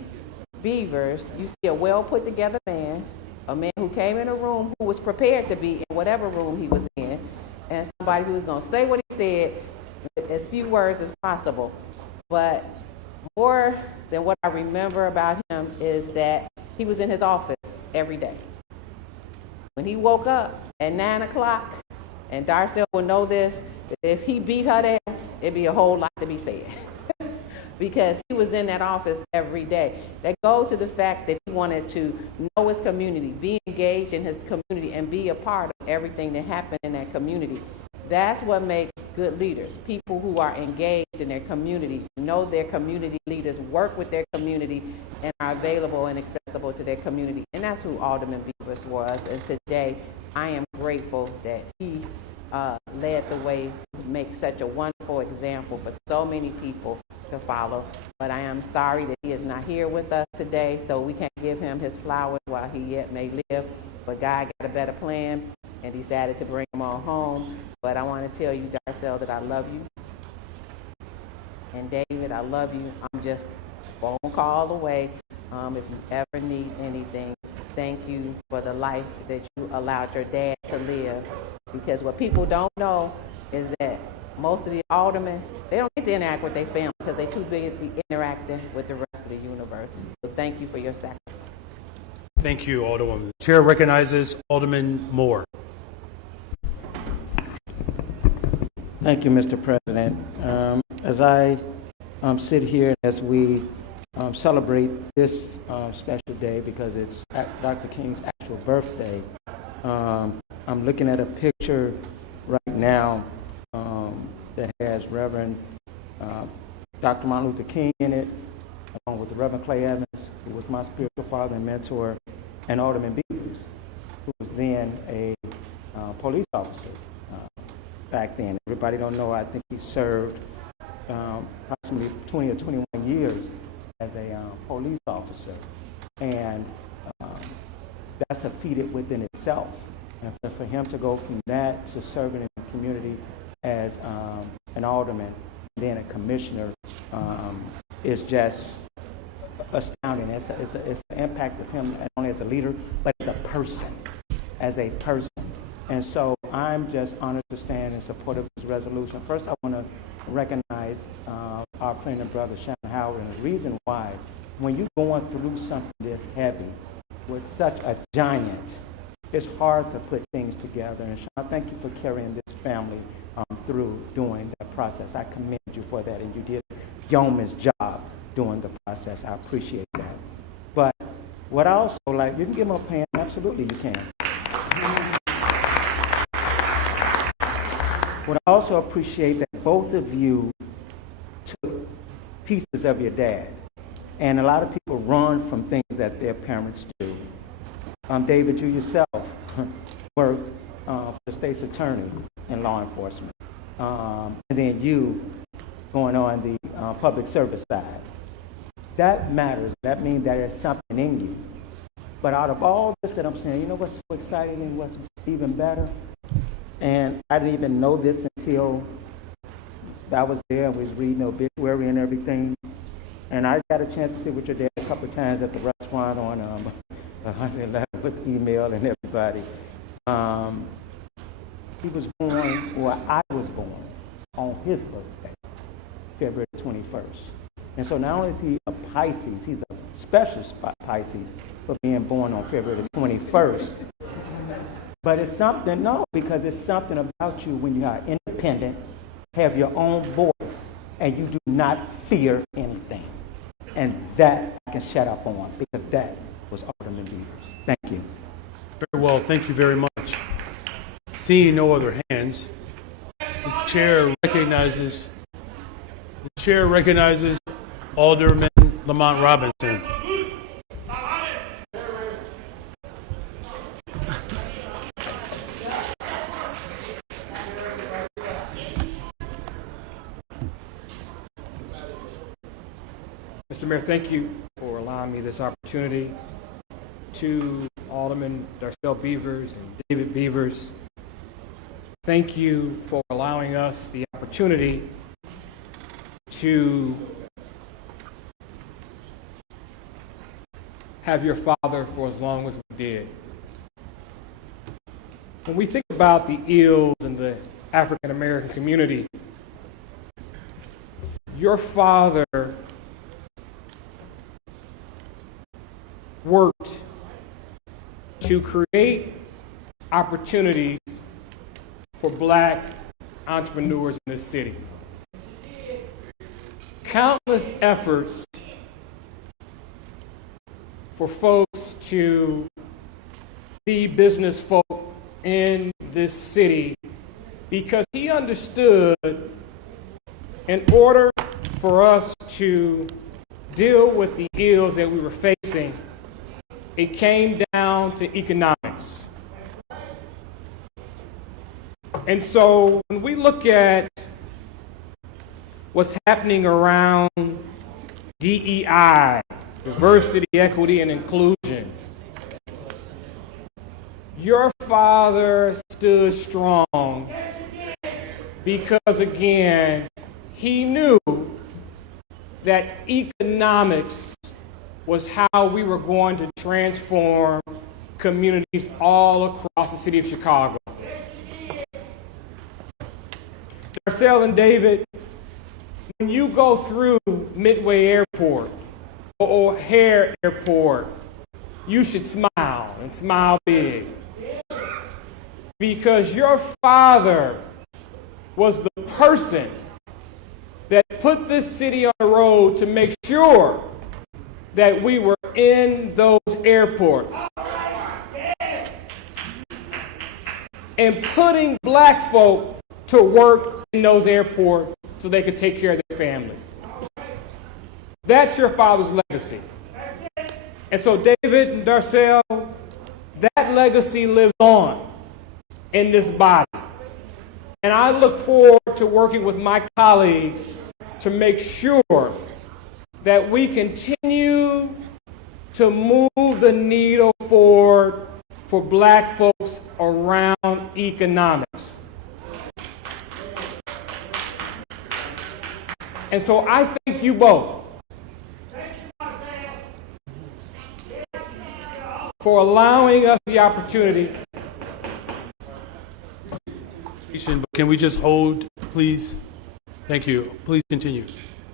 Beavers, you see a well put together man, a man who came in a room who was prepared to be in whatever room he was in, and somebody who was going to say what he said with as few words as possible. But more than what I remember about him is that he was in his office every day. When he woke up at 9 o'clock, and Darcel will know this, if he beat her there, it'd be a whole lot to be said. Because he was in that office every day. That goes to the fact that he wanted to know his community, be engaged in his community, and be a part of everything that happened in that community. That's what makes good leaders, people who are engaged in their community, know their community leaders, work with their community, and are available and accessible to their community. And that's who Alderman Beavers was. And today, I am grateful that he led the way to make such a wonderful example for so many people to follow. But I am sorry that he is not here with us today, so we can't give him his flowers while he yet may live. But God got a better plan and decided to bring him on home. But I want to tell you, Darcel, that I love you. And David, I love you. I'm just a phone call away. If you ever need anything, thank you for the life that you allowed your dad to live. Because what people don't know is that most of the aldermen, they don't get to interact with their family because they're too busy interacting with the rest of the universe. So thank you for your sacrifice. Thank you, Alderwoman. The chair recognizes Alderman Moore. Thank you, Mr. President. As I sit here, as we celebrate this special day because it's Dr. King's actual birthday, I'm looking at a picture right now that has Reverend Dr. Martin Luther King in it, along with the Reverend Clay Evans, who was my spiritual father and mentor, and Alderman Beavers, who was then a police officer back then. Everybody don't know, I think he served approximately 20 or 21 years as a police officer. And that's a feat within itself. And for him to go from that to serving in the community as an alderman, then a commissioner, is just astounding. It's an impact of him not only as a leader, but as a person. And so I'm just honored to stand in support of this resolution. First, I want to recognize our friend and brother, Shannon Howard, and the reason why, when you're going through something this heavy with such a giant, it's hard to put things together. And Sean, thank you for carrying this family through doing that process. I commend you for that, and you did yeoman's job doing the process. I appreciate that. But what I also like, you can give them a pen, absolutely you can. What I also appreciate that both of you took pieces of your dad. And a lot of people run from things that their parents do. David, you yourself worked for the state's attorney in law enforcement. And then you going on the public service side. That matters. That means there's something in you. But out of all this that I'm saying, you know what's so exciting and what's even better? And I didn't even know this until I was there and was reading the obituary and everything. And I got a chance to sit with your dad a couple of times at the restaurant on 111 with email and everybody. He was born, or I was born, on his birthday, February 21st. And so not only is he a Pisces, he's a special Pisces for being born on February 21st. But it's something, because it's something about you when you are independent, have your own voice, and you do not fear anything. And that I can shut up on, because that was Alderman Beavers. Thank you. Very well, thank you very much. Seeing no other hands, the chair recognizes Alderman Lamont Robinson. Mr. Mayor, thank you for allowing me this opportunity. To Alderman Darcel Beavers and David Beavers, thank you for allowing us the opportunity to have your father for as long as we did. When we think about the ills in the African American community, your father worked to create opportunities for black entrepreneurs in this city. Countless efforts for folks to be business folk in this city, because he understood in order for us to deal with the ills that we were facing, it came down to economics. And so when we look at what's happening around DEI, diversity, equity, and inclusion, your father stood strong because, again, he knew that economics was how we were going to transform communities all across the city of Chicago. Darcel and David, when you go through Midway Airport or O'Hare Airport, you should smile and smile big. Because your father was the person that put this city on the road to make sure that we were in those airports and putting black folk to work in those airports so they could take care of their families. That's your father's legacy. And so David and Darcel, that legacy lives on in this body. And I look forward to working with my colleagues to make sure that we continue to move the needle forward for black folks around economics. And so I thank you both for allowing us the opportunity. Can we just hold, please? Thank you. Please continue.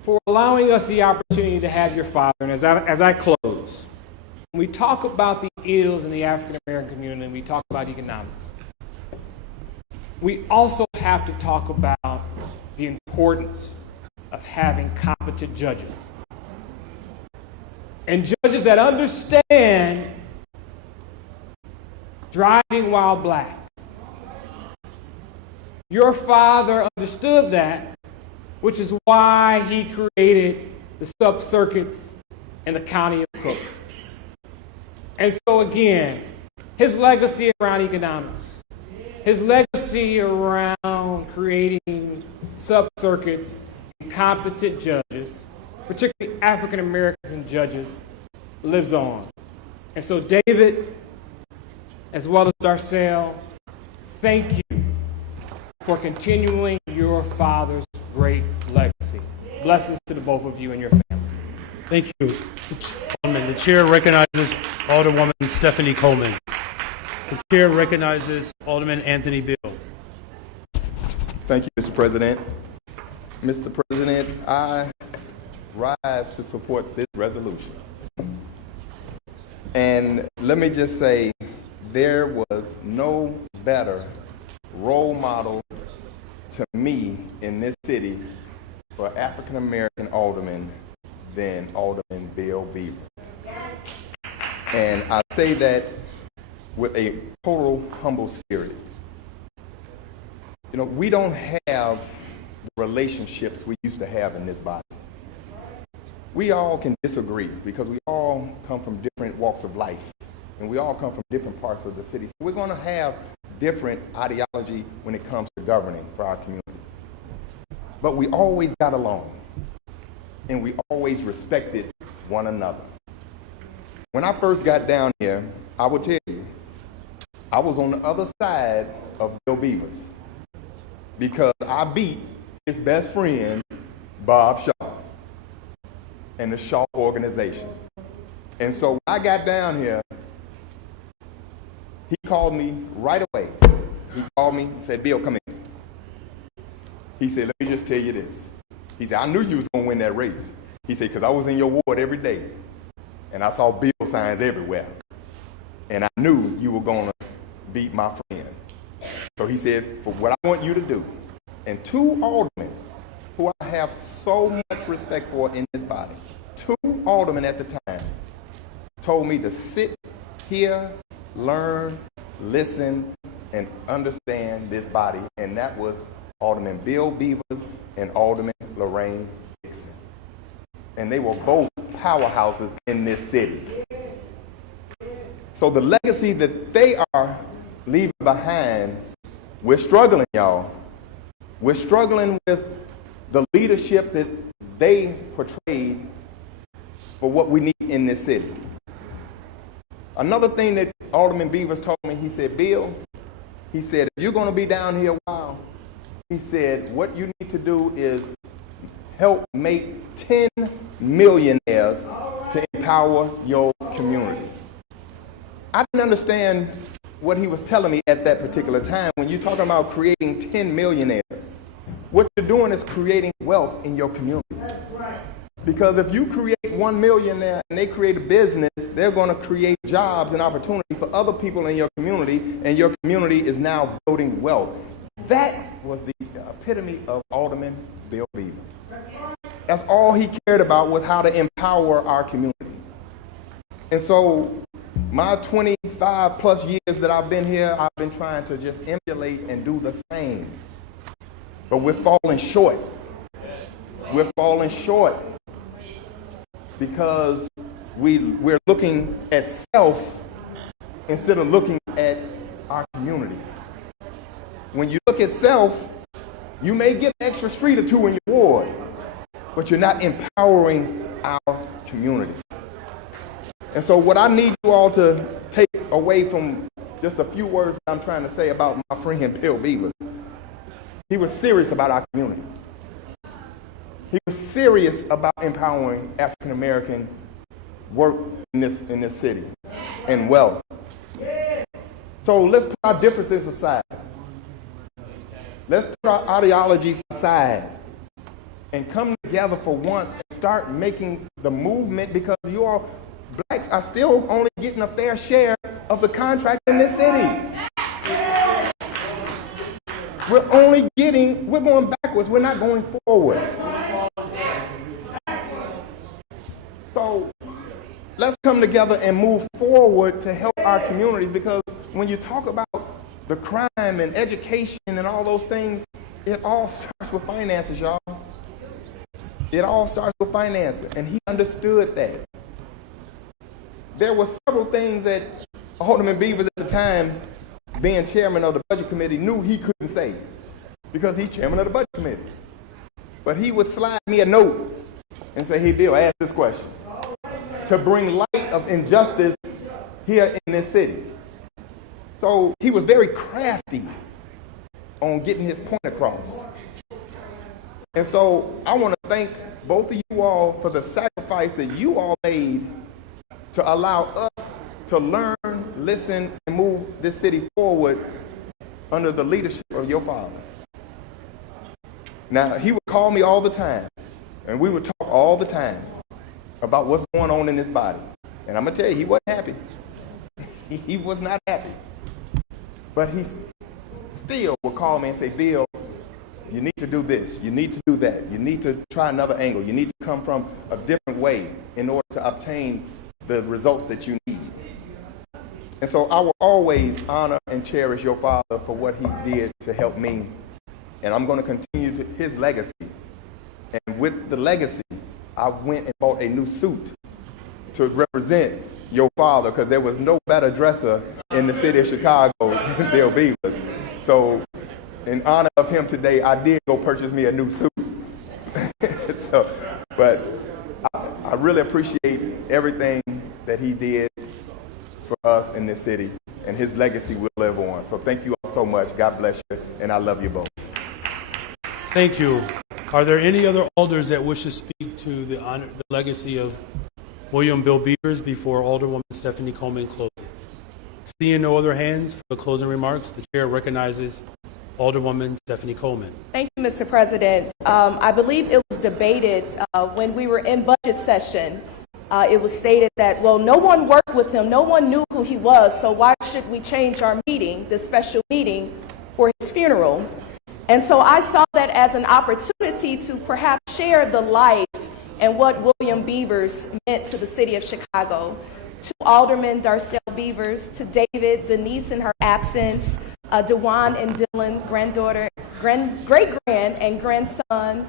For allowing us the opportunity to have your father. And as I close, when we talk about the ills in the African American community and we talk about economics, we also have to talk about the importance of having competent judges. And judges that understand driving while black. Your father understood that, which is why he created the sub-circuits in the county of Cook. And so again, his legacy around economics, his legacy around creating sub-circuits and competent judges, particularly African American judges, lives on. And so David, as well as Darcel, thank you for continuing your father's great legacy. Blessings to the both of you and your family. Thank you. The chair recognizes Alderwoman Stephanie Coleman. The chair recognizes Alderman Anthony Bill. Thank you, Mr. President. Mr. President, I rise to support this resolution. And let me just say, there was no better role model to me in this city for African American aldermen than Alderman Bill Beavers. And I say that with a total humble spirit. we don't have the relationships we used to have in this body. We all can disagree because we all come from different walks of life, and we all come from different parts of the city. So we're going to have different ideology when it comes to governing for our community. But we always got along, and we always respected one another. When I first got down here, I will tell you, I was on the other side of Bill Beavers because I beat his best friend, Bob Shaw, and the Shaw organization. And so when I got down here, he called me right away. He called me and said, Bill, come in. He said, let me just tell you this. He said, I knew you was going to win that race. He said, because I was in your ward every day, and I saw Bill signs everywhere. And I knew you were going to beat my friend. So he said, for what I want you to do, and two aldermen who I have so much respect for in this body, two aldermen at the time told me to sit here, learn, listen, and understand this body, and that was Alderman Bill Beavers and Alderman Lorraine Dixon. And they were both powerhouses in this city. So the legacy that they are leaving behind, we're struggling, y'all. We're struggling with the leadership that they portrayed for what we need in this city. Another thing that Alderman Beavers told me, he said, Bill, he said, if you're going to be down here a while, he said, what you need to do is help make 10 millionaires to empower your community. I didn't understand what he was telling me at that particular time. When you're talking about creating 10 millionaires, what you're doing is creating wealth in your community. Because if you create 1 millionaire and they create a business, they're going to create jobs and opportunity for other people in your community, and your community is now building wealth. That was the epitome of Alderman Bill Beavers. That's all he cared about, was how to empower our community. And so my 25 plus years that I've been here, I've been trying to just emulate and do the same. But we're falling short. We're falling short because we're looking at self instead of looking at our communities. When you look at self, you may get an extra street or two in your ward, but you're not empowering our community. And so what I need you all to take away from just a few words that I'm trying to say about my friend Bill Beavers, he was serious about our community. He was serious about empowering African American work in this city and wealth. So let's put our differences aside. Let's put our ideologies aside and come together for once and start making the movement, because you all blacks are still only getting a fair share of the contract in this city. We're going backwards, we're not going forward. So let's come together and move forward to help our community, because when you talk about the crime and education and all those things, it all starts with finances, y'all. It all starts with finances, and he understood that. There were several things that Alderman Beavers at the time, being chairman of the budget committee, knew he couldn't say because he's chairman of the budget committee. But he would slide me a note and say, hey, Bill, ask this question, to bring light of injustice here in this city. So he was very crafty on getting his point across. And so I want to thank both of you all for the sacrifice that you all made to allow us to learn, listen, and move this city forward under the leadership of your father. Now, he would call me all the time, and we would talk all the time about what's going on in this body. And I'm going to tell you, he wasn't happy. He was not happy. But he still would call me and say, Bill, you need to do this. You need to do that. You need to try another angle. You need to come from a different way in order to obtain the results that you need. And so I will always honor and cherish your father for what he did to help me and I'm going to continue to his legacy. And with the legacy, I went and bought a new suit to represent your father, because there was no better dresser in the city of Chicago than Bill Beavers. So in honor of him today, I did go purchase me a new suit. But I really appreciate everything that he did for us in this city, and his legacy will live on. So thank you all so much. God bless you, and I love you both. Thank you. Are there any other alders that wish to speak to the legacy of William Bill Beavers before Alderwoman Stephanie Coleman closes? Seeing no other hands for the closing remarks, the chair recognizes Alderwoman Stephanie Coleman. Thank you, Mr. President. I believe it was debated when we were in budget session. It was stated that, well, no one worked with him, no one knew who he was, so why should we change our meeting, this special meeting, for his funeral? And so I saw that as an opportunity to perhaps share the life and what William Beavers meant to the city of Chicago. To Alderman Darcel Beavers, to David, Denise in her absence, Dewan and Dylan, granddaughter, great-grand and grandson,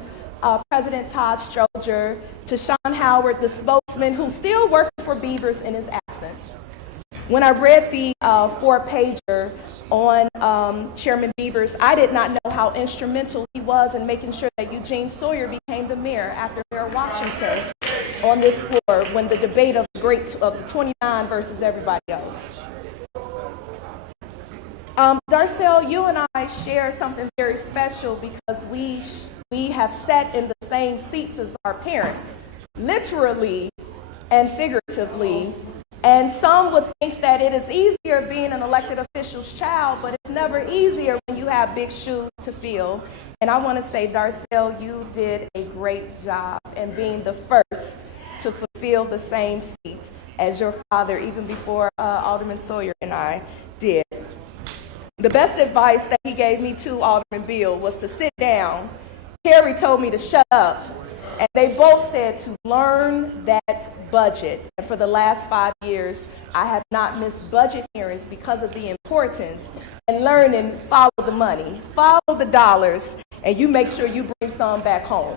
President Todd Stroger, to Sean Howard, the spokesman, who's still working for Beavers in his absence. When I read the four-pager on Chairman Beavers, I did not know how instrumental he was in making sure that Eugene Sawyer became the mayor after Mayor Washington on this floor when the debate of the 29 versus everybody else. Darcel, you and I share something very special because we have sat in the same seats as our parents, literally and figuratively. And some would think that it is easier being an elected official's child, but it's never easier when you have big shoes to fill. And I want to say, Darcel, you did a great job in being the first to fulfill the same seat as your father, even before Alderman Sawyer and I did. The best advice that he gave me to Alderman Beal was to sit down. Terry told me to shut up. And they both said to learn that budget. And for the last 5 years, I have not missed budget hearings because of the importance and learning, follow the money, follow the dollars, and you make sure you bring some back home.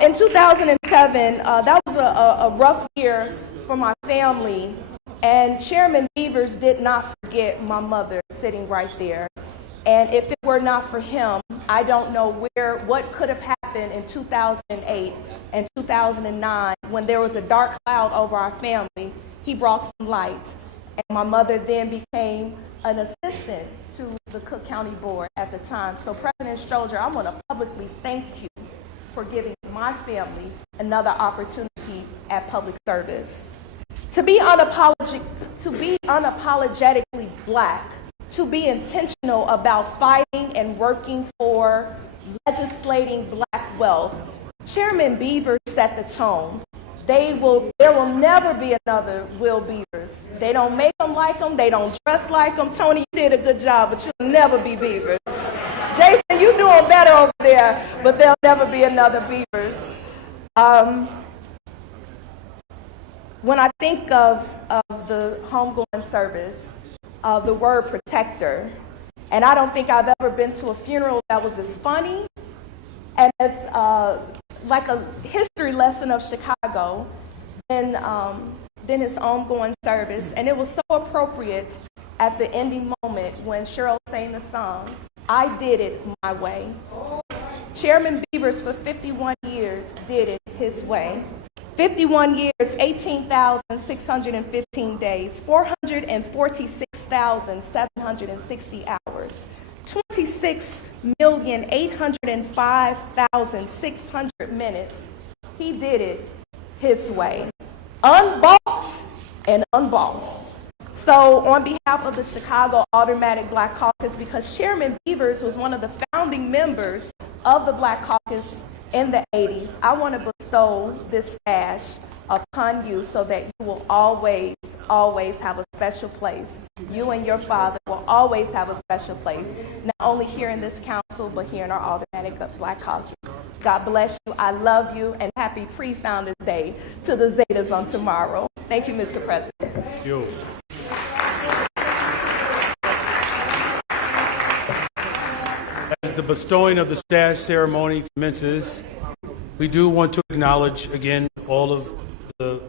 In 2007, that was a rough year for my family. And Chairman Beavers did not forget my mother sitting right there. And if it were not for him, I don't know what could have happened in 2008 and 2009 when there was a dark cloud over our family. He brought some light. And my mother then became an assistant to the Cook County Board at the time. So President Stroger, I want to publicly thank you for giving my family another opportunity at public service. To be unapologetically black, to be intentional about fighting and working for legislating black wealth. Chairman Beavers set the tone. There will never be another Will Beavers. They don't make them like them. They don't dress like them. Tony, you did a good job, but you'll never be Beavers. Jason, you doing better over there, but there'll never be another Beavers. When I think of the homegoing service, the word protector, and I don't think I've ever been to a funeral that was as funny and as like a history lesson of Chicago than his homegoing service. And it was so appropriate at the ending moment when Cheryl sang the song, I Did It My Way. Chairman Beavers for 51 years did it his way. 51 years, 18,615 days, 446,760 hours, 26,805,600 minutes. He did it his way, unbought and unbossed. So on behalf of the Chicago Automatic Black Caucus, because Chairman Beavers was one of the founding members of the Black Caucus in the 80s, I want to bestow this sash upon you so that you will always, always have a special place. You and your father will always have a special place, not only here in this council, but here in our Automatic Black Caucus. God bless you. I love you, and happy pre-Founders Day to the Zetas on tomorrow. Thank you, Mr. President. Thank you. the bestowing of the stash ceremony commences, we do want to acknowledge again all of the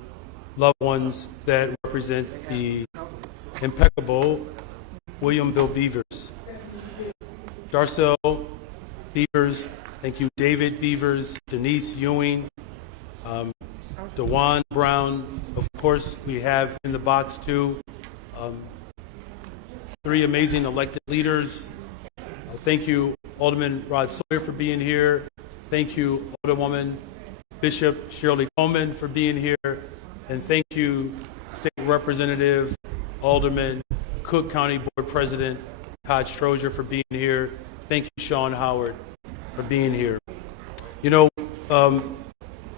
loved ones that represent the impeccable William Bill Beavers. Darcel Beavers, thank you, David Beavers, Denise Ewing, DeJuan Brown. Of course, we have in the box too 3 amazing elected leaders. Thank you, Alderman Rod Sawyer, for being here. Thank you, Alderwoman Bishop Shirley Coleman, for being here. And thank you, State Representative Alderman Cook County Board President Todd Strozier, for being here. Thank you, Sean Howard, for being here. You know,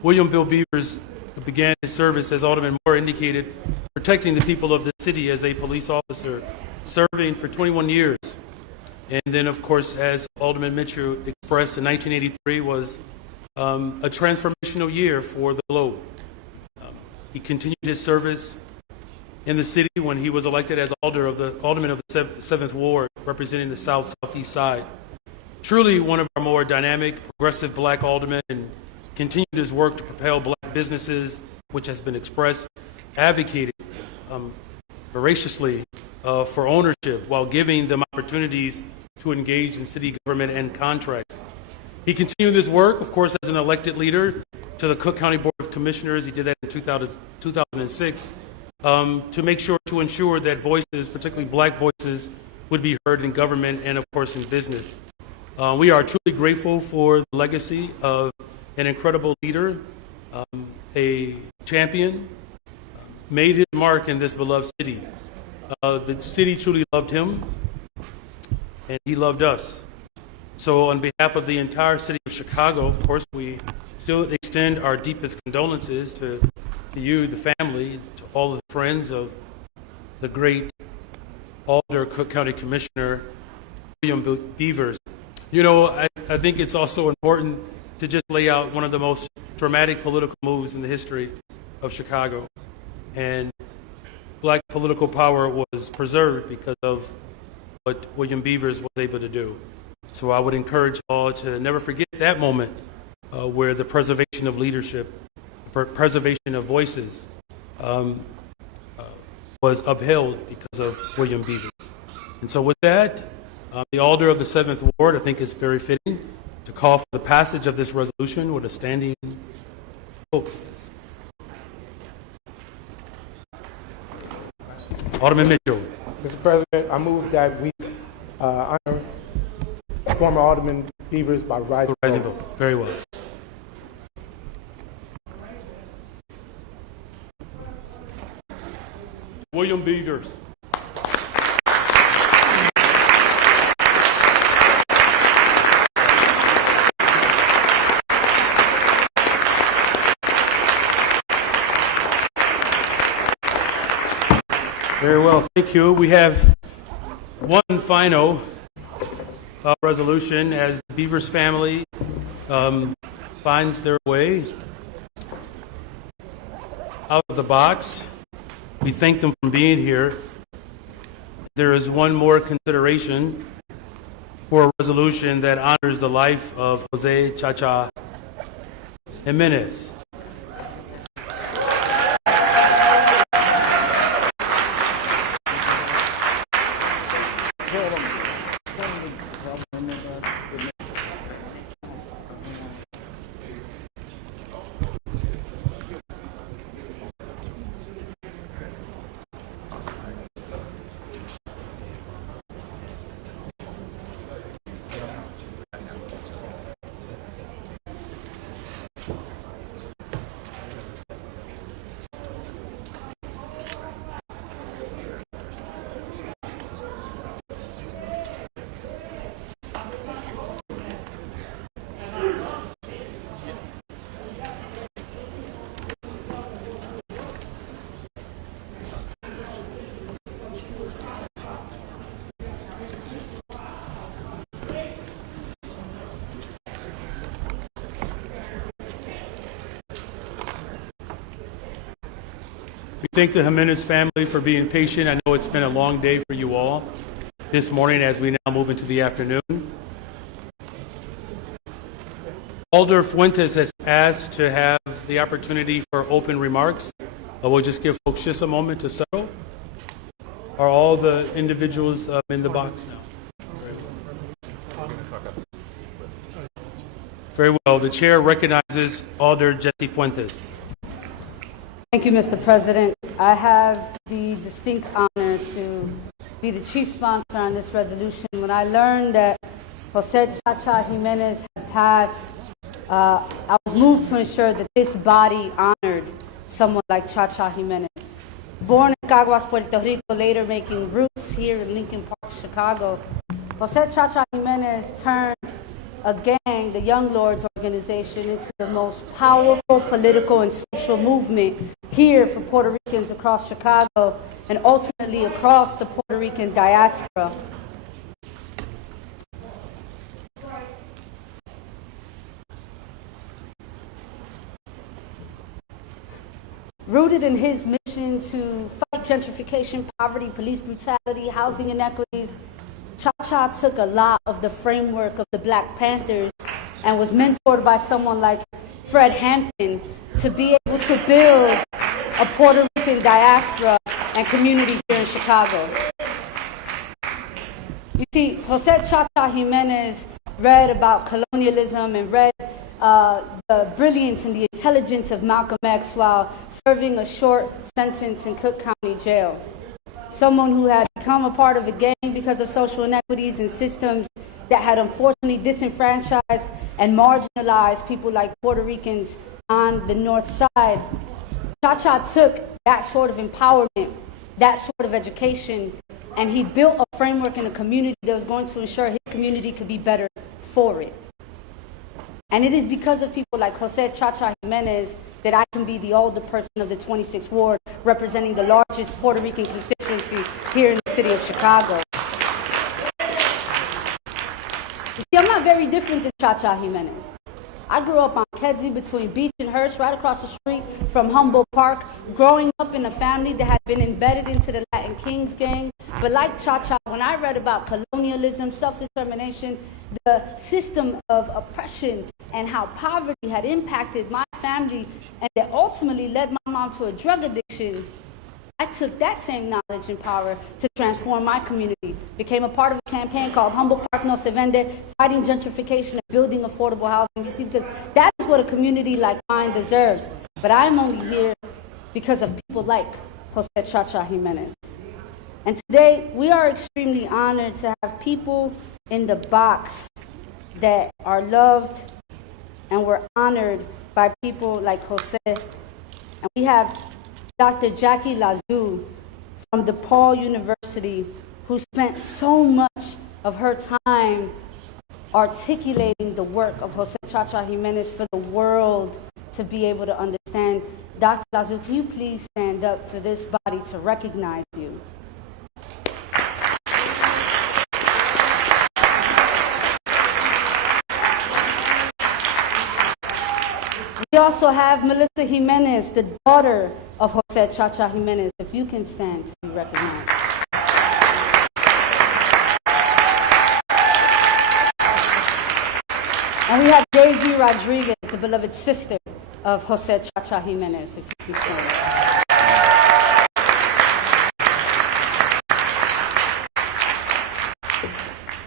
William Bill Beavers began his service, as Alderman Moore indicated, protecting the people of the city as a police officer, serving for 21 years. And then, of course, as Alderman Mitchell expressed, in 1983 was a transformational year for the globe. He continued his service in the city when he was elected as alderman of the 7th Ward, representing the southeast side. Truly one of our more dynamic, progressive black aldermen, and continued his work to propel black businesses, which has been expressed, advocated voraciously for ownership while giving them opportunities to engage in city government and contracts. He continued this work, of course, as an elected leader to the Cook County Board of Commissioners. He did that in 2006 to ensure that voices, particularly black voices, would be heard in government and, of course, in business. We are truly grateful for the legacy of an incredible leader, a champion, made his mark in this beloved city. The city truly loved him, and he loved us. So on behalf of the entire city of Chicago, of course, we still extend our deepest condolences to you, the family, to all of the friends of the great Alder Cook County Commissioner, William Beavers. You know, I think it's also important to just lay out one of the most dramatic political moves in the history of Chicago. And black political power was preserved because of what William Beavers was able to do. So I would encourage all to never forget that moment where the preservation of leadership, preservation of voices was upheld because of William Beavers. And so with that, the Alder of the 7th Ward, I think it's very fitting to call for the passage of this resolution with a standing vote. Alderman Mitchell. Mr. President, I move that we honor former Alderman Beavers by rising vote. Very well. William Beavers. Very well, thank you. We have one final resolution as the Beavers family finds their way out of the box. We thank them for being here. There is one more consideration for a resolution that honors the life of Jose Chacha Jimenez. We thank the Jimenez family for being patient. I know it's been a long day for you all this morning as we now move into the afternoon. Alder Fuentes has asked to have the opportunity for open remarks. We'll just give folks just a moment to settle. Are all the individuals in the box now? Very well. The chair recognizes Alder Jesse Fuentes. Thank you, Mr. President. I have the distinct honor to be the chief sponsor on this resolution. When I learned that Jose Chacha Jimenez had passed, I was moved to ensure that this body honored someone like Chacha Jimenez. Born in Caguas, Puerto Rico, later making roots here in Lincoln Park, Chicago, Jose Chacha Jimenez turned a gang, the Young Lords organization, into the most powerful political and social movement here for Puerto Ricans across Chicago and ultimately across the Puerto Rican diaspora. Rooted in his mission to fight gentrification, poverty, police brutality, housing inequities, Chacha took a lot of the framework of the Black Panthers and was mentored by someone like Fred Hampton to be able to build a Puerto Rican diaspora and community here in Chicago. You see, Jose Chacha Jimenez read about colonialism and read the brilliance and the intelligence of Malcolm X while serving a short sentence in Cook County Jail. Someone who had become a part of a gang because of social inequities and systems that had unfortunately disenfranchised and marginalized people like Puerto Ricans on the north side. Chacha took that sort of empowerment, that sort of education, and he built a framework in a community that was going to ensure his community could be better for it. And it is because of people like Jose Chacha Jimenez that I can be the older person of the 26th Ward, representing the largest Puerto Rican constituency here in the city of Chicago. You see, I'm not very different than Chacha Jimenez. I grew up on Kedzie between Beach and Hearst, right across the street from Humboldt Park, growing up in a family that had been embedded into the Latin Kings gang. But like Chacha, when I read about colonialism, self-determination, the system of oppression and how poverty had impacted my family and that ultimately led my mom to a drug addiction, I took that same knowledge and power to transform my community. Became a part of a campaign called Humboldt Park No Se Vende, fighting gentrification and building affordable housing. You see, because that is what a community like mine deserves. But I'm only here because of people like Jose Chacha Jimenez. And today, we are extremely honored to have people in the box that are loved and were honored by people like Jose. And we have Dr. Jackie Lazou from DePaul University, who spent so much of her time articulating the work of Jose Chacha Jimenez for the world to be able to understand. Dr. Lazou, can you please stand up for this body to recognize you? We also have Melissa Jimenez, the daughter of Jose Chacha Jimenez. If you can stand to be recognized. And we have Daisy Rodriguez, the beloved sister of Jose Chacha Jimenez. If you can stand.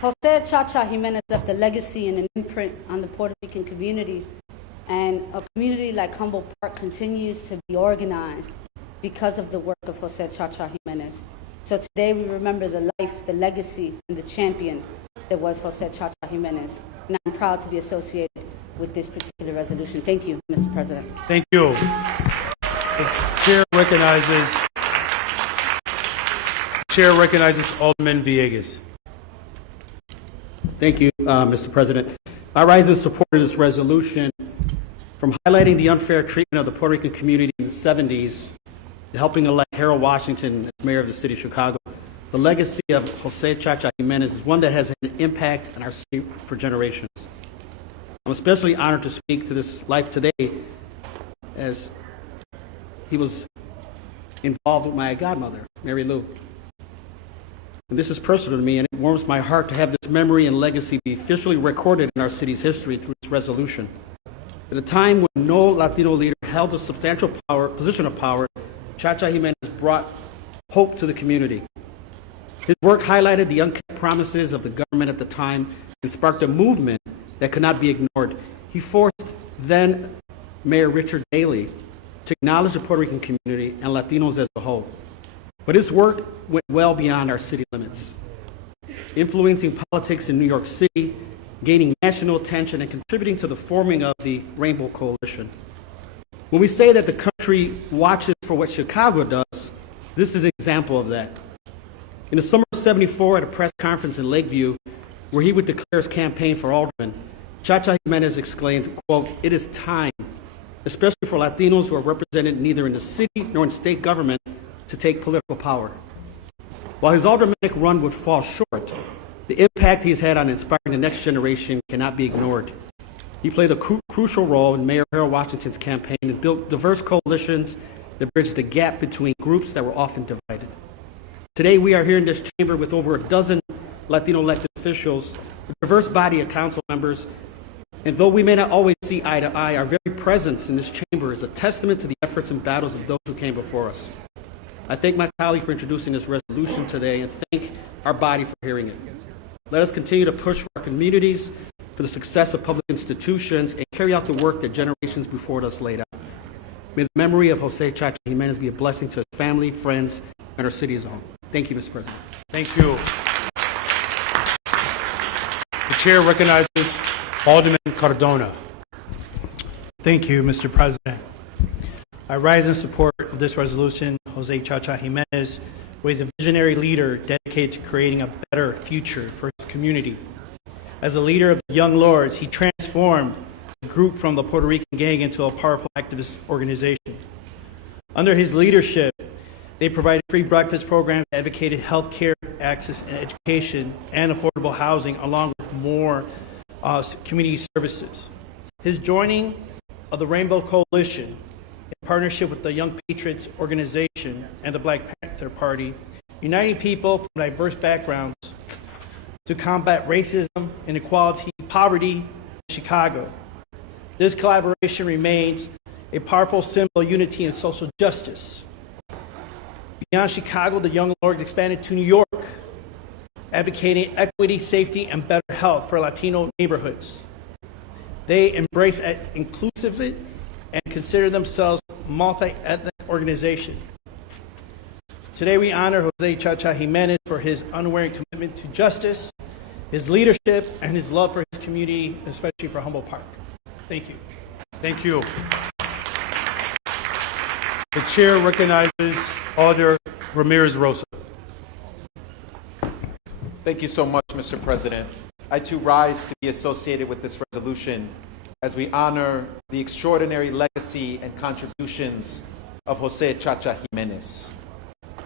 Jose Chacha Jimenez left a legacy and an imprint on the Puerto Rican community. And a community like Humboldt Park continues to be organized because of the work of Jose Chacha Jimenez. So today we remember the life, the legacy, and the champion that was Jose Chacha Jimenez. And I'm proud to be associated with this particular resolution. Thank you, Mr. President. Thank you. The chair recognizes Alderman Villegas. Thank you, Mr. President. I rise in support of this resolution. From highlighting the unfair treatment of the Puerto Rican community in the 70s to helping elect Harold Washington as mayor of the city of Chicago, the legacy of Jose Chacha Jimenez is one that has an impact on our city for generations. I'm especially honored to speak to this life today as he was involved with my godmother, Mary Lou. And this is personal to me, and it warms my heart to have this memory and legacy be officially recorded in our city's history through this resolution. At a time when no Latino leader held a substantial position of power, Chacha Jimenez brought hope to the community. His work highlighted the unkept promises of the government at the time and sparked a movement that could not be ignored. He forced then Mayor Richard Daley to acknowledge the Puerto Rican community and Latinos as a whole. But his work went well beyond our city limits, influencing politics in New York City, gaining national attention, and contributing to the forming of the Rainbow Coalition. When we say that the country watches for what Chicago does, this is an example of that. In the summer of '74, at a press conference in Lakeview, where he would declare his campaign for alderman, Chacha Jimenez exclaimed, quote, "It is time, especially for Latinos who are represented neither in the city nor in state government, to take political power." While his aldermanic run would fall short, the impact he's had on inspiring the next generation cannot be ignored. He played a crucial role in Mayor Harold Washington's campaign and built diverse coalitions that bridged the gap between groups that were often divided. Today, we are here in this chamber with over a dozen Latino elected officials, a diverse body of council members, and though we may not always see eye to eye, our very presence in this chamber is a testament to the efforts and battles of those who came before us. I thank my colleague for introducing this resolution today and thank our body for hearing it. Let us continue to push for our communities, for the success of public institutions, and carry out the work that generations before us laid out. May the memory of Jose Chacha Jimenez be a blessing to his family, friends, and our city as a whole. Thank you, Mr. President. Thank you. The chair recognizes Alderman Cardona. Thank you, Mr. President. I rise in support of this resolution. Jose Chacha Jimenez was a visionary leader dedicated to creating a better future for his community. As a leader of the Young Lords, he transformed the group from the Puerto Rican gang into a powerful activist organization. Under his leadership, they provided free breakfast programs, advocated health care access and education, and affordable housing, along with more community services. His joining of the Rainbow Coalition in partnership with the Young Patriots Organization and the Black Panther Party, uniting people from diverse backgrounds to combat racism, inequality, poverty in Chicago. This collaboration remains a powerful symbol of unity and social justice. Beyond Chicago, the Young Lords expanded to New York, advocating equity, safety, and better health for Latino neighborhoods. They embrace inclusivity and consider themselves a multi-ethnic organization. Today we honor Jose Chacha Jimenez for his unwavering commitment to justice, his leadership, and his love for his community, especially for Humboldt Park. Thank you. Thank you. The chair recognizes Alder Ramirez Rosa. Thank you so much, Mr. President. I too rise to be associated with this resolution as we honor the extraordinary legacy and contributions of Jose Chacha Jimenez.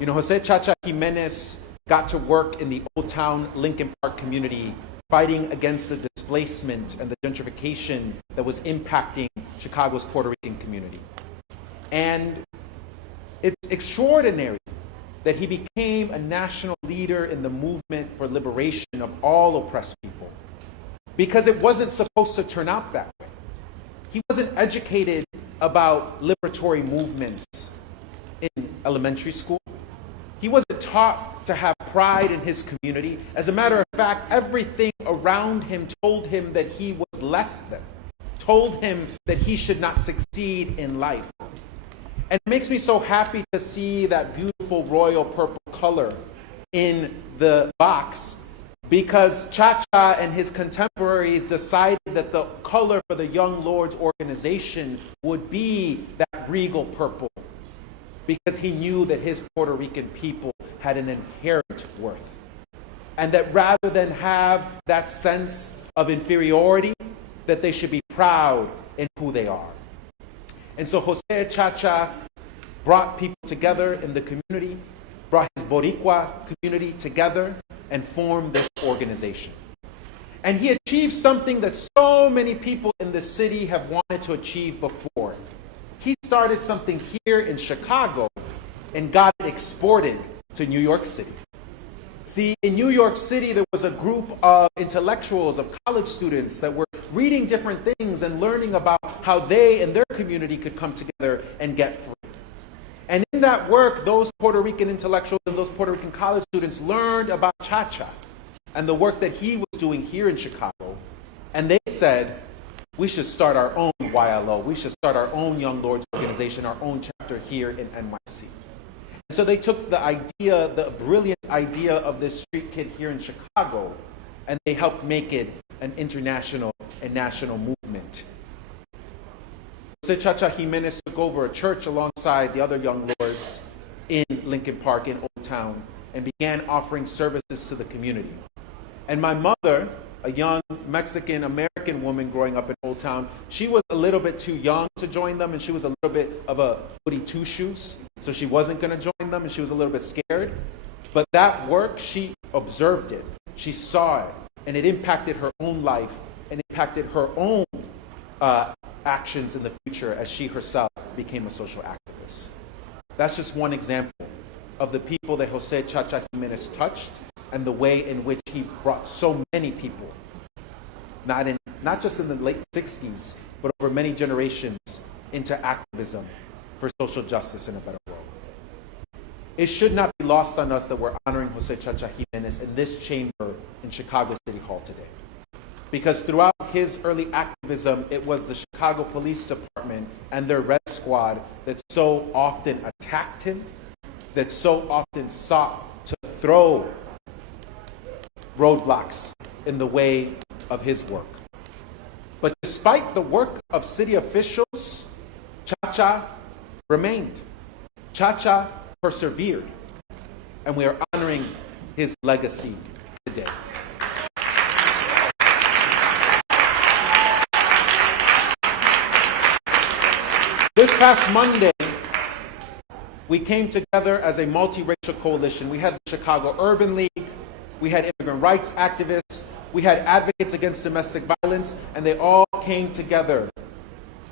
You know, Jose Chacha Jimenez got to work in the Old Town Lincoln Park community, fighting against the displacement and the gentrification that was impacting Chicago's Puerto Rican community. And it's extraordinary that he became a national leader in the movement for liberation of all oppressed people, because it wasn't supposed to turn out that way. He wasn't educated about liberatory movements in elementary school. He wasn't taught to have pride in his community. As a matter of fact, everything around him told him that he was less than, told him that he should not succeed in life. And it makes me so happy to see that beautiful royal purple color in the box, because Chacha and his contemporaries decided that the color for the Young Lords organization would be that regal purple, because he knew that his Puerto Rican people had an inherent worth. And that rather than have that sense of inferiority, that they should be proud in who they are. And so Jose Chacha brought people together in the community, brought his Boricua community together, and formed this organization. And he achieved something that so many people in the city have wanted to achieve before. He started something here in Chicago and got it exported to New York City. See, in New York City, there was a group of intellectuals, of college students that were reading different things and learning about how they and their community could come together and get free. And in that work, those Puerto Rican intellectuals and those Puerto Rican college students learned about Chacha and the work that he was doing here in Chicago. And they said, we should start our own YLO. We should start our own Young Lords organization, our own chapter here in NYC. So they took the idea, the brilliant idea of this street kid here in Chicago, and they helped make it an international and national movement. Jose Chacha Jimenez took over a church alongside the other Young Lords in Lincoln Park in Old Town and began offering services to the community. And my mother, a young Mexican-American woman growing up in Old Town, she was a little bit too young to join them, and she was a little bit of a goody two-shoes, so she wasn't going to join them, and she was a little bit scared. But that work, she observed it, she saw it, and it impacted her own life and impacted her own actions in the future as she herself became a social activist. That's just one example of the people that Jose Chacha Jimenez touched and the way in which he brought so many people, not just in the late 60s, but over many generations, into activism for social justice and a better world. It should not be lost on us that we're honoring Jose Chacha Jimenez in this chamber in Chicago City Hall today. Because throughout his early activism, it was the Chicago Police Department and their Red Squad that so often attacked him, that so often sought to throw roadblocks in the way of his work. But despite the work of city officials, Chacha remained. Chacha persevered, and we are honoring his legacy today. This past Monday, we came together as a multiracial coalition. We had the Chicago Urban League, we had immigrant rights activists, we had advocates against domestic violence, and they all came together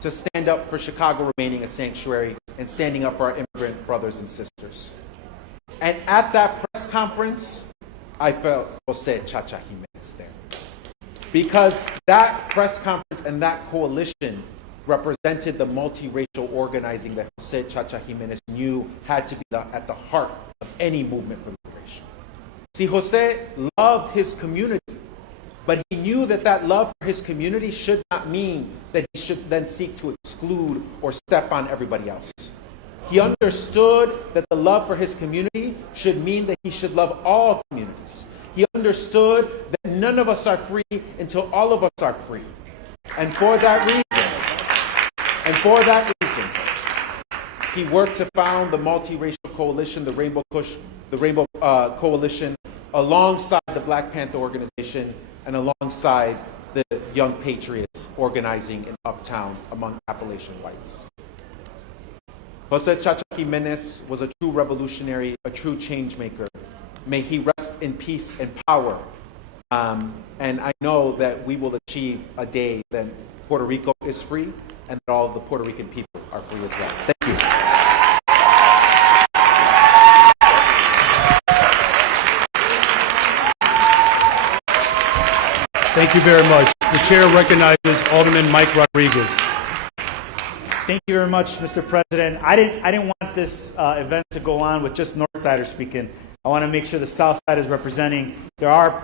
to stand up for Chicago remaining a sanctuary and standing up for our immigrant brothers and sisters. And at that press conference, I felt Jose Chacha Jimenez there. Because that press conference and that coalition represented the multiracial organizing that Jose Chacha Jimenez knew had to be at the heart of any movement for liberation. See, Jose loved his community, but he knew that that love for his community should not mean that he should then seek to exclude or step on everybody else. He understood that the love for his community should mean that he should love all communities. He understood that none of us are free until all of us are free. And for that reason, he worked to found the multiracial coalition, the Rainbow Coalition, alongside the Black Panther organization and alongside the Young Patriots organizing in Uptown among Appalachian whites. Jose Chacha Jimenez was a true revolutionary, a true change maker. May he rest in peace and power. And I know that we will achieve a day that Puerto Rico is free and that all of the Puerto Rican people are free as well. Thank you. Thank you very much. The chair recognizes Alderman Mike Rodriguez. Thank you very much, Mr. President. I didn't want this event to go on with just Northsiders speaking. I want to make sure the South Side is representing. There are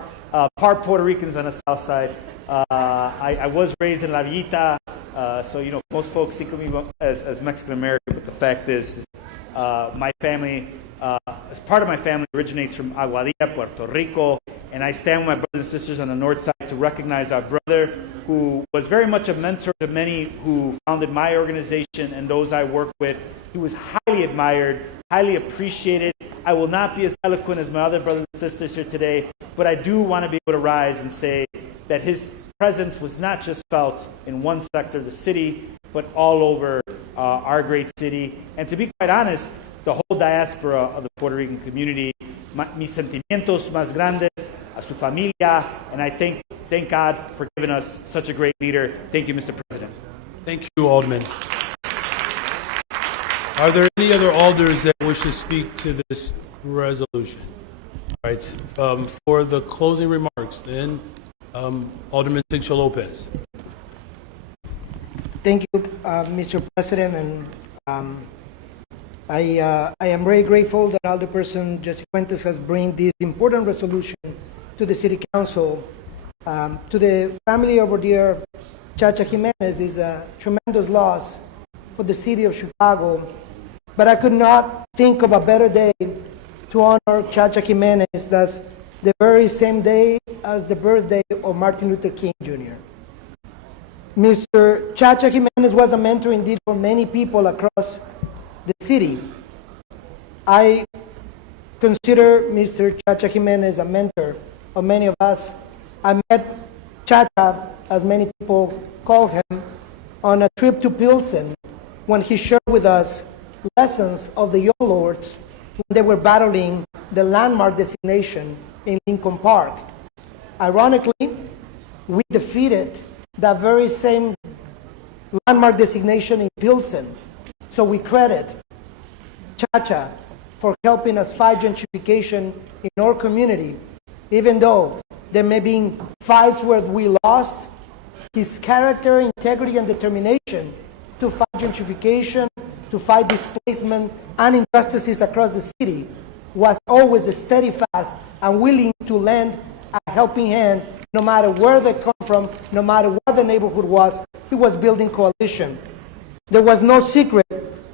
part Puerto Ricans on the South Side. I was raised in La Villita, so most folks think of me as Mexican American, but the fact is, my family, as part of my family, originates from Aguadilla, Puerto Rico, and I stand with my brothers and sisters on the North Side to recognize our brother, who was very much a mentor to many who founded my organization and those I work with. He was highly admired, highly appreciated. I will not be as eloquent as my other brothers and sisters here today, but I do want to be able to rise and say that his presence was not just felt in one sector of the city, but all over our great city. And to be quite honest, the whole diaspora of the Puerto Rican community, mis sentimientos más grandes a su familia, and I thank God for giving us such a great leader. Thank you, Mr. President. Thank you, Alderman. Are there any other alders that wish to speak to this resolution? All right, for the closing remarks, then, Alderman Sigcho Lopez. Thank you, Mr. President, and I am very grateful that Alderperson Jesse Fuentes has bring this important resolution to the City Council. To the family of our dear Chacha Jimenez is a tremendous loss for the city of Chicago, but I could not think of a better day to honor Chacha Jimenez. That's the very same day as the birthday of Martin Luther King Jr. Mr. Chacha Jimenez was a mentor indeed for many people across the city. I consider Mr. Chacha Jimenez a mentor of many of us. I met Chacha, as many people call him, on a trip to Pilsen when he shared with us lessons of the Young Lords when they were battling the landmark designation in Lincoln Park. Ironically, we defeated that very same landmark designation in Pilsen. So we credit Chacha for helping us fight gentrification in our community. Even though there may be fights where we lost, his character, integrity, and determination to fight gentrification, to fight displacement and injustices across the city was always steadfast and willing to lend a helping hand no matter where they come from, no matter what the neighborhood was. He was building coalition. There was no secret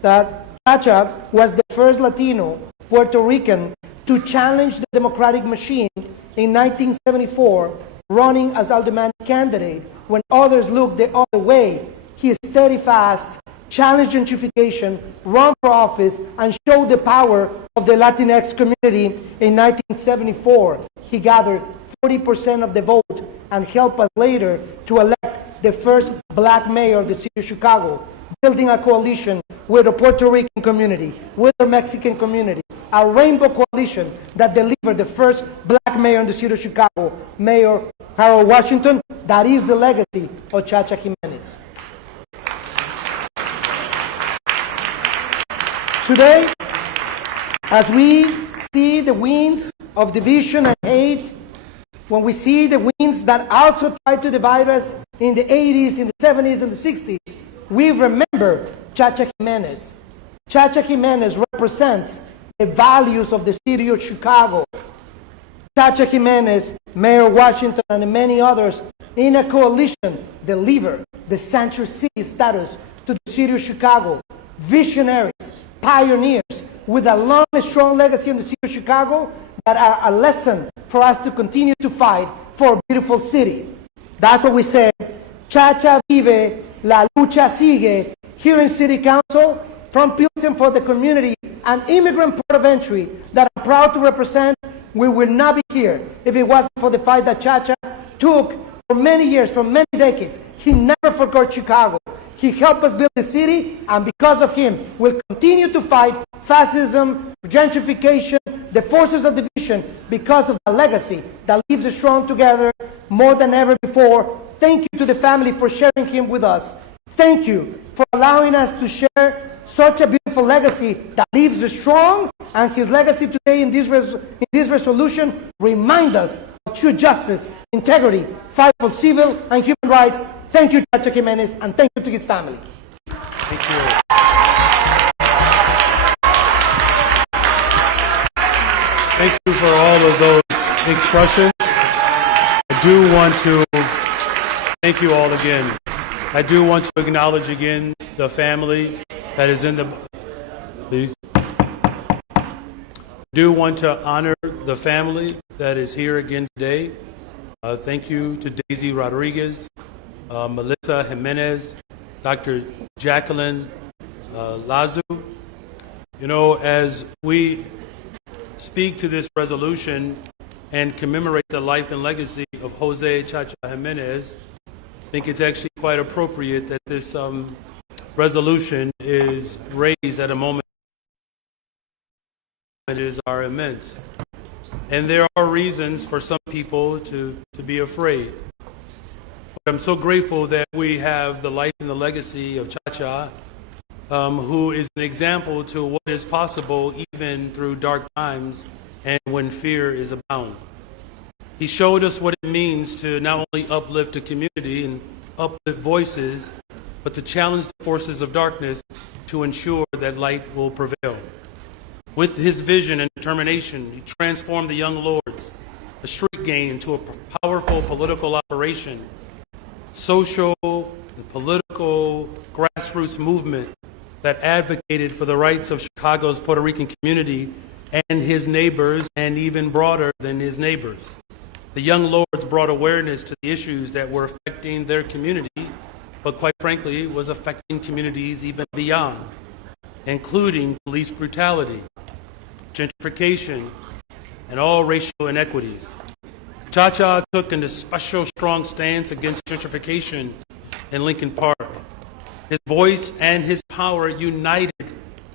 that Chacha was the first Latino Puerto Rican to challenge the Democratic machine in 1974, running as Alderman candidate when others looked the other way. He steadfast, challenged gentrification, ran for office, and showed the power of the Latinx community in 1974. He gathered 40% of the vote and helped us later to elect the first black mayor of the city of Chicago, building a coalition with the Puerto Rican community, with the Mexican community, a rainbow coalition that delivered the first black mayor in the city of Chicago, Mayor Harold Washington. That is the legacy of Chacha Jimenez. Today, as we see the winds of division and hate, when we see the winds that also tried to divide us in the 80s, in the 70s, and the 60s, we remember Chacha Jimenez. Chacha Jimenez represents the values of the city of Chicago. Chacha Jimenez, Mayor Washington, and many others in a coalition deliver the sanctuary city status to the city of Chicago. Visionaries, pioneers, with a long and strong legacy in the city of Chicago that are a lesson for us to continue to fight for a beautiful city. That's what we say. Chacha vive, la lucha sigue. Here in City Council, from Pilsen for the community, an immigrant port of entry that I'm proud to represent, we will not be here if it wasn't for the fight that Chacha took for many years, for many decades. He never forgot Chicago. He helped us build the city, and because of him, we'll continue to fight fascism, gentrification, the forces of division, because of the legacy that leaves us strong together more than ever before. Thank you to the family for sharing him with us. Thank you for allowing us to share such a beautiful legacy that leaves us strong, and his legacy today in this resolution remind us of true justice, integrity, fight for civil and human rights. Thank you, Chacha Jimenez, and thank you to his family. Thank you. Thank you for all of those expressions. I do want to thank you all again. I do want to acknowledge again the family that is in the... Please. I do want to honor the family that is here again today. Thank you to Daisy Rodriguez, Melissa Jimenez, Dr. Jacqueline Lazu. You know, as we speak to this resolution and commemorate the life and legacy of Jose Chacha Jimenez, I think it's actually quite appropriate that this resolution is raised at a moment are immense. And there are reasons for some people to be afraid. But I'm so grateful that we have the life and the legacy of Chacha, who is an example to what is possible even through dark times and when fear is abound. He showed us what it means to not only uplift a community and uplift voices, but to challenge the forces of darkness to ensure that light will prevail. With his vision and determination, he transformed the Young Lords, a street gang, into a powerful political operation, social and political grassroots movement that advocated for the rights of Chicago's Puerto Rican community and his neighbors, and even broader than his neighbors. The Young Lords brought awareness to the issues that were affecting their community, but quite frankly, was affecting communities even beyond, including police brutality, gentrification, and all racial inequities. Chacha took an especially strong stance against gentrification in Lincoln Park. His voice and his power united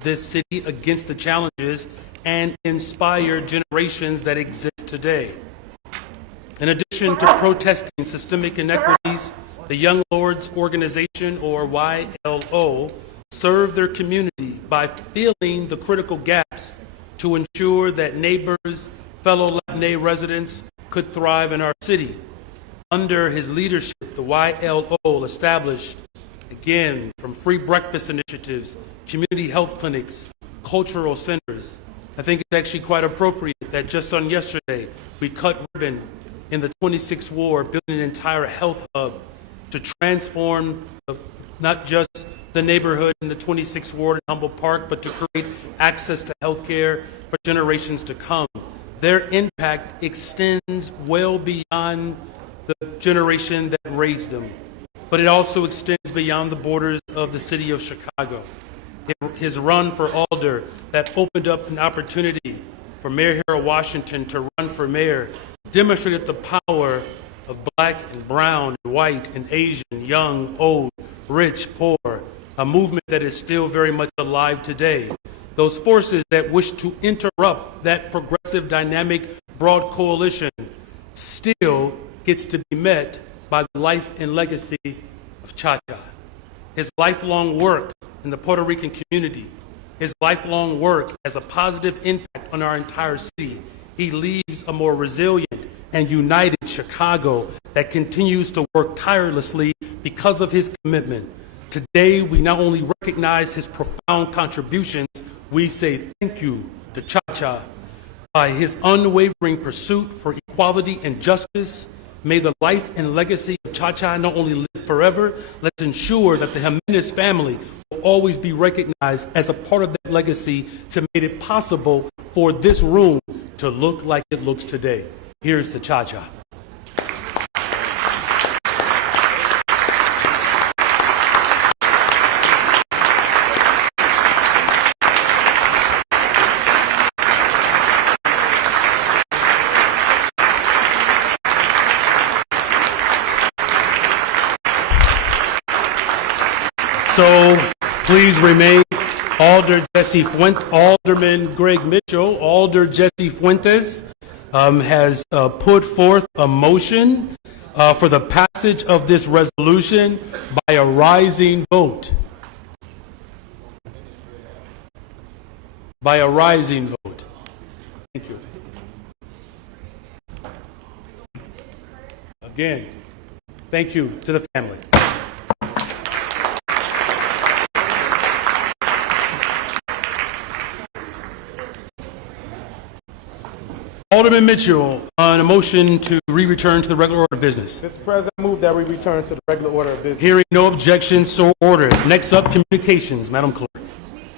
this city against the challenges and inspired generations that exist today. In addition to protesting systemic inequities, the Young Lords Organization, or YLO, served their community by filling the critical gaps to ensure that neighbors, fellow Latinx residents could thrive in our city. Under his leadership, the YLO established, again, from free breakfast initiatives, community health clinics, cultural centers. I think it's actually quite appropriate that just on yesterday, we cut ribbon in the 26th Ward, building an entire health hub to transform not just the neighborhood in the 26th Ward in Humboldt Park, but to create access to health care for generations to come. Their impact extends well beyond the generation that raised them, but it also extends beyond the borders of the city of Chicago. His run for alder that opened up an opportunity for Mayor Harold Washington to run for mayor demonstrated the power of black and brown and white and Asian, young, old, rich, poor, a movement that is still very much alive today. Those forces that wish to interrupt that progressive, dynamic, broad coalition still gets to be met by the life and legacy of Chacha. His lifelong work in the Puerto Rican community, his lifelong work has a positive impact on our entire city. He leaves a more resilient and united Chicago that continues to work tirelessly because of his commitment. Today, we not only recognize his profound contributions, we say thank you to Chacha. By his unwavering pursuit for equality and justice, may the life and legacy of Chacha not only live forever, let's ensure that the Jimenez family will always be recognized as a part of that legacy to make it possible for this room to look like it looks today. Here's to Chacha. So please remain. Alderman Greg Mitchell, Alder Jesse Fuentes has put forth a motion for the passage of this resolution by a rising vote. By a rising vote. Thank you. Again, thank you to the family. Alderman Mitchell, on a motion to re-return to the regular order of business. Mr. President, I move that we return to the regular order of business. Hearing no objections, so ordered. Next up, communications. Madam Clerk.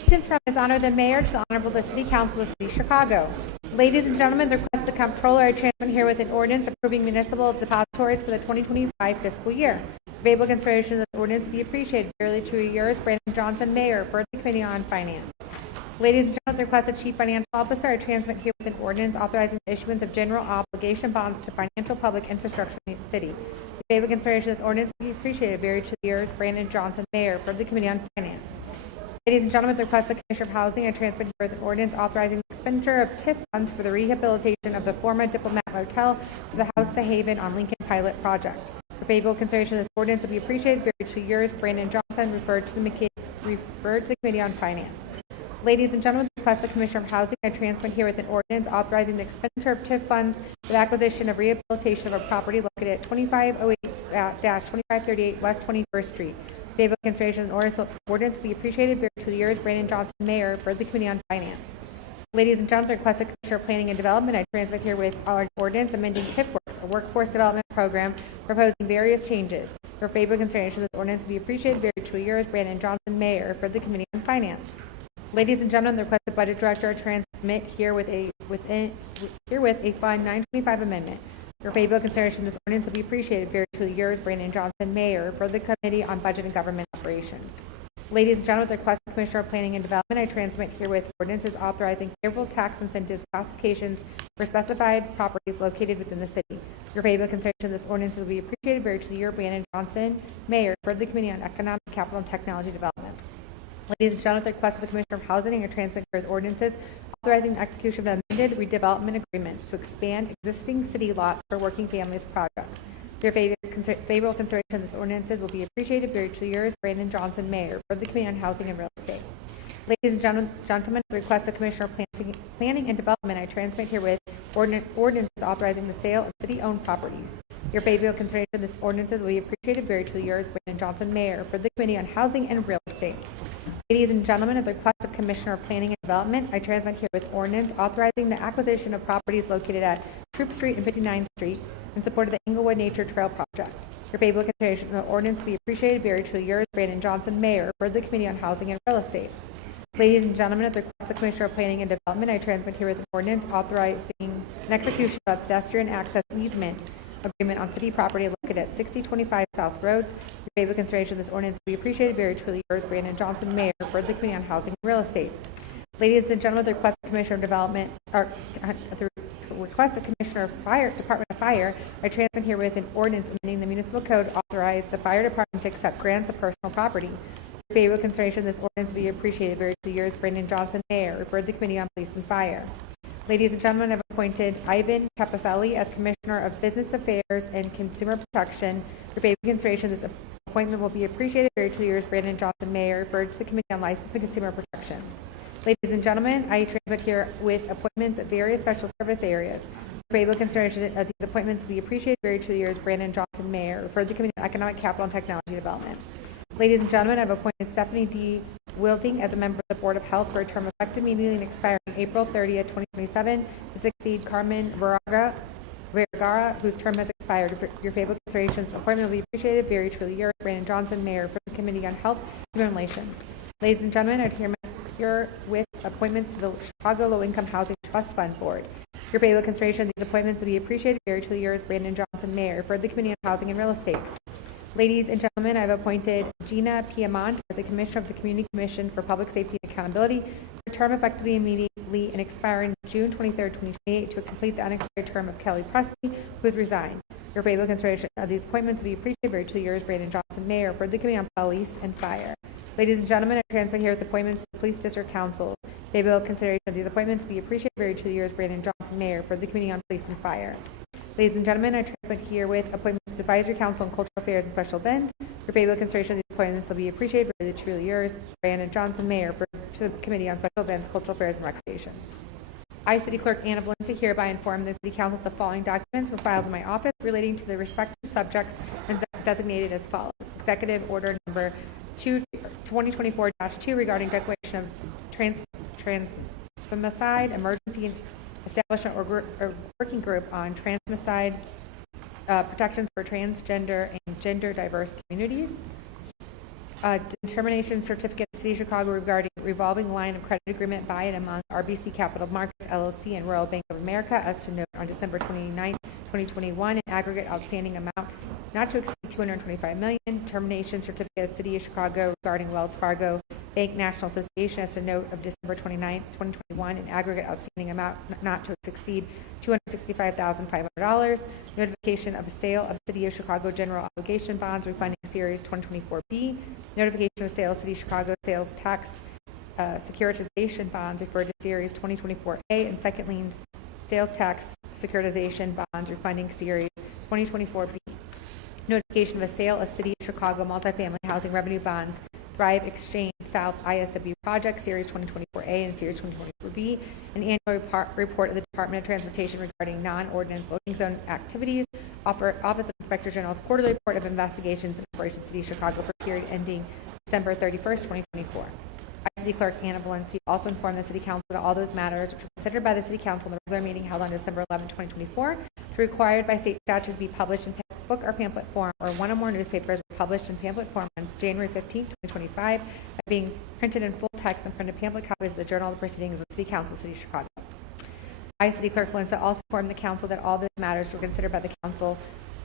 From His Honor the Mayor to the Honorable the City Council of the City of Chicago. Ladies and gentlemen, the request of the Comptroller, I transmit here with an ordinance approving municipal depositories for the 2025 fiscal year. Available consideration of the ordinance be appreciated. Barely 2 years. Brandon Johnson, Mayor, for the Committee on Finance. Ladies and gentlemen, the request of Chief Financial Officer, I transmit here with an ordinance authorizing the issuance of general obligation bonds to financial public infrastructure in the city. The favor consideration of this ordinance be appreciated. Very 2 years. Brandon Johnson, Mayor, for the Committee on Finance. Ladies and gentlemen, the request of Commissioner of Housing, I transmit here with an ordinance authorizing the expenditure of TIF funds for the rehabilitation of the former Diplomat Motel to the House to Haven on Lincoln Pilot Project. For favorable consideration of this ordinance will be appreciated. Very 2 years. Brandon Johnson, referred to the Committee on Finance. Ladies and gentlemen, the request of Commissioner of Housing, I transmit here with an ordinance authorizing the expenditure of TIF funds for the acquisition of rehabilitation of a property located at 2508-2538 West 21st Street. Favorable consideration of the ordinance will be appreciated. Bear 2 years. Brandon Johnson, Mayor for the Committee on Finance. Ladies and gentlemen, the request of Commissioner of Planning and Development, I transmit here with our ordinance amending TIPWorks, a workforce development program proposing various changes. For favorable consideration, this ordinance will be appreciated. Bear 2 years. Brandon Johnson, Mayor for the Committee on Finance. Ladies and gentlemen, the request of Budget Director, I transmit here with a Fund 925 amendment. For favorable consideration, this ordinance will be appreciated. Bear 2 years. Brandon Johnson, Mayor for the Committee on Budget and Government Operations. Ladies and gentlemen, the request of Commissioner of Planning and Development, I transmit herewith ordinances authorizing favorable tax incentives classifications for specified properties located within the city. Your favorable consideration of this ordinance will be appreciated. Bear 2 years. Brandon Johnson, Mayor for the Committee on Economic, Capital, and Technology Development. Ladies and gentlemen, the request of the Commissioner of Housing, I transmit herewith ordinances authorizing the execution of amended redevelopment agreements to expand existing city lots for working families projects. Your favorable consideration of this ordinances will be appreciated. Bear 2 years. Brandon Johnson, Mayor for the Committee on Housing and Real Estate. Ladies and gentlemen, the request of Commissioner of Planning and Development, I transmit herewith ordinances authorizing the sale of city-owned properties. Your favorable consideration of this ordinances will be appreciated. Bear 2 years. Brandon Johnson, Mayor for the Committee on Housing and Real Estate. Ladies and gentlemen, at the request of Commissioner of Planning and Development, I transmit herewith ordinance authorizing the acquisition of properties located at Troop Street and 59th Street in support of the Inglewood Nature Trail project. Your favorable consideration of the ordinance will be appreciated. Bear 2 years. Brandon Johnson, Mayor for the Committee on Housing and Real Estate. Ladies and gentlemen, at the request of Commissioner of Planning and Development, I transmit herewith an ordinance authorizing an execution of a pedestrian access easement agreement on city property located at 6025 South Roads. Your favorable consideration of this ordinance will be appreciated. Bear 2 years. Brandon Johnson, Mayor for the Committee on Housing and Real Estate. Ladies and gentlemen, the request of Commissioner of Development, or the request of Commissioner of Fire, Department of Fire, I transmit herewith an ordinance amending the municipal code authorize the fire department to accept grants of personal property. Your favorable consideration of this ordinance will be appreciated. Bear 2 years. Brandon Johnson, Mayor, referred to the Committee on Police and Fire. Ladies and gentlemen, I've appointed Ivan Capafelli as Commissioner of Business Affairs and Consumer Protection. Your favorable consideration of this appointment will be appreciated. Bear 2 years. Brandon Johnson, Mayor, referred to the Committee on License and Consumer Protection. Ladies and gentlemen, I transmit here with appointments at various special service areas. Your favorable consideration of these appointments will be appreciated. Bear 2 years. Brandon Johnson, Mayor, referred to the Committee on Economic, Capital, and Technology Development. Ladies and gentlemen, I've appointed Stephanie D. Wilding as a member of the Board of Health for a term effective immediately and expiring April 30th, 2027, to succeed Carmen Vergara, whose term has expired. Your favorable considerations appointment will be appreciated. Bear 2 years. Brandon Johnson, Mayor for the Committee on Health and Human Relations. Ladies and gentlemen, I here with appointments to the Chicago Low Income Housing Trust Fund Board. Your favorable consideration of these appointments will be appreciated. Bear 2 years. Brandon Johnson, Mayor for the Committee on Housing and Real Estate. Ladies and gentlemen, I've appointed Gina Piemont as a Commissioner of the Community Commission for Public Safety and Accountability for a term effectively immediately and expiring June 23, 2028 to complete the unexpired term of Kelly Presley, who has resigned. Your favorable consideration of these appointments will be appreciated. Bear 2 years. Brandon Johnson, Mayor for the Committee on Police and Fire. Ladies and gentlemen, I transmit here with appointments to the Police District Council. Favorable consideration of these appointments will be appreciated. Bear 2 years. Brandon Johnson, Mayor for the Committee on Police and Fire. Ladies and gentlemen, I transmit here with appointments to the Advisory Council on Cultural Affairs and Special Events. Your favorable consideration of these appointments will be appreciated. For the 2 years. Brandon Johnson, Mayor for the Committee on Special Events, Cultural Affairs, and Recreation. I, City Clerk Anna Valencia, hereby inform the City Council that the following documents were filed in my office relating to the respective subjects and designated as follows. Executive Order Number 2024-2 regarding declaration of transfemicide emergency establishment or working group on transmicide protections for transgender and gender diverse communities. Determination certificate of City of Chicago regarding revolving line of credit agreement by and among RBC Capital Markets LLC and Royal Bank of America as to note on December 29, 2021, an aggregate outstanding amount not to exceed $225 million. Termination certificate of City of Chicago regarding Wells Fargo Bank National Association as to note of December 29, 2021, an aggregate outstanding amount not to exceed $265,500. Notification of a sale of City of Chicago General Obligation Bonds refunding Series 2024B. Notification of sale of City of Chicago Sales Tax Securitization Bonds referred to Series 2024A and second liens sales tax securitization bonds refunding Series 2024B. Notification of a sale of City of Chicago multifamily housing revenue bonds Thrive Exchange South ISW Project, Series 2024A and Series 2024B, an annual report of the Department of Transportation regarding non-ordinance loading zone activities, Office of Inspector General's quarterly report of investigations in Operation City of Chicago for period ending December 31st, 2024. City Clerk Anna Valencia also informed the City Council that all those matters which were considered by the City Council in the regular meeting held on December 11, 2024, required by state statute to be published in book or pamphlet form, or one or more newspapers were published in pamphlet form on January 15, 2025, by being printed in full text and printed pamphlet copies of the Journal of the Proceedings of the City Council, City of Chicago. City Clerk Valencia also informed the Council that all those matters were considered by the Council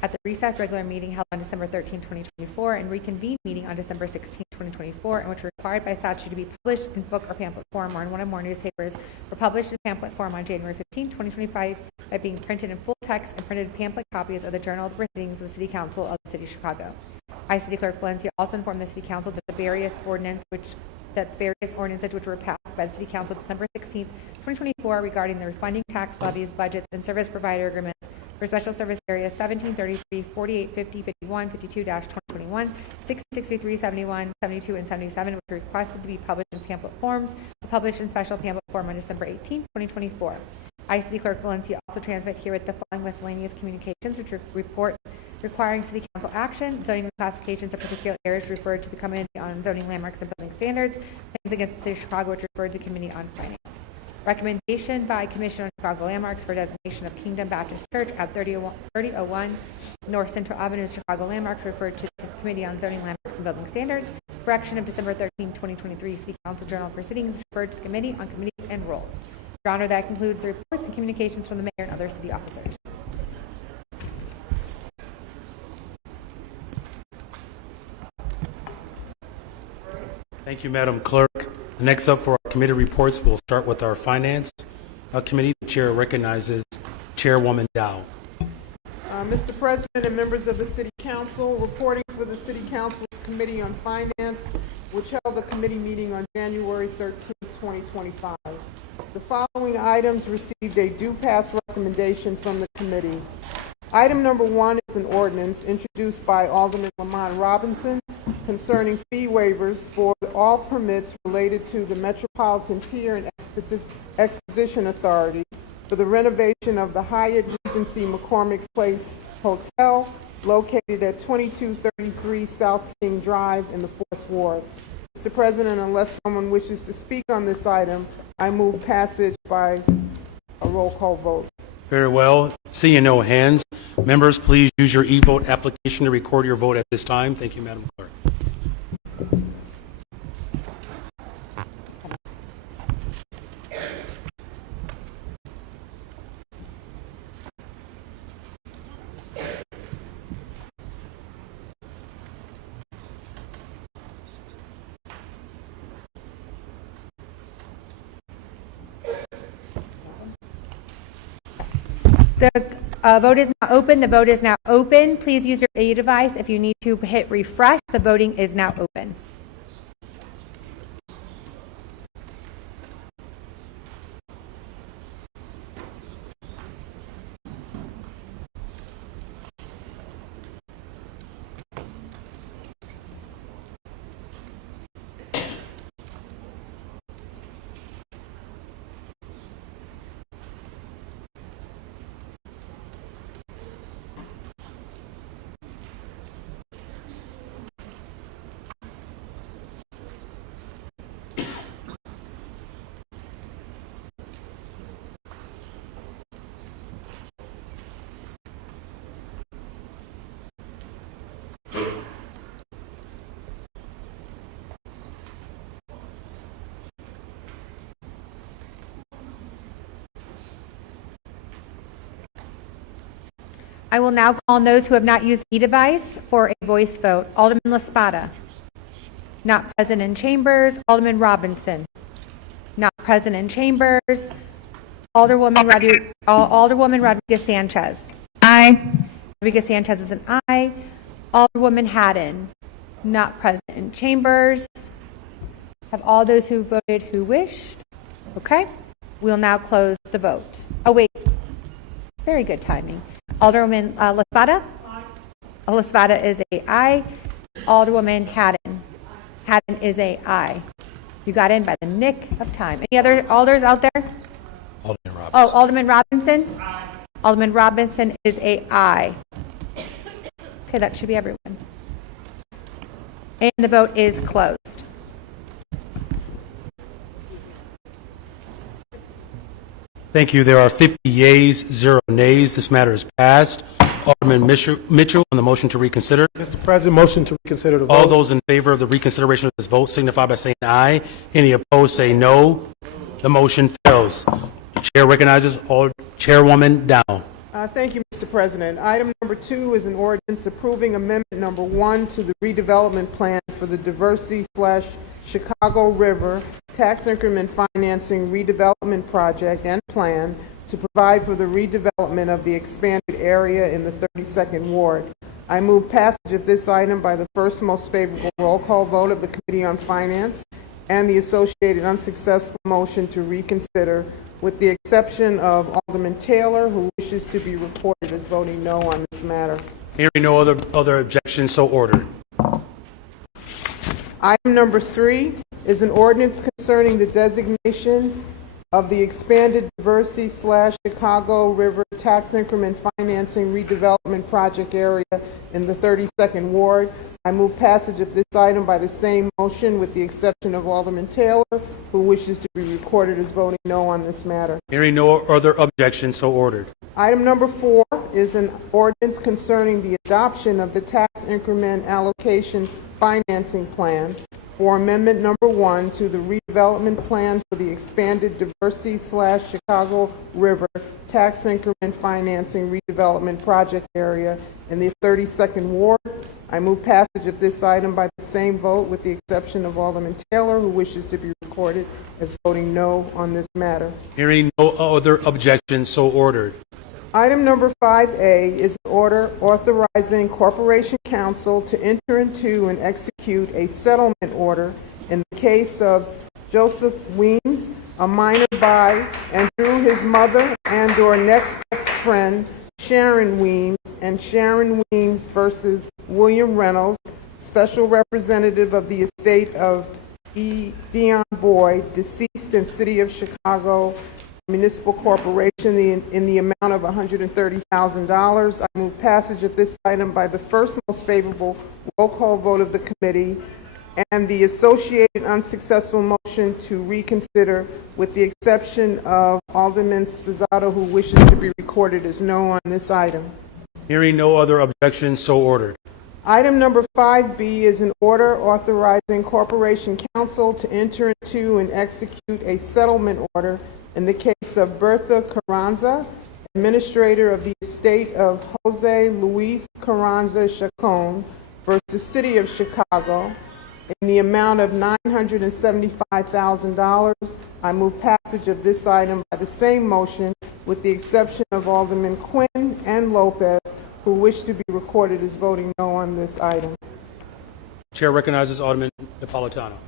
at the recessed regular meeting held on December 13, 2024, and reconvened meeting on December 16, 2024, and which were required by statute to be published in book or pamphlet form or in one or more newspapers, were published in pamphlet form on January 15, 2025, by being printed in full text and printed pamphlet copies of the Journal of the Proceedings of the City Council of the City of Chicago. City Clerk Valencia also informed the City Council that the various ordinances which were passed by the City Council December 16, 2024, regarding the refunding tax levies, budgets, and service provider agreements for special service areas 1733, 4850, 51, 52-2021, 6063, 71, 72, and 77, which were requested to be published in pamphlet forms, were published in special pamphlet form on December 18, 2024. City Clerk Valencia also transmit here with the following miscellaneous communications, which report requiring City Council action, zoning reclassifications of particular areas referred to the Committee on Zoning Landmarks and Building Standards, claims against the City of Chicago, which referred to the Committee on Finance. Recommendation by Commission on Chicago Landmarks for designation of Kingdom Baptist Church at 3001 North Central Avenue, Chicago Landmarks, referred to the Committee on Zoning Landmarks and Building Standards. Correction of December 13, 2023 City Council Journal Proceedings, referred to the Committee on Committees and Rules. Your Honor, that concludes the reports and communications from the Mayor and other city officers. Thank you, Madam Clerk. Next up for our committee reports, we'll start with our Finance Committee. The Chair recognizes Chairwoman Dow. Mr. President and members of the City Council, reporting for the City Council's Committee on Finance, which held a committee meeting on January 13, 2025. The following items received a due pass recommendation from the committee. Item number 1 is an ordinance introduced by Alderman Lamont Robinson concerning fee waivers for all permits related to the Metropolitan Pier and Exposition Authority for the renovation of the Hyatt Regency McCormick Place Hotel located at 2233 South King Drive in the 4th Ward. Mr. President, unless someone wishes to speak on this item, I move passage by a roll call vote. Very well. Seeing no hands, members, please use your e-vote application to record your vote at this time. Thank you, Madam Clerk. The vote is now open. The vote is now open. Please use your device. If you need to hit refresh, the voting is now open. I will now call on those who have not used the device for a voice vote. Alderman LaSpada. Not present in chambers. Alderman Robinson. Not present in chambers. Alderwoman Rodriguez Sanchez. Aye. Rodriguez Sanchez is an aye. Alderwoman Haddon. Not present in chambers. Have all those who voted who wished? Okay. We'll now close the vote. Oh, wait. Very good timing. Alderwoman LaSpada? Aye. LaSpada is a aye. Alderwoman Haddon? Haddon is a aye. You got in by the nick of time. Any other alders out there? Alderman Robinson. Oh, Alderman Robinson? Aye. Alderman Robinson is a aye. Okay, that should be everyone. And the vote is closed. Thank you. There are 50 yeas, 0 nays. This matter is passed. Alderman Mitchell on the motion to reconsider. Mr. President, motion to reconsider the vote. All those in favor of the reconsideration of this vote signify by saying aye. Any opposed say no. The motion fails. The chair recognizes Chairwoman Dow. Thank you, Mr. President. Item number 2 is an ordinance approving amendment number 1 to the redevelopment plan for the Diversity/Chicago River Tax Increment Financing Redevelopment Project and Plan to provide for the redevelopment of the expanded area in the 32nd Ward. I move passage of this item by the first most favorable roll call vote of the Committee on Finance and the associated unsuccessful motion to reconsider, with the exception of Alderman Taylor, who wishes to be reported as voting no on this matter. Hearing no other objections, so ordered. Item number 3 is an ordinance concerning the designation of the expanded Diversity/Chicago River Tax Increment Financing Redevelopment Project area in the 32nd Ward. I move passage of this item by the same motion, with the exception of Alderman Taylor, who wishes to be recorded as voting no on this matter. Hearing no other objections, so ordered. Item number 4 is an ordinance concerning the adoption of the tax increment allocation financing plan for amendment number 1 to the redevelopment plan for the expanded Diversity/Chicago River Tax Increment Financing Redevelopment Project area in the 32nd Ward. I move passage of this item by the same vote, with the exception of Alderman Taylor, who wishes to be recorded as voting no on this matter. Hearing no other objections, so ordered. Item number 5A is an order authorizing Corporation Counsel to enter into and execute a settlement order in the case of Joseph Weems, a minor by and through his mother and/or next best friend, Sharon Weems, and Sharon Weems versus William Reynolds, Special Representative of the estate of E. Dion Boyd, deceased in City of Chicago Municipal Corporation, in the amount of $130,000. I move passage of this item by the first most favorable roll call vote of the committee and the associated unsuccessful motion to reconsider, with the exception of Alderman Spizzato, who wishes to be recorded as no on this item. Hearing no other objections, so ordered. Item number 5B is an order authorizing Corporation Counsel to enter into and execute a settlement order in the case of Bertha Carranza, administrator of the estate of Jose Luis Carranza Chacon versus City of Chicago, in the amount of $975,000. I move passage of this item by the same motion, with the exception of Alderman Quinn and Lopez, who wish to be recorded as voting no on this item. Chair recognizes Alderman Napolitano.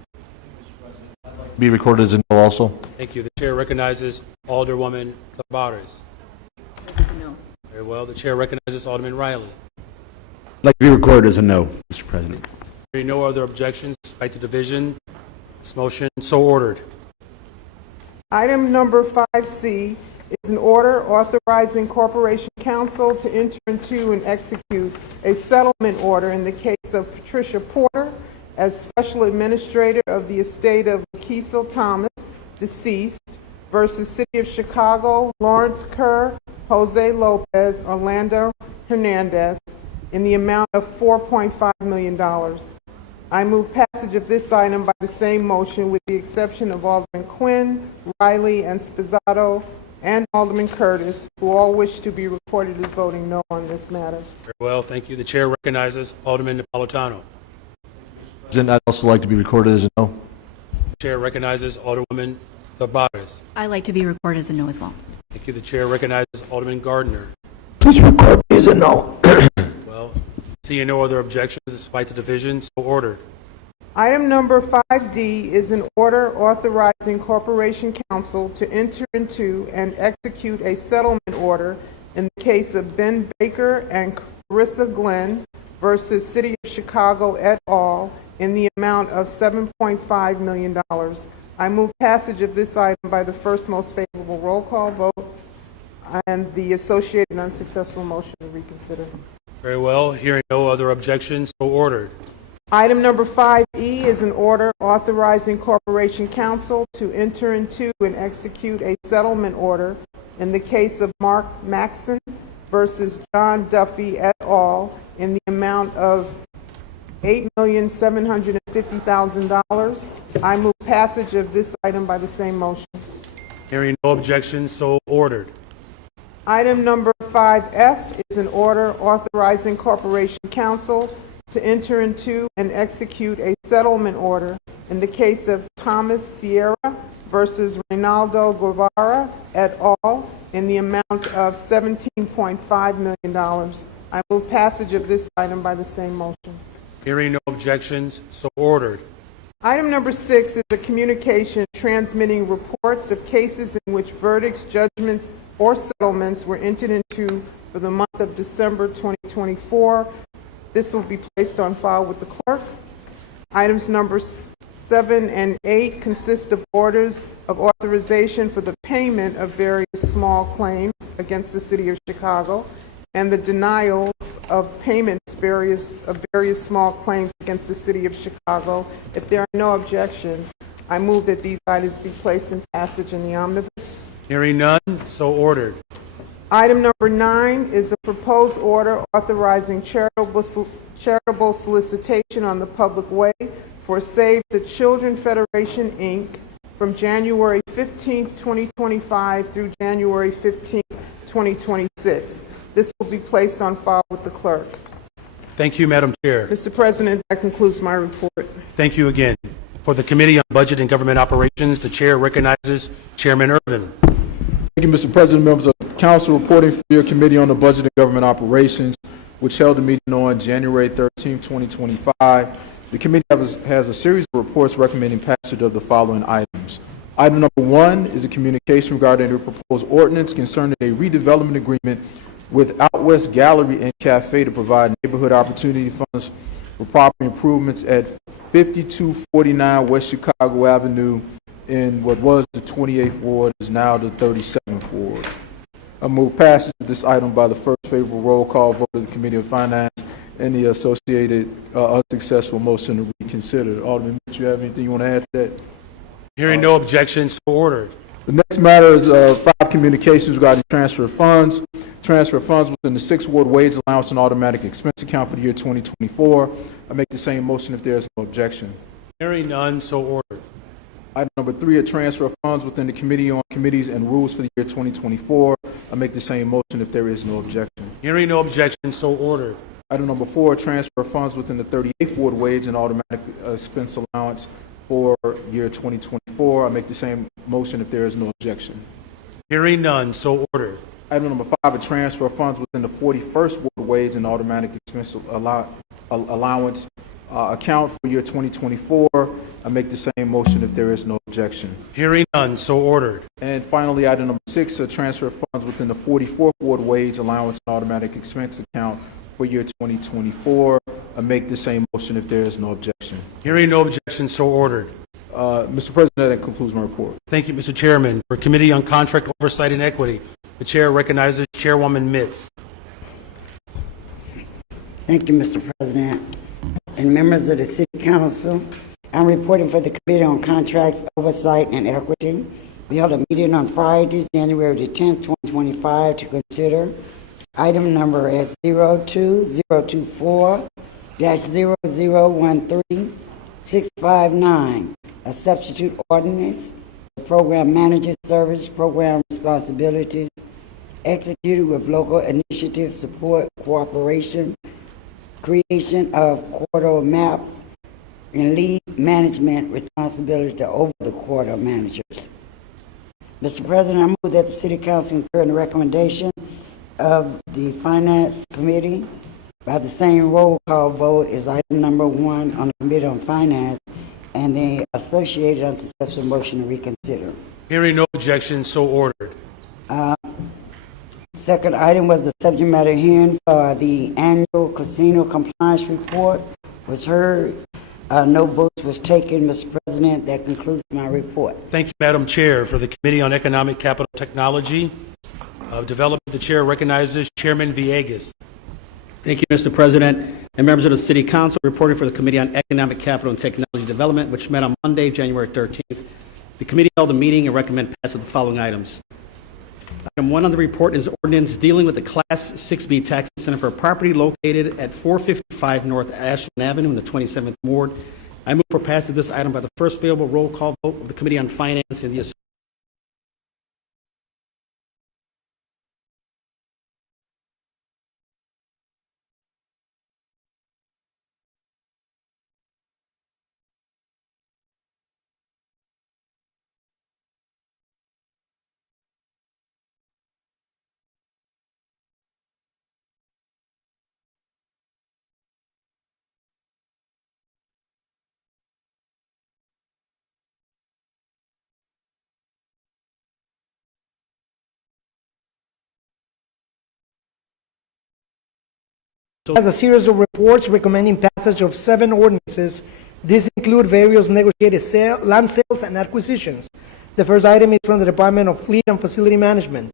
Be recorded as a no also. Thank you. The chair recognizes Alderwoman Tabares. No. Very well. The chair recognizes Alderman Riley. I'd like to be recorded as a no, Mr. President. Hearing no other objections, despite the division, this motion so ordered. Item number 5C is an order authorizing Corporation Counsel to enter into and execute a settlement order in the case of Patricia Porter as Special Administrator of the estate of Kiesel Thomas, deceased, versus City of Chicago, Lawrence Kerr, Jose Lopez, Orlando Hernandez, in the amount of $4.5 million. I move passage of this item by the same motion, with the exception of Alderman Quinn, Riley, and Spizzato, and Alderman Curtis, who all wish to be recorded as voting no on this matter. Very well. Thank you. The chair recognizes Alderman Napolitano. President, I'd also like to be recorded as a no. The chair recognizes Alderwoman Tabares. I'd like to be recorded as a no as well. Thank you. The chair recognizes Alderman Gardner. Please record me as a no. Well, seeing no other objections, despite the division, so ordered. Item number 5D is an order authorizing Corporation Counsel to enter into and execute a settlement order in the case of Ben Baker and Carissa Glenn versus City of Chicago et al. In the amount of $7.5 million. I move passage of this item by the first most favorable roll call vote and the associated unsuccessful motion to reconsider. Very well. Hearing no other objections, so ordered. Item number 5E is an order authorizing Corporation Counsel to enter into and execute a settlement order in the case of Mark Maxson versus John Duffy et al. In the amount of $8,750,000. I move passage of this item by the same motion. Hearing no objections, so ordered. Item number 5F is an order authorizing Corporation Counsel to enter into and execute a settlement order in the case of Thomas Sierra versus Reynaldo Guevara et al. In the amount of $17.5 million. I move passage of this item by the same motion. Hearing no objections, so ordered. Item number 6 is a communication transmitting reports of cases in which verdicts, judgments, or settlements were entered into for the month of December 2024. This will be placed on file with the clerk. Items number 7 and 8 consist of orders of authorization for the payment of various small claims against the City of Chicago and the denials of payments of various small claims against the City of Chicago. If there are no objections, I move that these items be placed in passage in the omnibus. Hearing none, so ordered. Item number 9 is a proposed order authorizing charitable solicitation on the public way for Save the Children Federation, Inc. from January 15, 2025 through January 15, 2026. This will be placed on file with the clerk. Thank you, Madam Chair. Mr. President, that concludes my report. Thank you again. For the Committee on Budget and Government Operations, the Chair recognizes Chairman Irvin. Thank you, Mr. President, members of the Council. Reporting for your Committee on the Budget and Government Operations, which held a meeting on January 13, 2025. The committee has a series of reports recommending passage of the following items. Item number 1 is a communication regarding the proposed ordinance concerning a redevelopment agreement with Out West Gallery and Cafe to provide neighborhood opportunity funds for property improvements at 5249 West Chicago Avenue in what was the 28th Ward, is now the 37th Ward. I move passage of this item by the first favorable roll call vote of the Committee on Finance and the associated unsuccessful motion to reconsider. Alderman, do you have anything you want to add to that? Hearing no objections, so ordered. The next matter is 5 communications regarding transfer of funds. Transfer of funds within the 6th Ward wage allowance and automatic expense account for the year 2024. I make the same motion if there is no objection. Hearing none, so ordered. Item number 3, a transfer of funds within the Committee on Committees and Rules for the year 2024. I make the same motion if there is no objection. Hearing no objection, so ordered. Item number 4, a transfer of funds within the 38th Ward wage and automatic expense allowance for year 2024. I make the same motion if there is no objection. Hearing none, so ordered. Item number 5, a transfer of funds within the 41st Ward wage and automatic expense allowance account for year 2024. I make the same motion if there is no objection. Hearing none, so ordered. And finally, item number 6, a transfer of funds within the 44th Ward wage allowance and automatic expense account for year 2024. I make the same motion if there is no objection. Hearing no objection, so ordered. Mr. President, that concludes my report. Thank you, Mr. Chairman. For Committee on Contract Oversight and Equity, the Chair recognizes Chairwoman Mitz. Thank you, Mr. President. And members of the City Council, I'm reporting for the Committee on Contracts, Oversight, and Equity. We held a meeting on Friday, January the 10th, 2025, to consider item number as 02024-0013-659, a substitute ordinance, the Program Manager Service Program Responsibilities, executed with local initiative support, cooperation, creation of quarter maps, and lead management responsibility over the quarter managers. Mr. President, I move that the City Council concur in the recommendation of the Finance Committee by the same roll call vote as item number 1 on the Committee on Finance and the associated unsuccessful motion to reconsider. Hearing no objection, so ordered. Second item was the subject matter hearing for the annual casino compliance report was heard. No votes was taken, Mr. President. That concludes my report. Thank you, Madam Chair. For the Committee on Economic Capital Technology Development, the Chair recognizes Chairman Villegas. Thank you, Mr. President. And members of the City Council, reporting for the Committee on Economic Capital and Technology Development, which met on Monday, January 13th. The committee held a meeting and recommend passage of the following items. Item 1 on the report is ordinance dealing with the Class 6B tax incentive for property located at 455 North Ashland Avenue in the 27th Ward. I move for passage of this item by the first available roll call vote of the Committee on Finance and the Has a series of reports recommending passage of 7 ordinances. These include various negotiated land sales and acquisitions. The first item is from the Department of Fleet and Facility Management.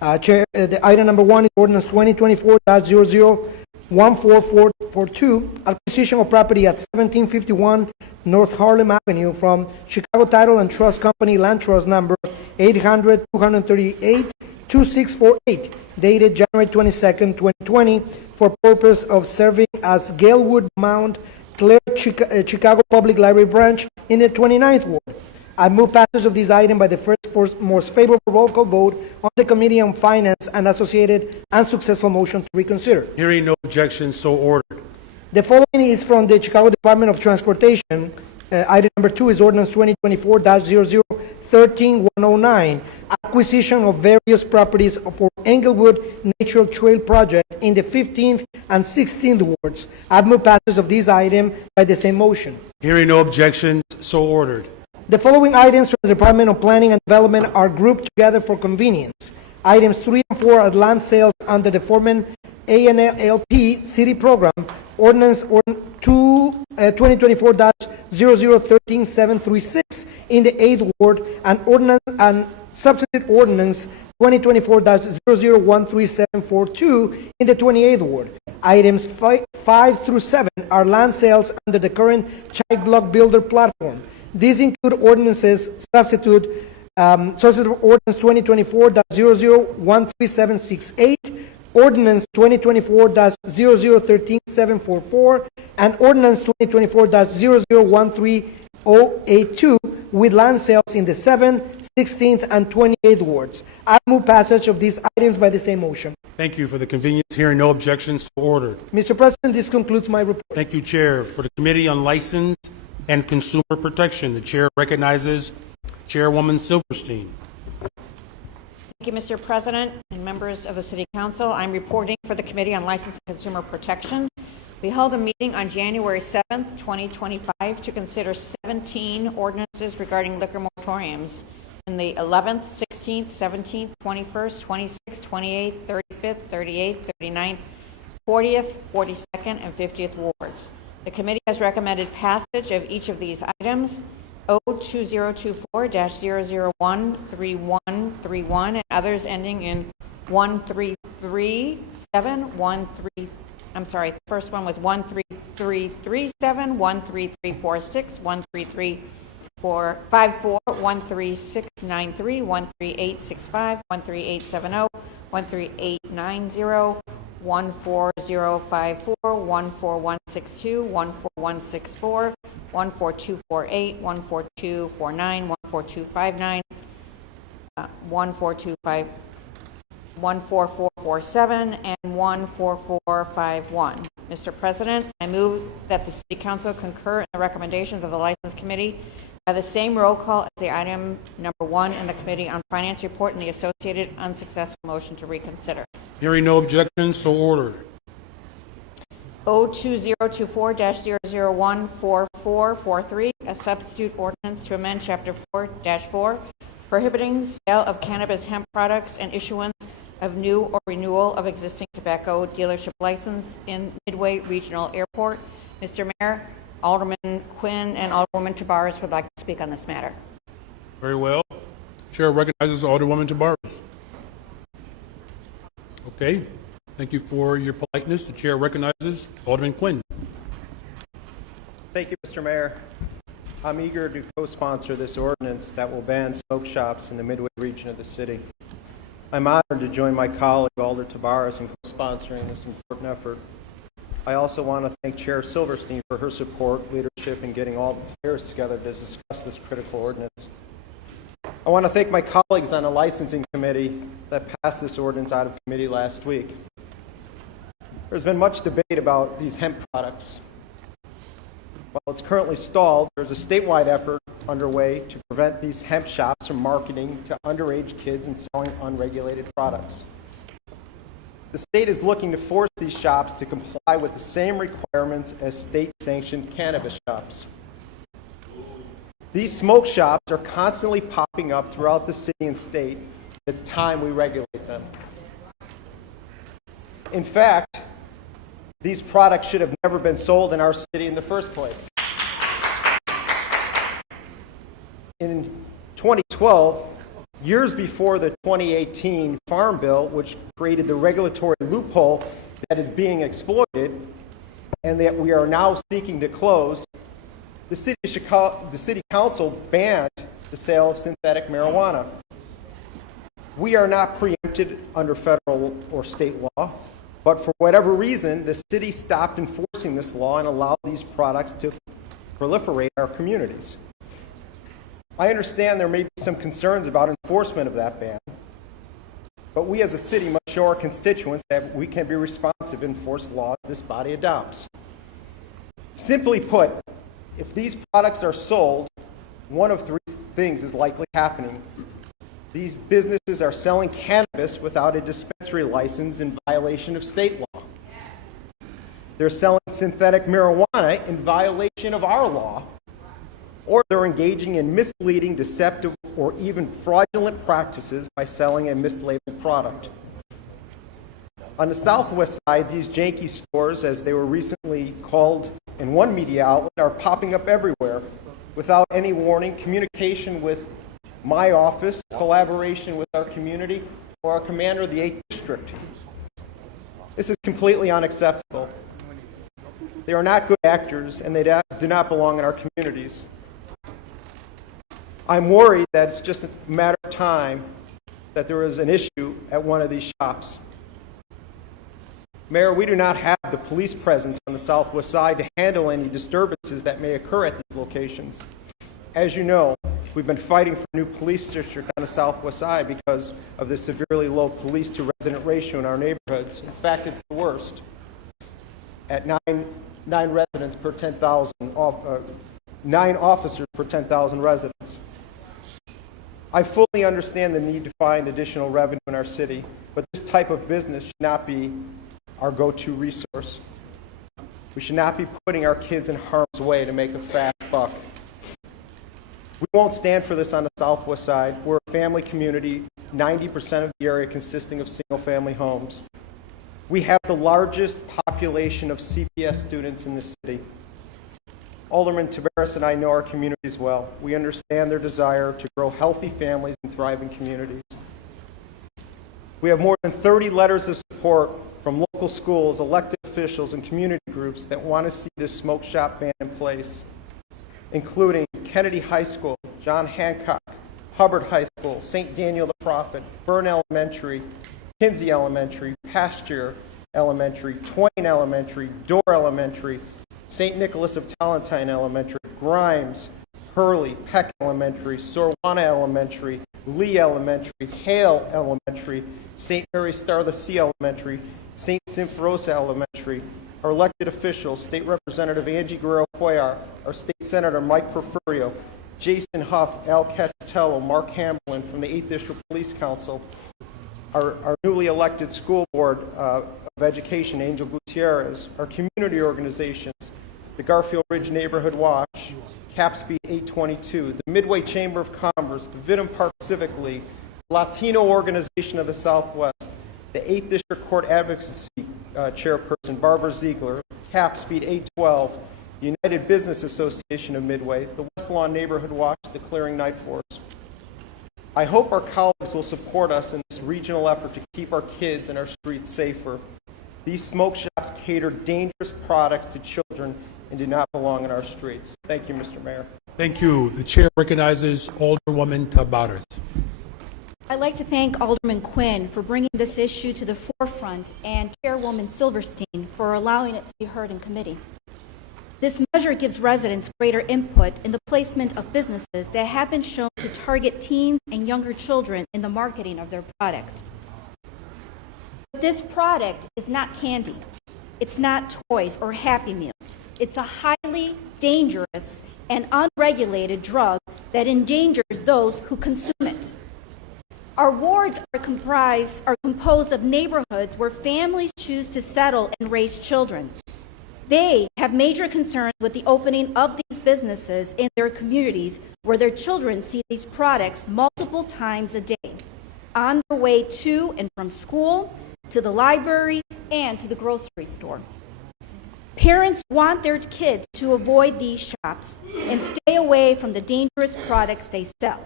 The item number 1 is ordinance 2024-001442, acquisition of property at 1751 North Harlem Avenue from Chicago Title and Trust Company Land Trust number 800-238-2648, dated January 22nd, 2020, for purpose of serving as Galewood Mount Clare Chicago Public Library Branch in the 29th Ward. I move passage of this item by the first most favorable roll call vote on the Committee on Finance and associated unsuccessful motion to reconsider. Hearing no objections, so ordered. The following is from the Chicago Department of Transportation. Item number 2 is ordinance 2024-0013-109, acquisition of various properties for Englewood Natural Trail Project in the 15th and 16th wards. I move passage of this item by the same motion. Hearing no objections, so ordered. The following items from the Department of Planning and Development are grouped together for convenience. Items 3 and 4 are land sales under the Foreman ANLP City Program, Ordinance 2024-0013-736 in the 8th Ward, and ordinance and substitute ordinance 2024-0013-742 in the 28th Ward. Items 5 through 7 are land sales under the current Child Block Builder platform. These include ordinances substitute ordinance 2024-0013-768, ordinance 2024-0013-744, and ordinance 2024-0013-082 with land sales in the 7th, 16th, and 28th wards. I move passage of these items by the same motion. Thank you for the convenience. Hearing no objections, so ordered. Mr. President, this concludes my report. Thank you, Chair. For the Committee on License and Consumer Protection, the Chair recognizes Chairwoman Silverstein. Thank you, Mr. President and members of the City Council. I'm reporting for the Committee on License and Consumer Protection. We held a meeting on January 7th, 2025 to consider 17 ordinances regarding liquor moratoriums in the 11th, 16th, 17th, 21st, 26th, 28th, 35th, 38th, 39th, 40th, 42nd, and 50th wards. The committee has recommended passage of each of these items. O2024-0013131 and others ending in 1337, the first one was 13337, 13346, 13354, 13693, 13865, 13870, 13890, 14054, 14162, 14164, 14248, 14249, 14259, 14447, and 14451. Mr. President, I move that the City Council concur in the recommendations of the License Committee by the same roll call as the item number 1 in the Committee on Finance report and the associated unsuccessful motion to reconsider. Hearing no objections, so ordered. O2024-0014443, a substitute ordinance to amend Chapter 4-4, prohibiting sale of cannabis hemp products and issuance of new or renewal of existing tobacco dealership license in Midway Regional Airport. Mr. Mayor, Alderman Quinn and Alderwoman Tabares would like to speak on this matter. Very well. Chair recognizes Alderwoman Tabares. Okay. Thank you for your politeness. The chair recognizes Alderman Quinn. Thank you, Mr. Mayor. I'm eager to co-sponsor this ordinance that will ban smoke shops in the Midway region of the city. I'm honored to join my colleague, Alder Tabares, in co-sponsoring this important effort. I also want to thank Chair Silverstein for her support, leadership, in getting all the players together to discuss this critical ordinance. I want to thank my colleagues on the licensing committee that passed this ordinance out of committee last week. There's been much debate about these hemp products. While it's currently stalled, there's a statewide effort underway to prevent these hemp shops from marketing to underage kids and selling unregulated products. The state is looking to force these shops to comply with the same requirements as state-sanctioned cannabis shops. These smoke shops are constantly popping up throughout the city and state. It's time we regulate them. In fact, these products should have never been sold in our city in the first place. In 2012, years before the 2018 Farm Bill, which created the regulatory loophole that is being exploited and that we are now seeking to close, the City Council banned the sale of synthetic marijuana. We are not preempted under federal or state law, but for whatever reason, the city stopped enforcing this law and allowed these products to proliferate in our communities. I understand there may be some concerns about enforcement of that ban, but we as a city must show our constituents that we can be responsive and enforce laws this body adopts. Simply put, if these products are sold, one of three things is likely happening. These businesses are selling cannabis without a dispensary license in violation of state law. They're selling synthetic marijuana in violation of our law, or they're engaging in misleading, deceptive, or even fraudulent practices by selling a mislabeled product. On the southwest side, these janky stores, as they were recently called in one media outlet, are popping up everywhere without any warning, communication with my office, collaboration with our community, or our commander of the 8th District. This is completely unacceptable. They are not good actors, and they do not belong in our communities. I'm worried that it's just a matter of time that there is an issue at one of these shops. Mayor, we do not have the police presence on the southwest side to handle any disturbances that may occur at these locations. As you know, we've been fighting for a new police district on the southwest side because of the severely low police to resident ratio in our neighborhoods. In fact, it's the worst. At 9 residents per 10,000, 9 officers per 10,000 residents. I fully understand the need to find additional revenue in our city, but this type of business should not be our go-to resource. We should not be putting our kids in harm's way to make a fast buck. We won't stand for this on the southwest side. We're a family community, 90% of the area consisting of single-family homes. We have the largest population of CPS students in the city. Alderman Tabares and I know our communities well. We understand their desire to grow healthy families and thriving communities. We have more than 30 letters of support from local schools, elected officials, and community groups that want to see this smoke shop ban in place, including Kennedy High School, John Hancock, Hubbard High School, St. Daniel the Prophet, Byrne Elementary, Kinsey Elementary, Pasture Elementary, Twain Elementary, Dorr Elementary, St. Nicholas of Talentine Elementary, Grimes, Hurley, Peck Elementary, Sorwana Elementary, Lee Elementary, Hale Elementary, St. Mary Star of the Sea Elementary, St. Simferosa Elementary, our elected officials, State Representative Angie Guerrero-Cuellar, our State Senator Mike Porfirio, Jason Huff, Al Cacitello, Mark Hamblin from the 8th District Police Council, our newly elected School Board of Education, Angel Gutierrez, our community organizations, the Garfield Ridge Neighborhood Watch, CAPSB 822, the Midway Chamber of Commerce, the Vidham Park Civic League, Latino Organization of the Southwest, the 8th District Court Advocacy Chairperson Barbara Ziegler, CAP Speed 812, United Business Association of Midway, the West Lawn Neighborhood Watch, the Clearing Night Force. I hope our colleagues will support us in this regional effort to keep our kids and our streets safer. These smoke shops cater dangerous products to children and do not belong in our streets. Thank you, Mr. Mayor. Thank you. The chair recognizes Alderwoman Tabares. I'd like to thank Alderman Quinn for bringing this issue to the forefront and Chairwoman Silverstein for allowing it to be heard in committee. This measure gives residents greater input in the placement of businesses that have been shown to target teens and younger children in the marketing of their product. This product is not candy. It's not toys or Happy Meals. It's a highly dangerous and unregulated drug that endangers those who consume it. Our wards are composed of neighborhoods where families choose to settle and raise children. They have major concerns with the opening of these businesses in their communities where their children see these products multiple times a day, on their way to and from school, to the library, and to the grocery store. Parents want their kids to avoid these shops and stay away from the dangerous products they sell.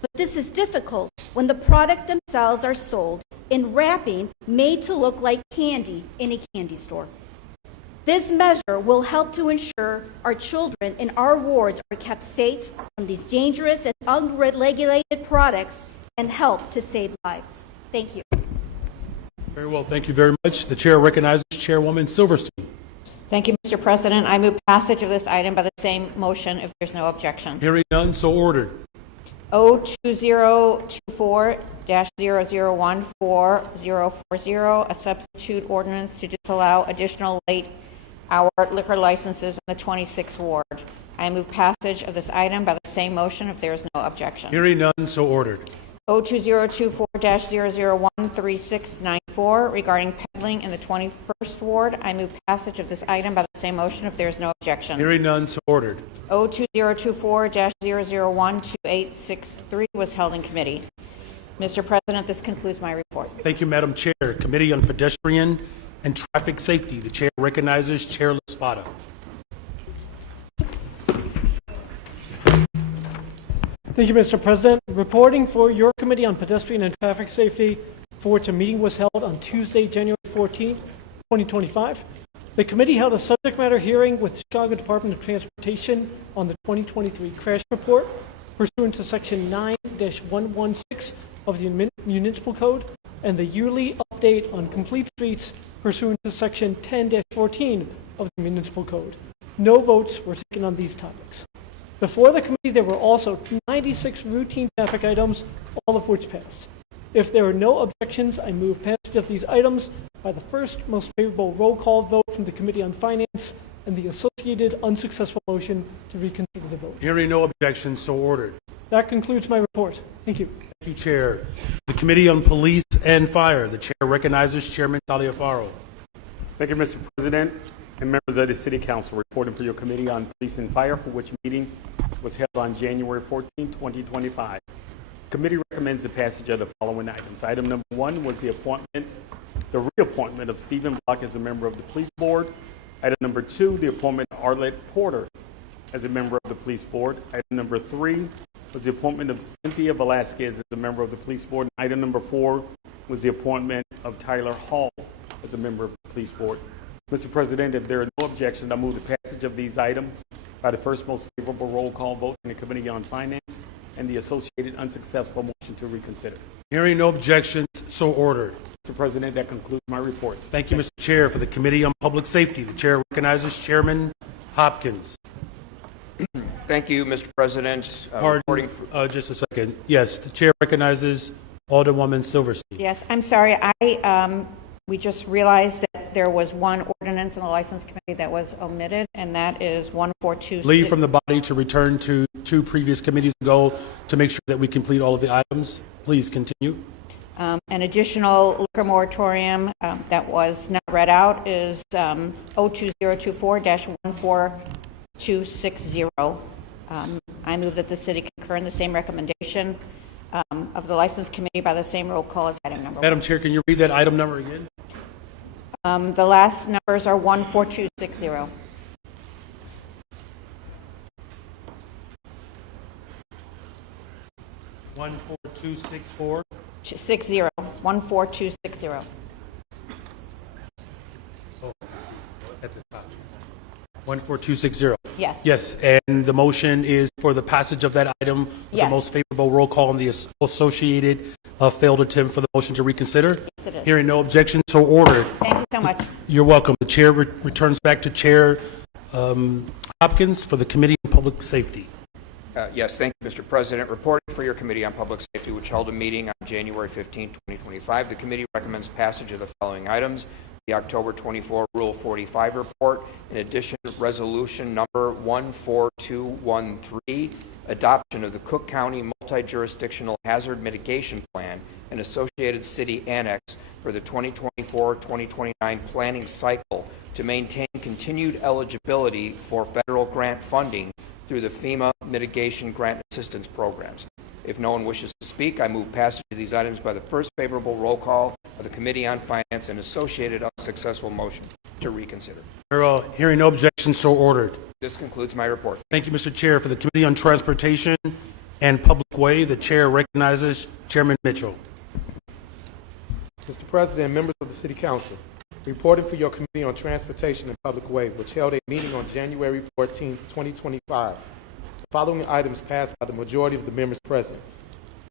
But this is difficult when the product themselves are sold in wrapping made to look like candy in a candy store. This measure will help to ensure our children in our wards are kept safe from these dangerous and unregulated products and help to save lives. Thank you. Very well. Thank you very much. The chair recognizes Chairwoman Silverstein. Thank you, Mr. President. I move passage of this item by the same motion if there's no objection. Hearing none, so ordered. O2024-0014040, a substitute ordinance to disallow additional late-hour liquor licenses in the 26th Ward. I move passage of this item by the same motion if there is no objection. Hearing none, so ordered. O2024-0013694, regarding peddling in the 21st Ward. I move passage of this item by the same motion if there is no objection. Hearing none, so ordered. O2024-0012863 was held in committee. Mr. President, this concludes my report. Thank you, Madam Chair. Committee on Pedestrian and Traffic Safety. The chair recognizes Chair Laspada. Thank you, Mr. President. Reporting for your Committee on Pedestrian and Traffic Safety, for which a meeting was held on Tuesday, January 14, 2025. The committee held a subject matter hearing with the Chicago Department of Transportation on the 2023 crash report, pursuant to Section 9-116 of the Municipal Code, and the yearly update on complete streets, pursuant to Section 10-14 of the Municipal Code. No votes were taken on these topics. Before the committee, there were also 96 routine traffic items, all of which passed. If there are no objections, I move passage of these items by the first most favorable roll call vote from the Committee on Finance and the associated unsuccessful motion to reconsider the vote. Hearing no objections, so ordered. That concludes my report. Thank you. Thank you, Chair. The Committee on Police and Fire. The chair recognizes Chairman Taliaferro. Thank you, Mr. President and members of the City Council. Reporting for your Committee on Police and Fire, for which meeting was held on January 14, 2025. The committee recommends the passage of the following items. Item number 1 was the reappointment of Stephen Block as a member of the Police Board. Item number 2, the appointment of Arlette Porter as a member of the Police Board. Item number 3 was the appointment of Cynthia Velasquez as a member of the Police Board. Item number 4 was the appointment of Tyler Hall as a member of the Police Board. Mr. President, if there are no objections, I move the passage of these items by the first most favorable roll call vote in the Committee on Finance and the associated unsuccessful motion to reconsider. Hearing no objections, so ordered. Mr. President, that concludes my report. Thank you, Mr. Chair. For the Committee on Public Safety, the chair recognizes Chairman Hopkins. Thank you, Mr. President. Pardon, just a second. Yes, the chair recognizes Alderwoman Silverstein. Yes, I'm sorry. We just realized that there was one ordinance in the License Committee that was omitted, and that is 1426. Leave from the body to return to two previous committees ago to make sure that we complete all of the items. Please continue. An additional liquor moratorium that was not read out is 02024-14260. I move that the city concur in the same recommendation of the License Committee by the same roll call as item number 1. Madam Chair, can you read that item number again? The last numbers are 14260. 14264. 14260. Oh, at the top. 14260. Yes. Yes, and the motion is for the passage of that item with the Yes. most favorable roll call and the associated failed attempt for the motion to reconsider. Yes, it is. Hearing no objection, so ordered. Thank you so much. You're welcome. The chair returns back to Chair Hopkins for the Committee on Public Safety. Yes, thank you, Mr. President. Reporting for your Committee on Public Safety, which held a meeting on January 15, 2025, the committee recommends passage of the following items. The October 24 Rule 45 report. In addition, resolution number 14213, adoption of the Cook County Multi-Jurisdictional Hazard Mitigation Plan and associated city annex for the 2024-2029 planning cycle to maintain continued eligibility for federal grant funding through the FEMA Mitigation Grant Assistance Programs. If no one wishes to speak, I move passage of these items by the first favorable roll call of the Committee on Finance and associated unsuccessful motion to reconsider. Hearing no objection, so ordered. This concludes my report. Thank you, Mr. Chair. For the Committee on Transportation and Public Way, the chair recognizes Chairman Mitchell. Mr. President, members of the City Council, reporting for your Committee on Transportation and Public Way, which held a meeting on January 14, 2025. The following items passed by the majority of the members present.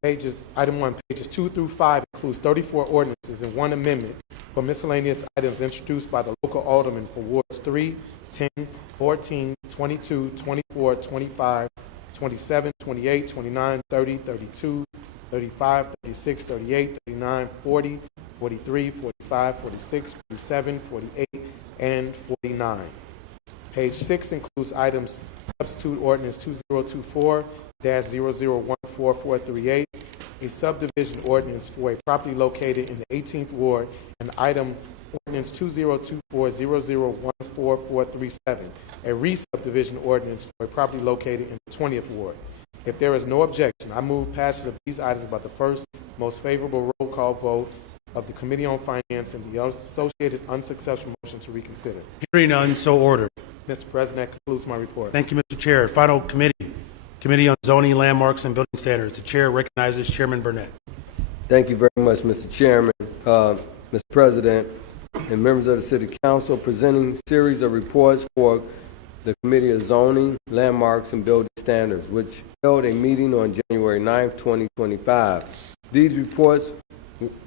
Item 1, pages 2 through 5 includes 34 ordinances and 1 amendment for miscellaneous items introduced by the local aldermen for wards 3, 10, 14, 22, 24, 25, 27, 28, 29, 30, 32, 35, 36, 38, 39, 40, 43, 45, 46, 47, 48, and 49. Page 6 includes items substitute ordinance 2024-00144438, a subdivision ordinance for a property located in the 18th Ward, and item ordinance 2024-00144437, a re-subdivision ordinance for a property located in the 20th Ward. If there is no objection, I move passage of these items by the first most favorable roll call vote of the Committee on Finance and the associated unsuccessful motion to reconsider. Hearing none, so ordered. Mr. President, that concludes my report. Thank you, Mr. Chair. Final committee, Committee on Zoning, Landmarks, and Building Standards. The chair recognizes Chairman Burnett. Thank you very much, Mr. Chairman, Mr. President, and members of the City Council, presenting series of reports for the Committee of Zoning, Landmarks, and Building Standards, which held a meeting on January 9, 2025. These reports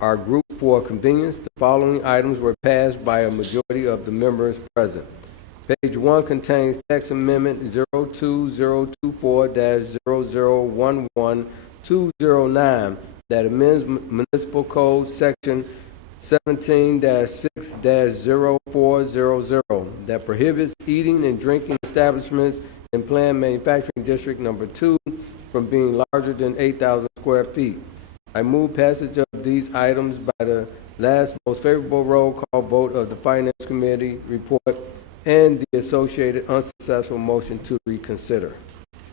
are grouped for convenience. The following items were passed by a majority of the members present. Page 1 contains text amendment 02024-0011-209 that amends Municipal Code Section 17-6-0400 that prohibits eating and drinking establishments in Planned Manufacturing District Number 2 from being larger than 8,000 square feet. I move passage of these items by the last most favorable roll call vote of the Finance Committee report and the associated unsuccessful motion to reconsider.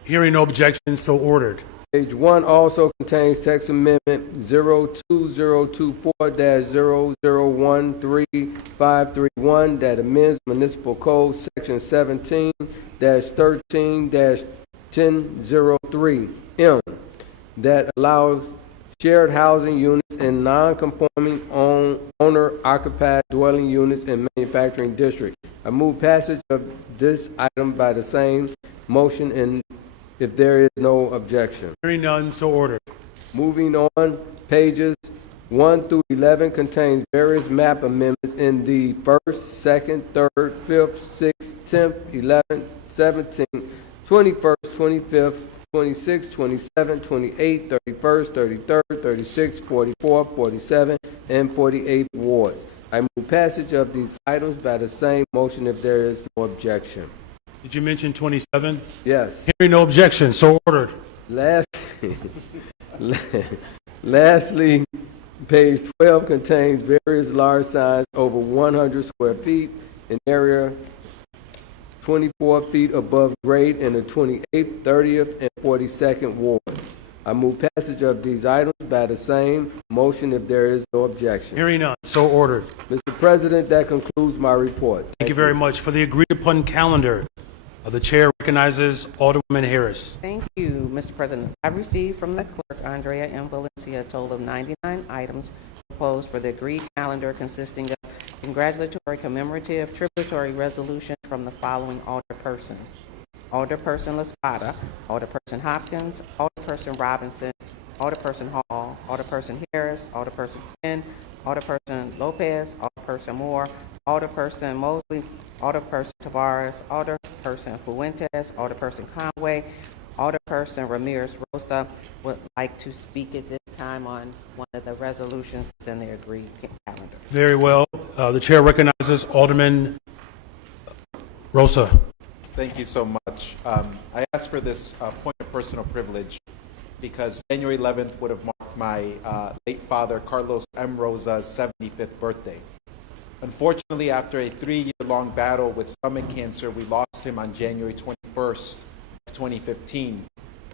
Hearing no objection, so ordered. Page 1 also contains text amendment 02024-0013-531 that amends Municipal Code Section 17-13-1003M that allows shared housing units in non-conforming owner-occupied dwelling units in manufacturing district. I move passage of this item by the same motion and if there is no objection. Hearing none, so ordered. Moving on, pages 1 through 11 contains various map amendments in the 1st, 2nd, 3rd, 5th, 6th, 10th, 11th, 17th, 21st, 25th, 26, 27, 28, 31st, 33rd, 36, 44, 47, and 48 wards. I move passage of these items by the same motion if there is no objection. Did you mention 27? Yes. Hearing no objection, so ordered. Lastly, page 12 contains various large signs over 100 square feet in area 24 feet above grade in the 28th, 30th, and 42nd wards. I move passage of these items by the same motion if there is no objection. Hearing none, so ordered. Mr. President, that concludes my report. Thank you very much. For the agreed upon calendar, the chair recognizes Alderwoman Harris. Thank you, Mr. President. I received from the clerk, Andrea M. Valencia, a total of 99 items proposed for the agreed calendar consisting of congratulatory, commemorative, tributary resolutions from the following alderpersons: Alderperson Laspada, Alderperson Hopkins, Alderperson Robinson, Alderperson Hall, Alderperson Harris, Alderperson Quinn, Alderperson Lopez, Alderperson Moore, Alderperson Mosley, Alderperson Tavares, Alderperson Fuentes, Alderperson Conway, Alderperson Ramirez Rosa would like to speak at this time on one of the resolutions in the agreed calendar. Very well. The chair recognizes Alderman Rosa. Thank you so much. I asked for this point of personal privilege because January 11th would have marked my late father, Carlos M. Rosa's 75th birthday. Unfortunately, after a 3-year-long battle with stomach cancer, we lost him on January 21st, 2015,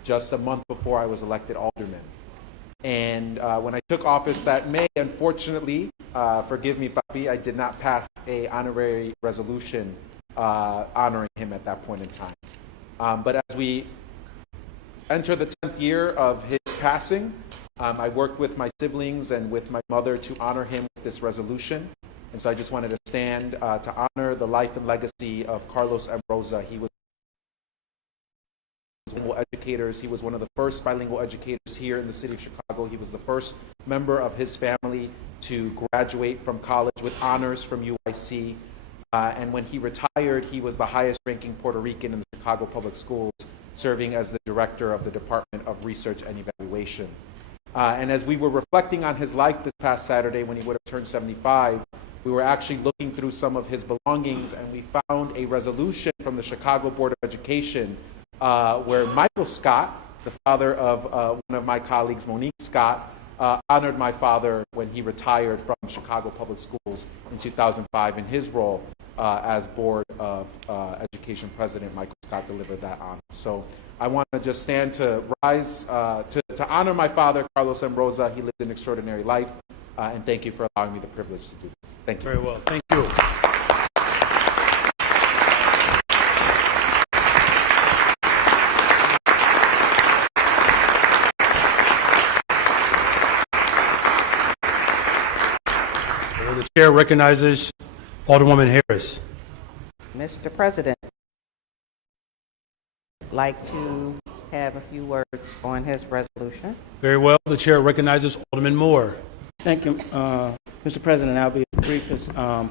just a month before I was elected alderman. And when I took office that May, unfortunately, forgive me, Papi, I did not pass an honorary resolution honoring him at that point in time. But as we enter the 10th year of his passing, I worked with my siblings and with my mother to honor him with this resolution. And so I just wanted to stand to honor the life and legacy of Carlos M. Rosa. He was bilingual educators. He was one of the first bilingual educators here in the city of Chicago. He was the first member of his family to graduate from college with honors from UIC. And when he retired, he was the highest ranking Puerto Rican in the Chicago Public Schools, serving as the director of the Department of Research and Evaluation. And as we were reflecting on his life this past Saturday when he would have turned 75, we were actually looking through some of his belongings, and we found a resolution from the Chicago Board of Education where Michael Scott, the father of one of my colleagues, Monique Scott, honored my father when he retired from Chicago Public Schools in 2005 in his role as Board of Education President. Michael Scott delivered that honor. So I want to just stand to rise to honor my father, Carlos M. Rosa. He lived an extraordinary life, and thank you for allowing me the privilege to do this. Thank you. Very well. Thank you. The chair recognizes Alderwoman Harris. Mr. President, I'd like to have a few words on his resolution. Very well. The chair recognizes Alderman Moore. Thank you, Mr. President. I'll be as brief as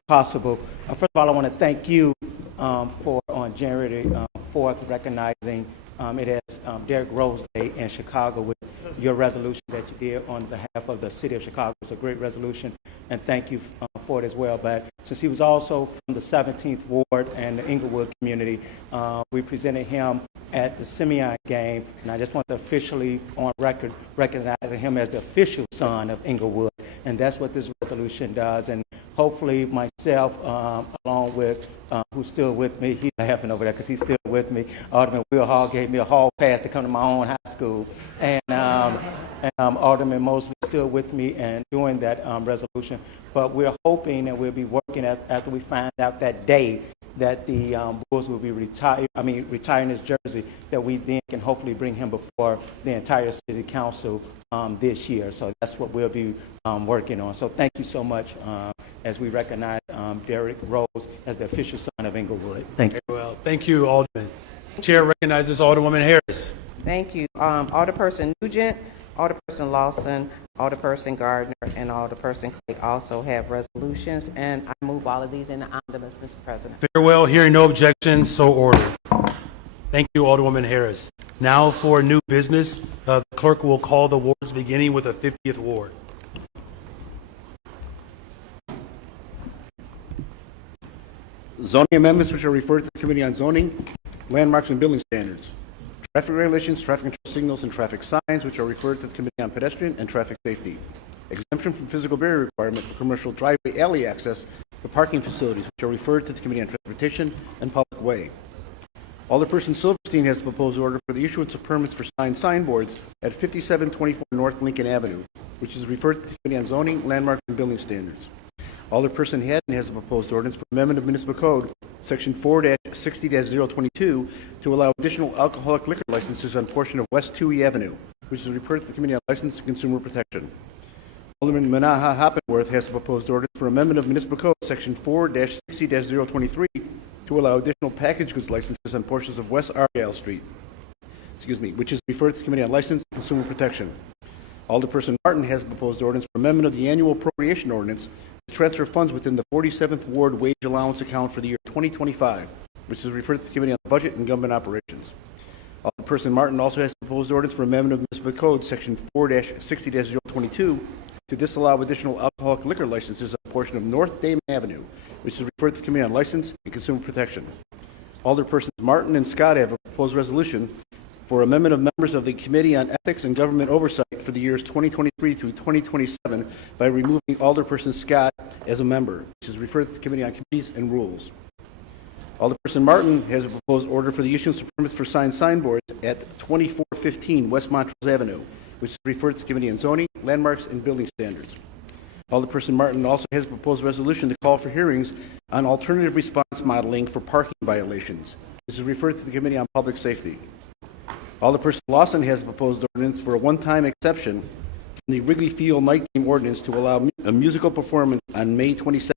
possible. First of all, I want to thank you for on January 4th recognizing it as Derrick Rose Day in Chicago with your resolution that you did on behalf of the city of Chicago. It's a great resolution, and thank you for it as well. But since he was also from the 17th Ward and the Inglewood community, we presented him at the Simeon game, and I just want to officially on record recognizing him as the official son of Inglewood, and that's what this resolution does. And hopefully myself, along with who's still with me, he's laughing over there because he's still with me, Alderman Will Hall gave me a hall pass to come to my own high school, and Alderman Mosley is still with me and doing that resolution. But we're hoping that we'll be working after we find out that day that the Bulls will be retiring his jersey, that we then can hopefully bring him before the entire city council this year. So that's what we'll be working on. So thank you so much as we recognize Derrick Rose as the official son of Inglewood. Thank you. Very well. Thank you, Alderman. Chair recognizes Alderwoman Harris. Thank you. Alderperson Nugent, Alderperson Lawson, Alderperson Gardner, and Alderperson Clay also have resolutions, and I move all of these in the omnibus, Mr. President. Very well. Hearing no objections, so ordered. Thank you, Alderwoman Harris. Now for new business, the clerk will call the wards beginning with the 50th Ward. Zoning amendments which are referred to the Committee on Zoning, Landmarks and Building Standards. Traffic regulations, traffic control signals, and traffic signs which are referred to the Committee on Pedestrian and Traffic Safety. Exemption from physical barrier requirement for commercial driveway alley access to parking facilities which are referred to the Committee on Transportation and Public Way. Alderperson Silverstein has the proposed order for the issuance of permits for signboards at 5724 North Lincoln Avenue, which is referred to the Committee on Zoning, Landmarks, and Building Standards. Alderperson Haddon has the proposed ordinance for amendment of Municipal Code, Section 4-60-022, to allow additional alcoholic liquor licenses on portion of West Toohey Avenue, which is referred to the Committee on License and Consumer Protection. Alderman Manaha Hoppenworth has the proposed ordinance for amendment of Municipal Code, Section 4-60-023, to allow additional packaged goods licenses on portions of West Argyle Street, which is referred to the Committee on License and Consumer Protection. Alderperson Martin has the proposed ordinance for amendment of the annual appropriation ordinance to transfer funds within the 47th Ward wage allowance account for the year 2025, which is referred to the Committee on Budget and Government Operations. Alderperson Martin also has the proposed ordinance for amendment of Municipal Code, Section 4-60-022, to disallow additional alcoholic liquor licenses on a portion of North Damon Avenue, which is referred to the Committee on License and Consumer Protection. Alderpersons Martin and Scott have a proposed resolution for amendment of members of the Committee on Ethics and Government Oversight for the years 2023 through 2027 by removing Alderperson Scott as a member, which is referred to the Committee on Committees and Rules. Alderperson Martin has a proposed order for the issuance of permits for signboards at 2415 West Montrose Avenue, which is referred to the Committee on Zoning, Landmarks, and Building Standards. Alderperson Martin also has a proposed resolution to call for hearings on alternative response modeling for parking violations. This is referred to the Committee on Public Safety. Alderperson Lawson has a proposed ordinance for a one-time exception from the Wrigley Field night game ordinance to allow a musical performance on May 27th.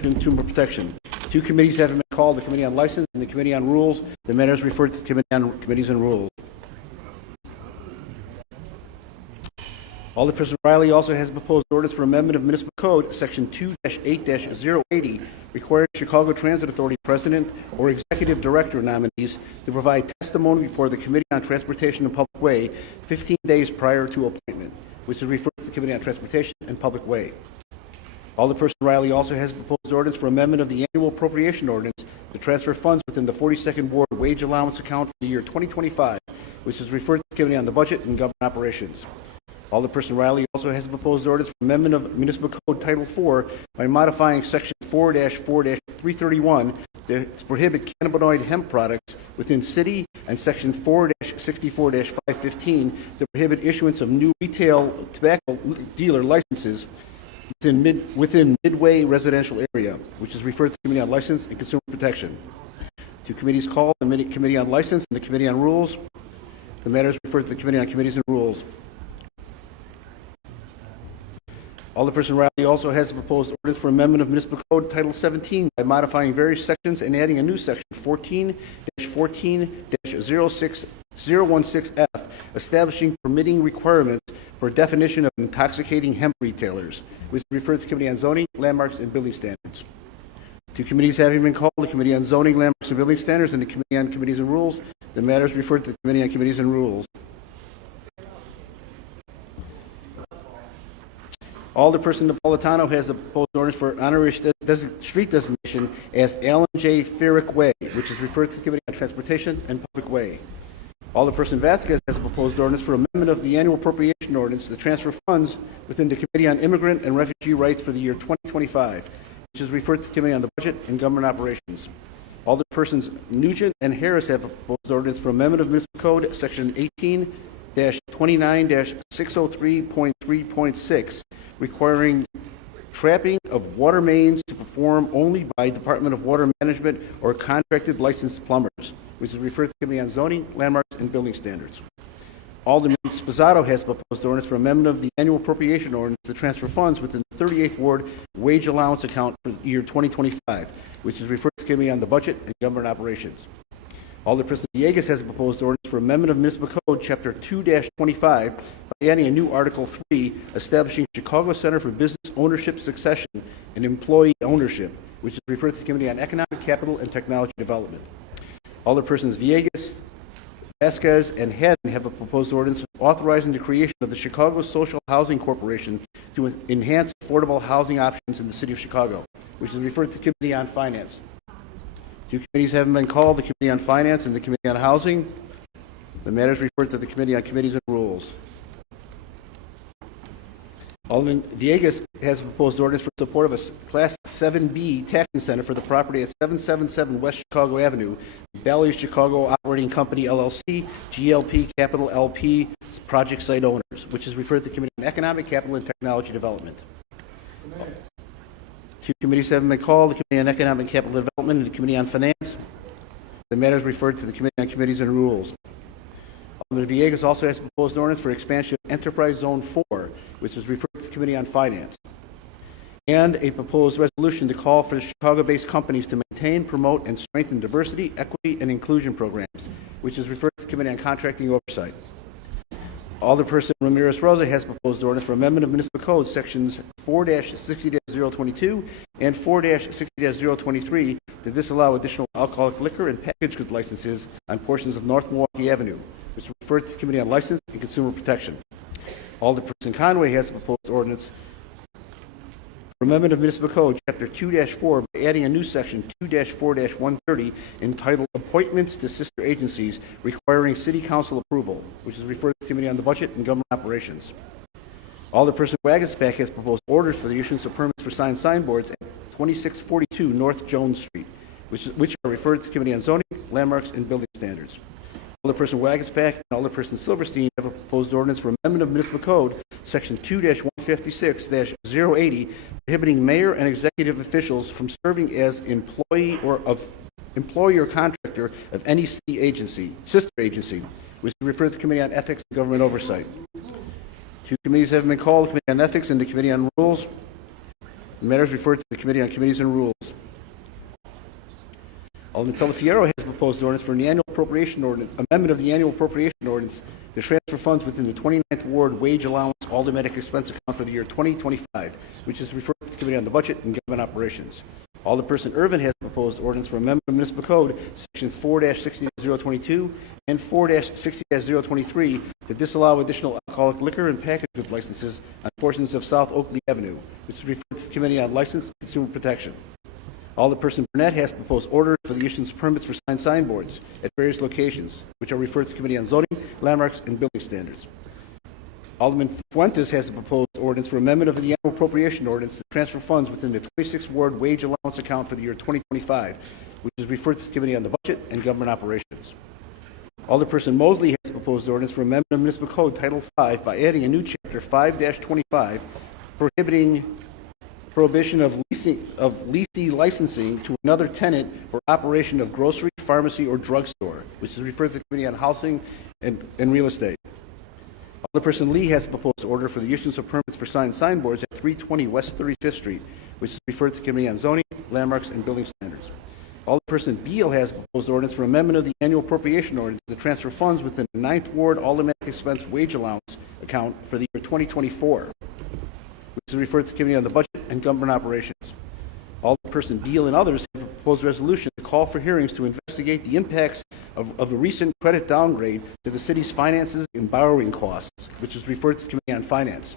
Consumer Protection. Two committees have been called, the Committee on License and the Committee on Rules. The matter is referred to the Committee on Committees and Rules. Alderperson Riley also has proposed ordinance for amendment of Municipal Code, Section 2-8-080, requiring Chicago Transit Authority President or Executive Director nominees to provide testimony before the Committee on Transportation and Public Way 15 days prior to appointment, which is referred to the Committee on Transportation and Public Way. Alderperson Riley also has a proposed ordinance for amendment of the annual appropriation ordinance to transfer funds within the 42nd Ward wage allowance account for the year 2025, which is referred to the Committee on the Budget and Government Operations. Alderperson Riley also has a proposed ordinance for amendment of Municipal Code Title IV by modifying Section 4-4-331 to prohibit cannabinoid hemp products within city and Section 4-64-515 to prohibit issuance of new retail tobacco dealer licenses within Midway residential area, which is referred to the Committee on License and Consumer Protection. Two committees called, the Committee on License and the Committee on Rules. The matter is referred to the Committee on Committees and Rules. Alderperson Riley also has a proposed ordinance for amendment of Municipal Code Title 17 by modifying various sections and adding a new section, 14-14-06016F, establishing permitting requirements for definition of intoxicating hemp retailers, which is referred to the Committee on Zoning, Landmarks, and Building Standards. Two committees having been called, the Committee on Zoning, Landmarks, and Building Standards, and the Committee on Committees and Rules. The matter is referred to the Committee on Committees and Rules. Alderperson Napolitano has the proposed ordinance for honorary street designation as Allen J. Farrick Way, which is referred to the Committee on Transportation and Public Way. Alderperson Vasquez has a proposed ordinance for amendment of the annual appropriation ordinance to transfer funds within the Committee on Immigrant and Refugee Rights for the year 2025, which is referred to the Committee on the Budget and Government Operations. Alderpersons Nugent and Harris have a proposed ordinance for amendment of Municipal Code, Section 18-29-603.3.6, requiring trapping of water mains to perform only by Department of Water Management or contracted licensed plumbers, which is referred to the Committee on Zoning, Landmarks, and Building Standards. Alderman Sposato has a proposed ordinance for amendment of the annual appropriation ordinance to transfer funds within the 38th Ward wage allowance account for the year 2025, which is referred to the Committee on the Budget and Government Operations. Alderperson Villegas has a proposed ordinance for amendment of Municipal Code, Chapter 2-25, by adding a new Article 3, establishing Chicago Center for Business Ownership Succession and Employee Ownership, which is referred to the Committee on Economic, Capital, and Technology Development. Alderpersons Villegas, Vasquez, and Haddon have a proposed ordinance authorizing the creation of the Chicago Social Housing Corporation to enhance affordable housing options in the City of Chicago, which is referred to the Committee on Finance. Two committees having been called, the Committee on Finance and the Committee on Housing. The matter is referred to the Committee on Committees and Rules. Alderman Villegas has a proposed ordinance for support of a Class 7B tax incentive for the property at 777 West Chicago Avenue, Bally's Chicago Operating Company, LLC, GLP Capital LP, project site owners, which is referred to the Committee on Economic, Capital, and Technology Development. Two committees have been called, the Committee on Economic and Capital Development and the Committee on Finance. The matter is referred to the Committee on Committees and Rules. Alderman Villegas also has a proposed ordinance for expansion of Enterprise Zone 4, which is referred to the Committee on Finance, and a proposed resolution to call for the Chicago-based companies to maintain, promote, and strengthen diversity, equity, and inclusion programs, which is referred to the Committee on Contracting Oversight. Alderperson Ramirez Rosa has proposed ordinance for amendment of municipal code sections 4-60-022 and 4-60-023 to disallow additional alcoholic liquor and packaged goods licenses on portions of North Milwaukee Avenue, which is referred to the Committee on License and Consumer Protection. Alderperson Conway has a proposed ordinance for amendment of municipal code chapter 2-4 by adding a new section 2-4-130 entitled Appointments to Sister Agencies requiring City Council approval, which is referred to the Committee on the Budget and Government Operations. Alderperson Wagasback has proposed orders for the issuance of permits for signboards at 2642 North Jones Street, which are referred to the Committee on Zoning, Landmarks, and Building Standards. Alderperson Wagasback and Alderperson Silverstein have a proposed ordinance for amendment of municipal code section 2-156-080 prohibiting mayor and executive officials from serving as employee or contractor of any city agency, sister agency, which is referred to the Committee on Ethics and Government Oversight. Two committees have been called, the Committee on Ethics and the Committee on Rules. The matter is referred to the Committee on Committees and Rules. Alderman Telefiero has proposed ordinance for an annual appropriation ordinance, amendment of the annual appropriation ordinance to transfer funds within the 29th Ward Wage Allowance Aldermanic Expense Account for the year 2025, which is referred to the Committee on the Budget and Government Operations. Alderperson Irvin has proposed ordinance for amendment of municipal code sections 4-60-022 and 4-60-023 to disallow additional alcoholic liquor and packaged goods licenses on portions of South Oakley Avenue, which is referred to the Committee on License and Consumer Protection. Alderperson Burnett has proposed orders for the issuance of permits for signboards at various locations, which are referred to the Committee on Zoning, Landmarks, and Building Standards. Alderman Fuentes has a proposed ordinance for amendment of the annual appropriation ordinance to transfer funds within the 26th Ward Wage Allowance Account for the year 2025, which is referred to the Committee on the Budget and Government Operations. Alderperson Mosley has a proposed ordinance for amendment of Municipal Code Title V by adding a new chapter 5-25 prohibiting prohibition of leasee licensing to another tenant for operation of grocery, pharmacy, or drugstore, which is referred to the Committee on Housing and Real Estate. Alderperson Lee has a proposed order for the issuance of permits for signboards at 320 West 35th Street, which is referred to the Committee on Zoning, Landmarks, and Building Standards. Alderperson Beal has a proposed ordinance for amendment of the annual appropriation ordinance to transfer funds within the 9th Ward Aldermanic Expense Wage Allowance account for the year 2024. Which is referred to the Committee on the Budget and Government Operations. Alderperson Beal and others have a proposed resolution to call for hearings to investigate the impacts of the recent credit downgrade to the city's finances and borrowing costs, which is referred to the Committee on Finance.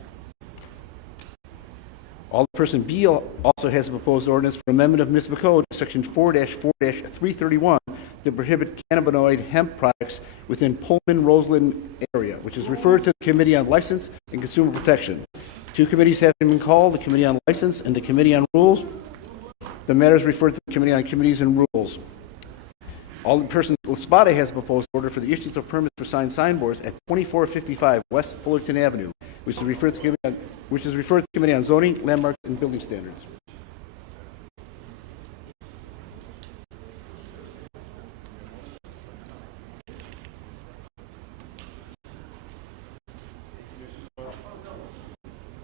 Alderperson Beal also has a proposed ordinance for amendment of Municipal Code, Section 4-4-331, to prohibit cannabinoid hemp products within Pullman-Roseland area, which is referred to the Committee on License and Consumer Protection. Two committees have been called, the Committee on License and the Committee on Rules. The matter is referred to the Committee on Committees and Rules. Alderperson Laspada has a proposed order for the issuance of permits for signboards at 2455 West Fullerton Avenue, which is referred to the Committee on Zoning, Landmarks, and Building Standards.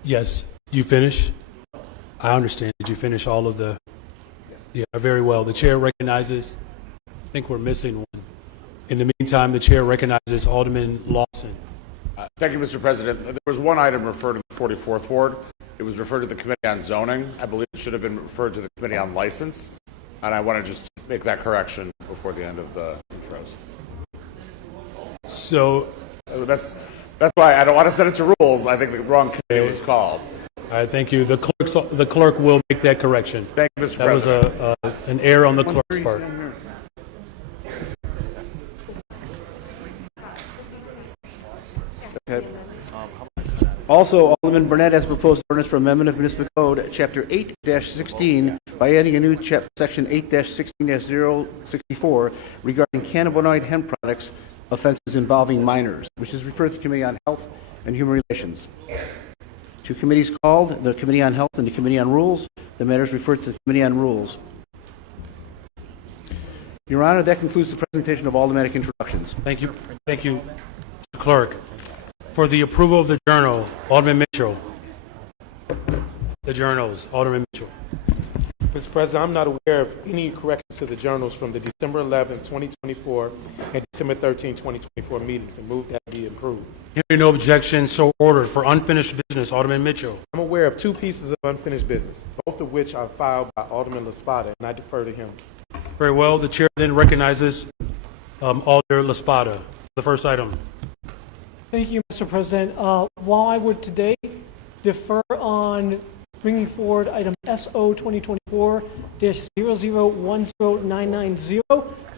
Yes, you finish? I understand. Did you finish all of the? Yeah, very well. The chair recognizes, I think we're missing one. In the meantime, the chair recognizes Alderman Lawson. Thank you, Mr. President. There was one item referred to the 44th Ward. It was referred to the Committee on Zoning. I believe it should have been referred to the Committee on License. And I want to just make that correction before the end of the intros. So that's why I don't want to send it to rules. I think the wrong committee was called. All right, thank you. The clerk will make that correction. Thank you, Mr. That was an error on the clerk's part. Okay. Also, Alderman Burnett has proposed ordinance for amendment of Municipal Code, Chapter 8-16, by adding a new Section 8-16-064 regarding cannabinoid hemp products offenses involving minors, which is referred to the Committee on Health and Human Relations. Two committees called, the Committee on Health and the Committee on Rules. The matter is referred to the Committee on Rules. Your Honor, that concludes the presentation of aldermanic introductions. Thank you. Thank you, Mr. Clerk. For the approval of the journal, Alderman Mitchell. The journals, Alderman Mitchell. Mr. President, I'm not aware of any corrections to the journals from the December 11, 2024 and December 13, 2024 meetings, and move that be approved. Hearing no objection, so ordered. For unfinished business, Alderman Mitchell. I'm aware of two pieces of unfinished business, both of which are filed by Alderman LaSpada, and I defer to him. Very well. The chair then recognizes Alder LaSpada. The first item. Thank you, Mr. President. While I would today defer on bringing forward item SO 2024-00109990,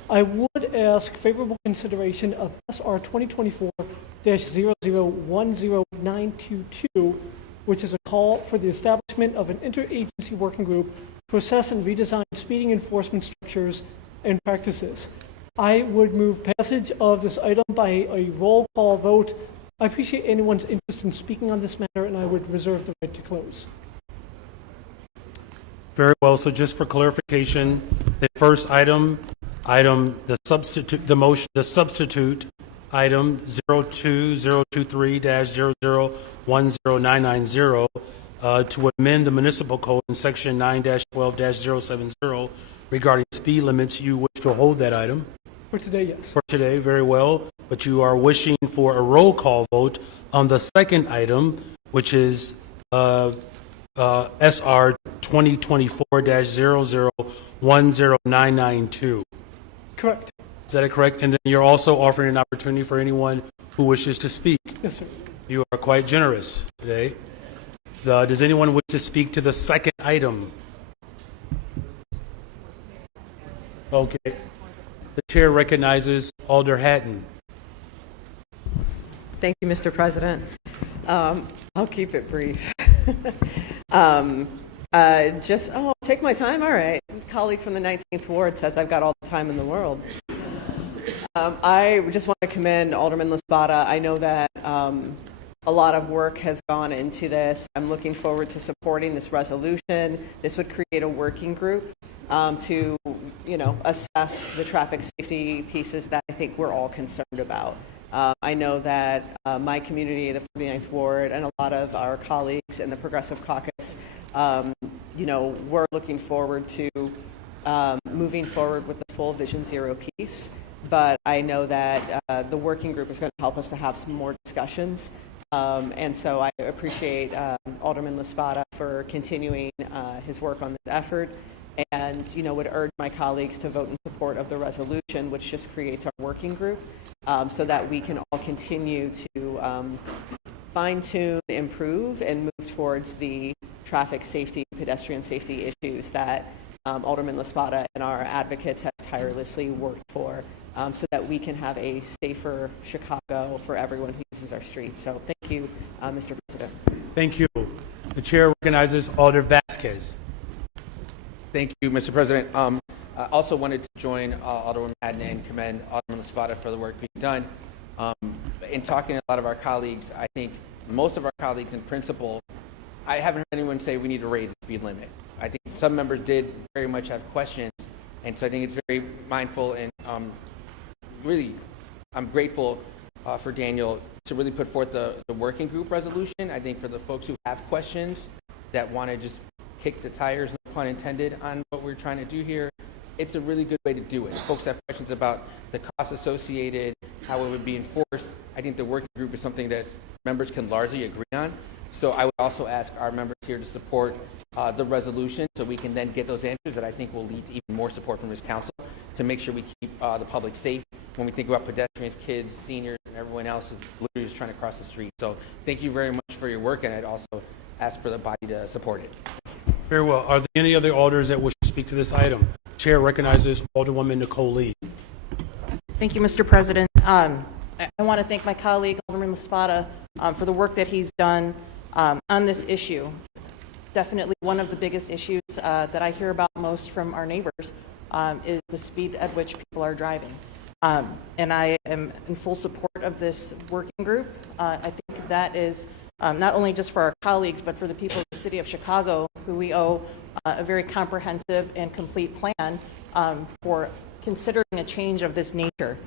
I would ask favorable consideration of SR 2024-00109922, which is a call for the establishment of an interagency working group to assess and redesign speeding enforcement structures and practices. I would move passage of this item by a roll call vote. I appreciate anyone's interest in speaking on this matter, and I would reserve the right to close. Very well. So just for clarification, the first item, the substitute item 02023-00109990 to amend the municipal code in section 9-12-070 regarding speed limits. You wish to hold that item? For today, yes. For today, very well. But you are wishing for a roll call vote on the second item, which is SR 2024-00109992. Correct. Is that correct? And then you're also offering an opportunity for anyone who wishes to speak. Yes, sir. You are quite generous today. Does anyone wish to speak to the second item? Okay. The chair recognizes Alder Hatton. Thank you, Mr. President. I'll keep it brief. Take my time? All right. A colleague from the 19th Ward says I've got all the time in the world. I just want to commend Alderman LaSpada. I know that a lot of work has gone into this. I'm looking forward to supporting this resolution. This would create a working group to, assess the traffic safety pieces that I think we're all concerned about. I know that my community, the 49th Ward, and a lot of our colleagues in the Progressive Caucus, we're looking forward to moving forward with the full Vision Zero piece. But I know that the working group is going to help us to have some more discussions. And so I appreciate Alderman LaSpada for continuing his work on this effort, and would urge my colleagues to vote in support of the resolution, which just creates our working group, so that we can all continue to fine-tune, improve, and move towards the traffic safety, pedestrian safety issues that Alderman LaSpada and our advocates have tirelessly worked for, so that we can have a safer Chicago for everyone who uses our streets. So thank you, Mr. President. Thank you. The chair recognizes Alder Vasquez. Thank you, Mr. President. I also wanted to join Alderman Madden and commend Alderman LaSpada for the work being done. In talking to a lot of our colleagues, I think most of our colleagues in principle, I haven't heard anyone say we need to raise the speed limit. I think some members did very much have questions, and so I think it's very mindful, and really I'm grateful for Daniel to really put forth the working group resolution. I think for the folks who have questions that want to just kick the tires, no pun intended, on what we're trying to do here, it's a really good way to do it. Folks have questions about the costs associated, how it would be enforced. I think the working group is something that members can largely agree on. So I would also ask our members here to support the resolution, so we can then get those answers that I think will lead to even more support from this council to make sure we keep the public safe when we think about pedestrians, kids, seniors, and everyone else who literally is trying to cross the street. So thank you very much for your work, and I'd also ask for the body to support it. Very well. Are there any other alders that wish to speak to this item? Chair recognizes Alderwoman Nicole Lee. Thank you, Mr. President. I want to thank my colleague, Alderman Laspada, for the work that he's done on this issue. Definitely one of the biggest issues that I hear about most from our neighbors is the speed at which people are driving. And I am in full support of this working group. I think that is not only just for our colleagues, but for the people of the city of Chicago, who we owe a very comprehensive and complete plan for considering a change of this nature.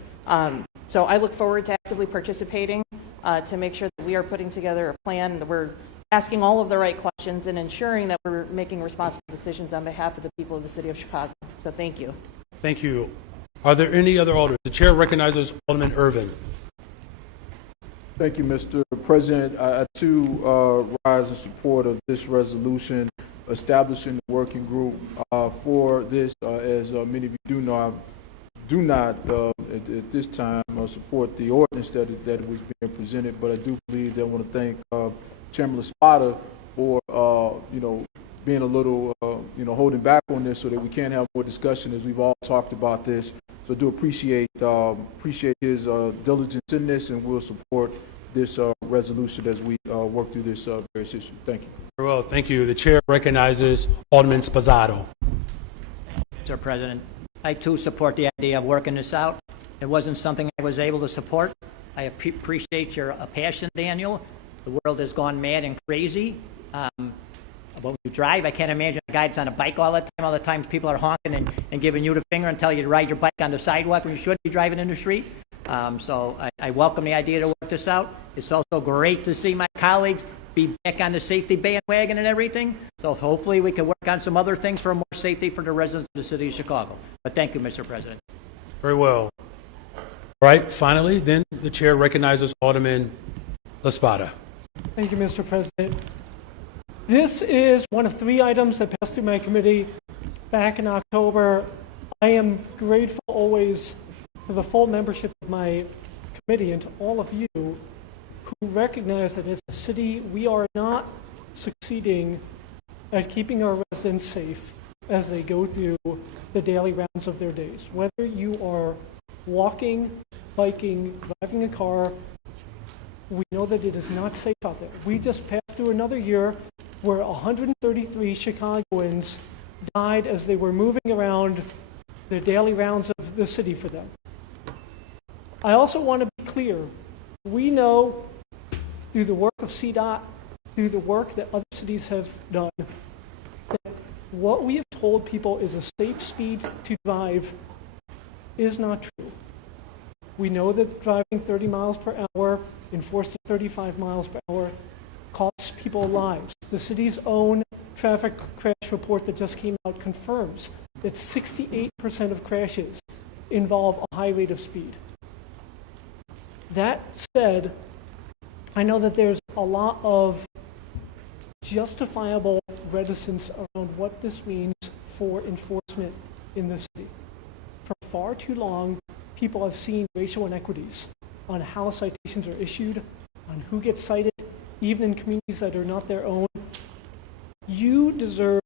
So I look forward to actively participating to make sure that we are putting together a plan, that we're asking all of the right questions and ensuring that we're making responsible decisions on behalf of the people of the city of Chicago. So thank you. Thank you. Are there any other alders? The chair recognizes Alderman Irvin. Thank you, Mr. President. I too rise in support of this resolution establishing the working group for this. As many of you do know, I do not at this time support the ordinance that was being presented, but I do believe that I want to thank Chairman Laspada for being a little holding back on this so that we can have more discussion as we've all talked about this. So I do appreciate his diligence in this, and we'll support this resolution as we work through this various issue. Thank you. Very well, thank you. The chair recognizes Alderman Sposato. Mr. President, I too support the idea of working this out. It wasn't something I was able to support. I appreciate your passion, Daniel. The world has gone mad and crazy. When you drive, I can't imagine a guy that's on a bike all the time. All the time people are honking and giving you the finger and tell you to ride your bike on the sidewalk when you should be driving in the street. So I welcome the idea to work this out. It's also great to see my colleagues be back on the safety bandwagon and everything. So hopefully we can work on some other things for more safety for the residents of the city of Chicago. But thank you, Mr. President. Very well. All right, finally, then the chair recognizes Alderman Laspada. Thank you, Mr. President. This is one of 3 items that passed through my committee back in October. I am grateful always for the full membership of my committee and to all of you who recognize that as a city, we are not succeeding at keeping our residents safe as they go through the daily rounds of their days. Whether you are walking, biking, driving a car, we know that it is not safe out there. We just passed through another year where 133 Chicagoans died as they were moving around the daily rounds of the city for them. I also want to be clear. We know through the work of CDOT, through the work that other cities have done, that what we have told people is a safe speed to drive is not true. We know that driving 30 miles per hour, enforced at 35 miles per hour, costs people lives. The city's own traffic crash report that just came out confirms that 68% of crashes involve a high rate of speed. That said, I know that there's a lot of justifiable reticence around what this means for enforcement in the city. For far too long, people have seen racial inequities on how citations are issued, on who gets cited, even in communities that are not their own. You deserve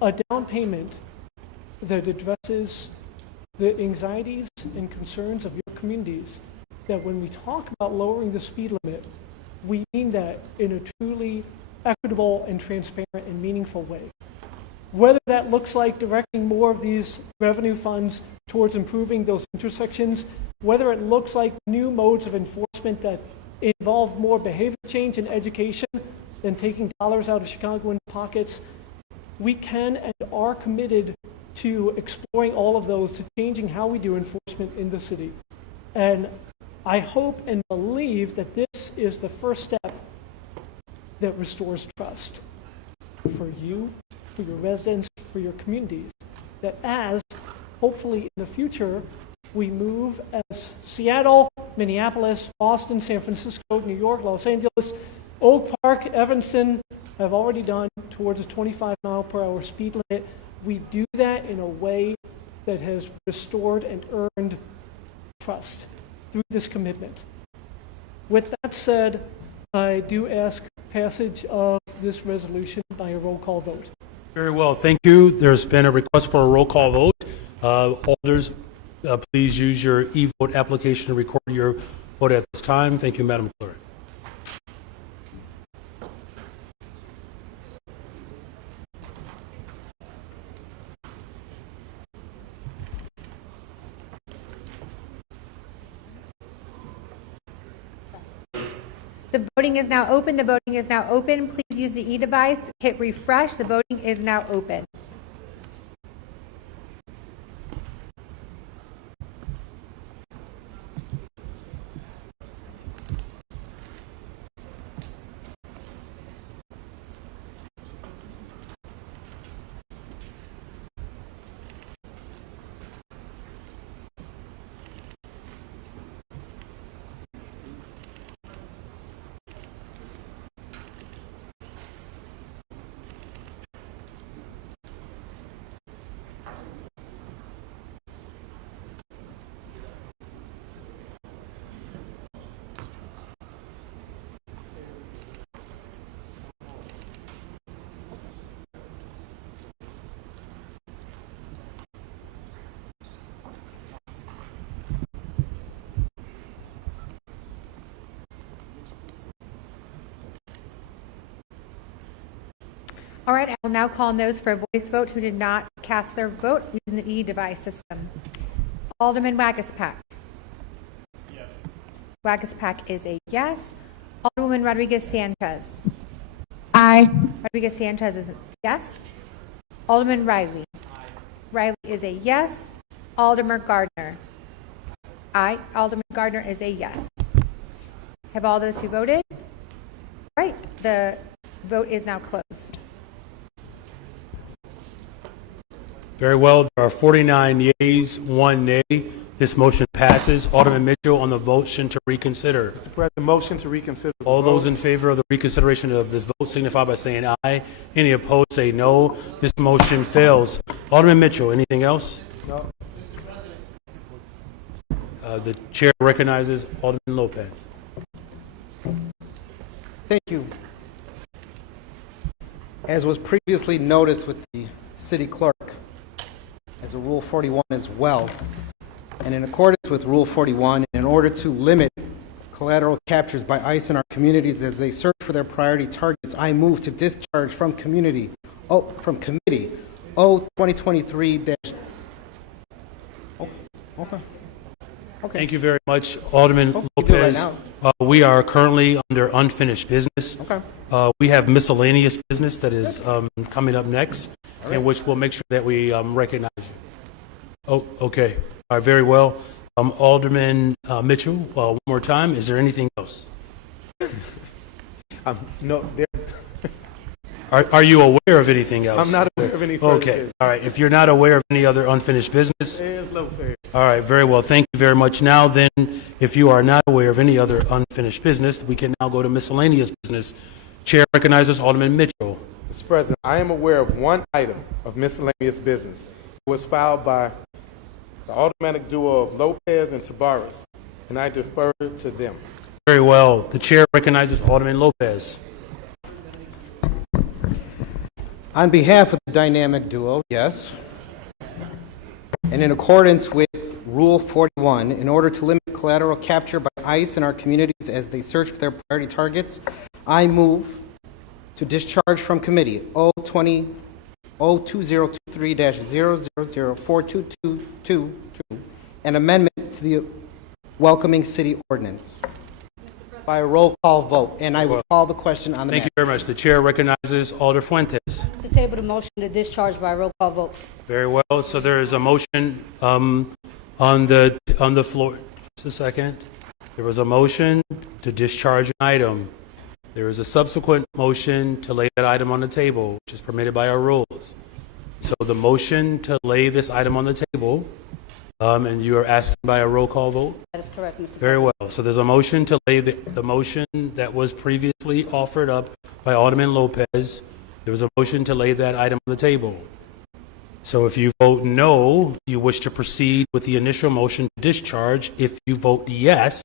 a down payment that addresses the anxieties and concerns of your communities, that when we talk about lowering the speed limit, we mean that in a truly equitable and transparent and meaningful way. Whether that looks like directing more of these revenue funds towards improving those intersections, whether it looks like new modes of enforcement that involve more behavior change and education than taking dollars out of Chicagoan pockets, we can and are committed to exploring all of those, to changing how we do enforcement in the city. And I hope and believe that this is the first step that restores trust for you, for your residents, for your communities, that as, hopefully in the future, we move as Seattle, Minneapolis, Boston, San Francisco, New York, Los Angeles, Oak Park, Evanston have already done towards a 25-mile-per-hour speed limit. We do that in a way that has restored and earned trust through this commitment. With that said, I do ask passage of this resolution by a roll call vote. Very well, thank you. There's been a request for a roll call vote. Alders, please use your e-vote application to record your vote at this time. Thank you, Madam Clerk. The voting is now open. The voting is now open. Please use the e-device. Hit refresh. The voting is now open. All right, I will now call on those for a voice vote who did not cast their vote using the e-device system. Alderman Wagaspack. Yes. Wagaspack is a yes. Alderwoman Rodriguez-Sanchez. Aye. Rodriguez-Sanchez is a yes. Alderman Riley. Aye. Riley is a yes. Alderman Gardner. Aye. Alderman Gardner is a yes. Have all those who voted? All right, the vote is now closed. Very well. There are 49 yeas, 1 nay. This motion passes. Alderman Mitchell on the motion to reconsider. Mr. President, motion to reconsider. All those in favor of the reconsideration of this vote signify by saying aye. Any opposed say no. This motion fails. Alderman Mitchell, anything else? No. The chair recognizes Alderman Lopez. Thank you. As was previously noticed with the city clerk, as a Rule 41 as well, and in accordance with Rule 41, in order to limit collateral captures by ICE in our communities as they search for their priority targets, I move to discharge from committee O 2023- Okay. Thank you very much, Alderman Lopez. We are currently under unfinished business. Okay. We have miscellaneous business that is coming up next, in which we'll make sure that we recognize you. Oh, okay. All right, very well. Alderman Mitchell, one more time. Is there anything else? No, Are you aware of anything else? I'm not aware of any further Okay. business. All right. If you're not aware of any other unfinished business, all right. Very well. Thank you very much. Now then, if you are not aware of any other unfinished business, we can now go to miscellaneous business. Chair recognizes Alderman Mitchell. Mr. President, I am aware of one item of miscellaneous business. It was filed by the aldermanic duo of Lopez and Tabarez, and I defer to them. Very well. The chair recognizes Alderman Lopez. On behalf of the dynamic duo, yes, and in accordance with Rule 41, in order to limit collateral capture by ICE in our communities as they search for their priority targets, I move to discharge from committee O2023-0004222 an amendment to the welcoming city ordinance by a roll call vote, and I will call the question on the Thank matter. you very much. The chair recognizes Alder Fuentes. To table the motion to discharge by roll call vote. Very well. So there is a motion on the floor. Just a second. There was a motion to discharge an item. There is a subsequent motion to lay that item on the table, which is permitted by our rules. So the motion to lay this item on the table, and you are asking by a roll call vote? That is correct, Mr. Very well. So there's a motion to lay the motion that was previously offered up by Alderman Lopez. There was a motion to lay that item on the table. So if you vote no, you wish to proceed with the initial motion to discharge. If you vote yes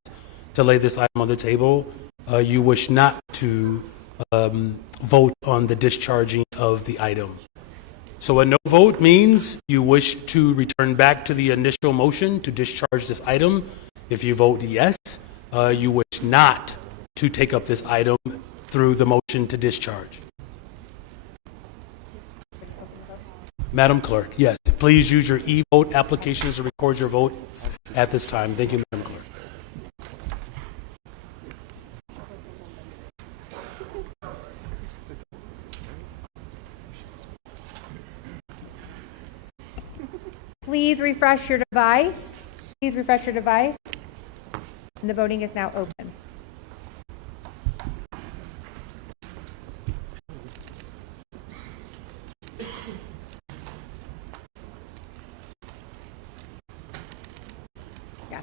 to lay this item on the table, you wish not to vote on the discharging of the item. So a no vote means you wish to return back to the initial motion to discharge this item. If you vote yes, you wish not to take up this item through the motion to discharge. Madam Clerk, yes, please use your e-vote applications to record your vote at this time. Thank you, Madam Clerk. Please refresh your device. Please refresh your device. And the voting is now open. Yeah.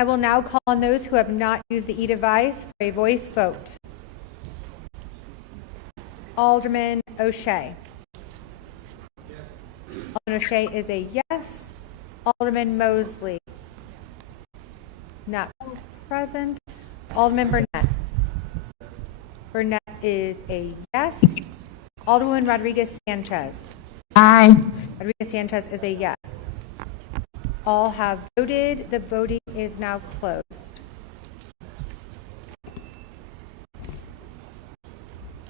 I will now call on those who have not used the e-device for a voice vote. Alderman O'Shea. Alderman O'Shea is a yes. Alderman Mosley. Not present. Alderman Burnett. Burnett is a yes. Alderwoman Rodriguez Sanchez. Aye. Rodriguez Sanchez is a yes. All have voted. The voting is now closed.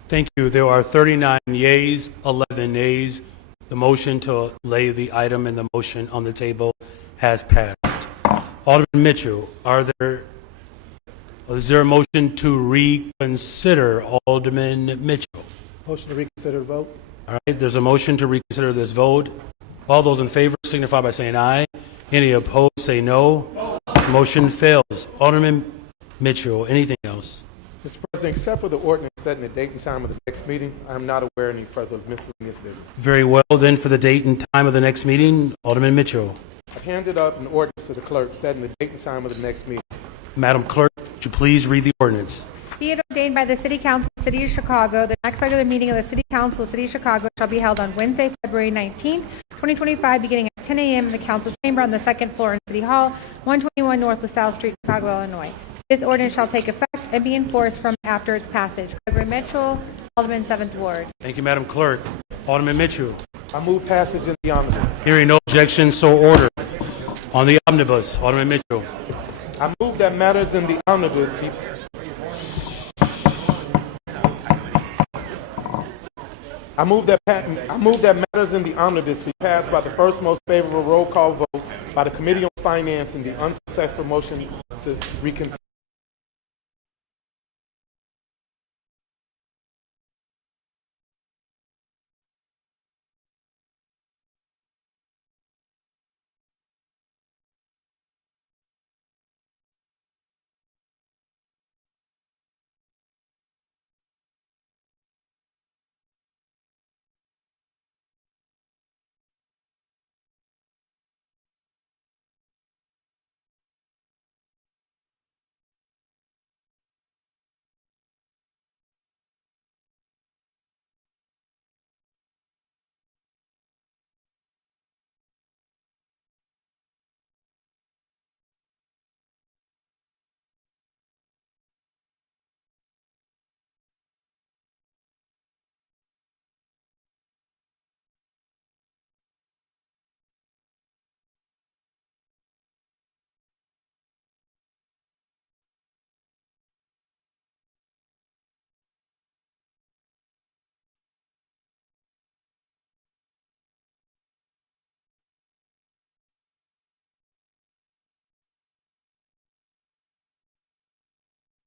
Thank you. There are 39 yeas, 11 nays. The motion to lay the item and the motion on the table has passed. Alderman Mitchell, is there a motion to reconsider Alderman Mitchell? Motion to reconsider the vote. All right, there's a motion to reconsider this vote. All those in favor signify by saying aye. Any opposed, say no. This motion fails. Alderman Mitchell, anything else? Mr. President, except for the ordinance setting the date and time of the next meeting, I am not aware of any further miscellaneous business. Very well, then, for the date and time of the next meeting, Alderman Mitchell. I've handed up an ordinance to the clerk setting the date and time of the next meeting. Madam Clerk, would you please read the ordinance? Be it ordained by the City Council of the City of Chicago, the next regular meeting of the City Council of the City of Chicago shall be held on Wednesday, February 19th, 2025, beginning at 10 a.m. in the Council Chamber on the second floor in City Hall, 121 North LaSalle Street, Chicago, Illinois. This ordinance shall take effect and be enforced from after its passage. Gregory Mitchell, Alderman 7th Ward. Thank you, Madam Clerk. Alderman Mitchell. I move passage in the omnibus. Hearing no objection, so ordered. On the omnibus, Alderman Mitchell. I move that matters in the omnibus be... I move that matters in the omnibus be passed by the first most favorable roll call vote by the Committee on Finance in the unsuccessful motion to reconsider.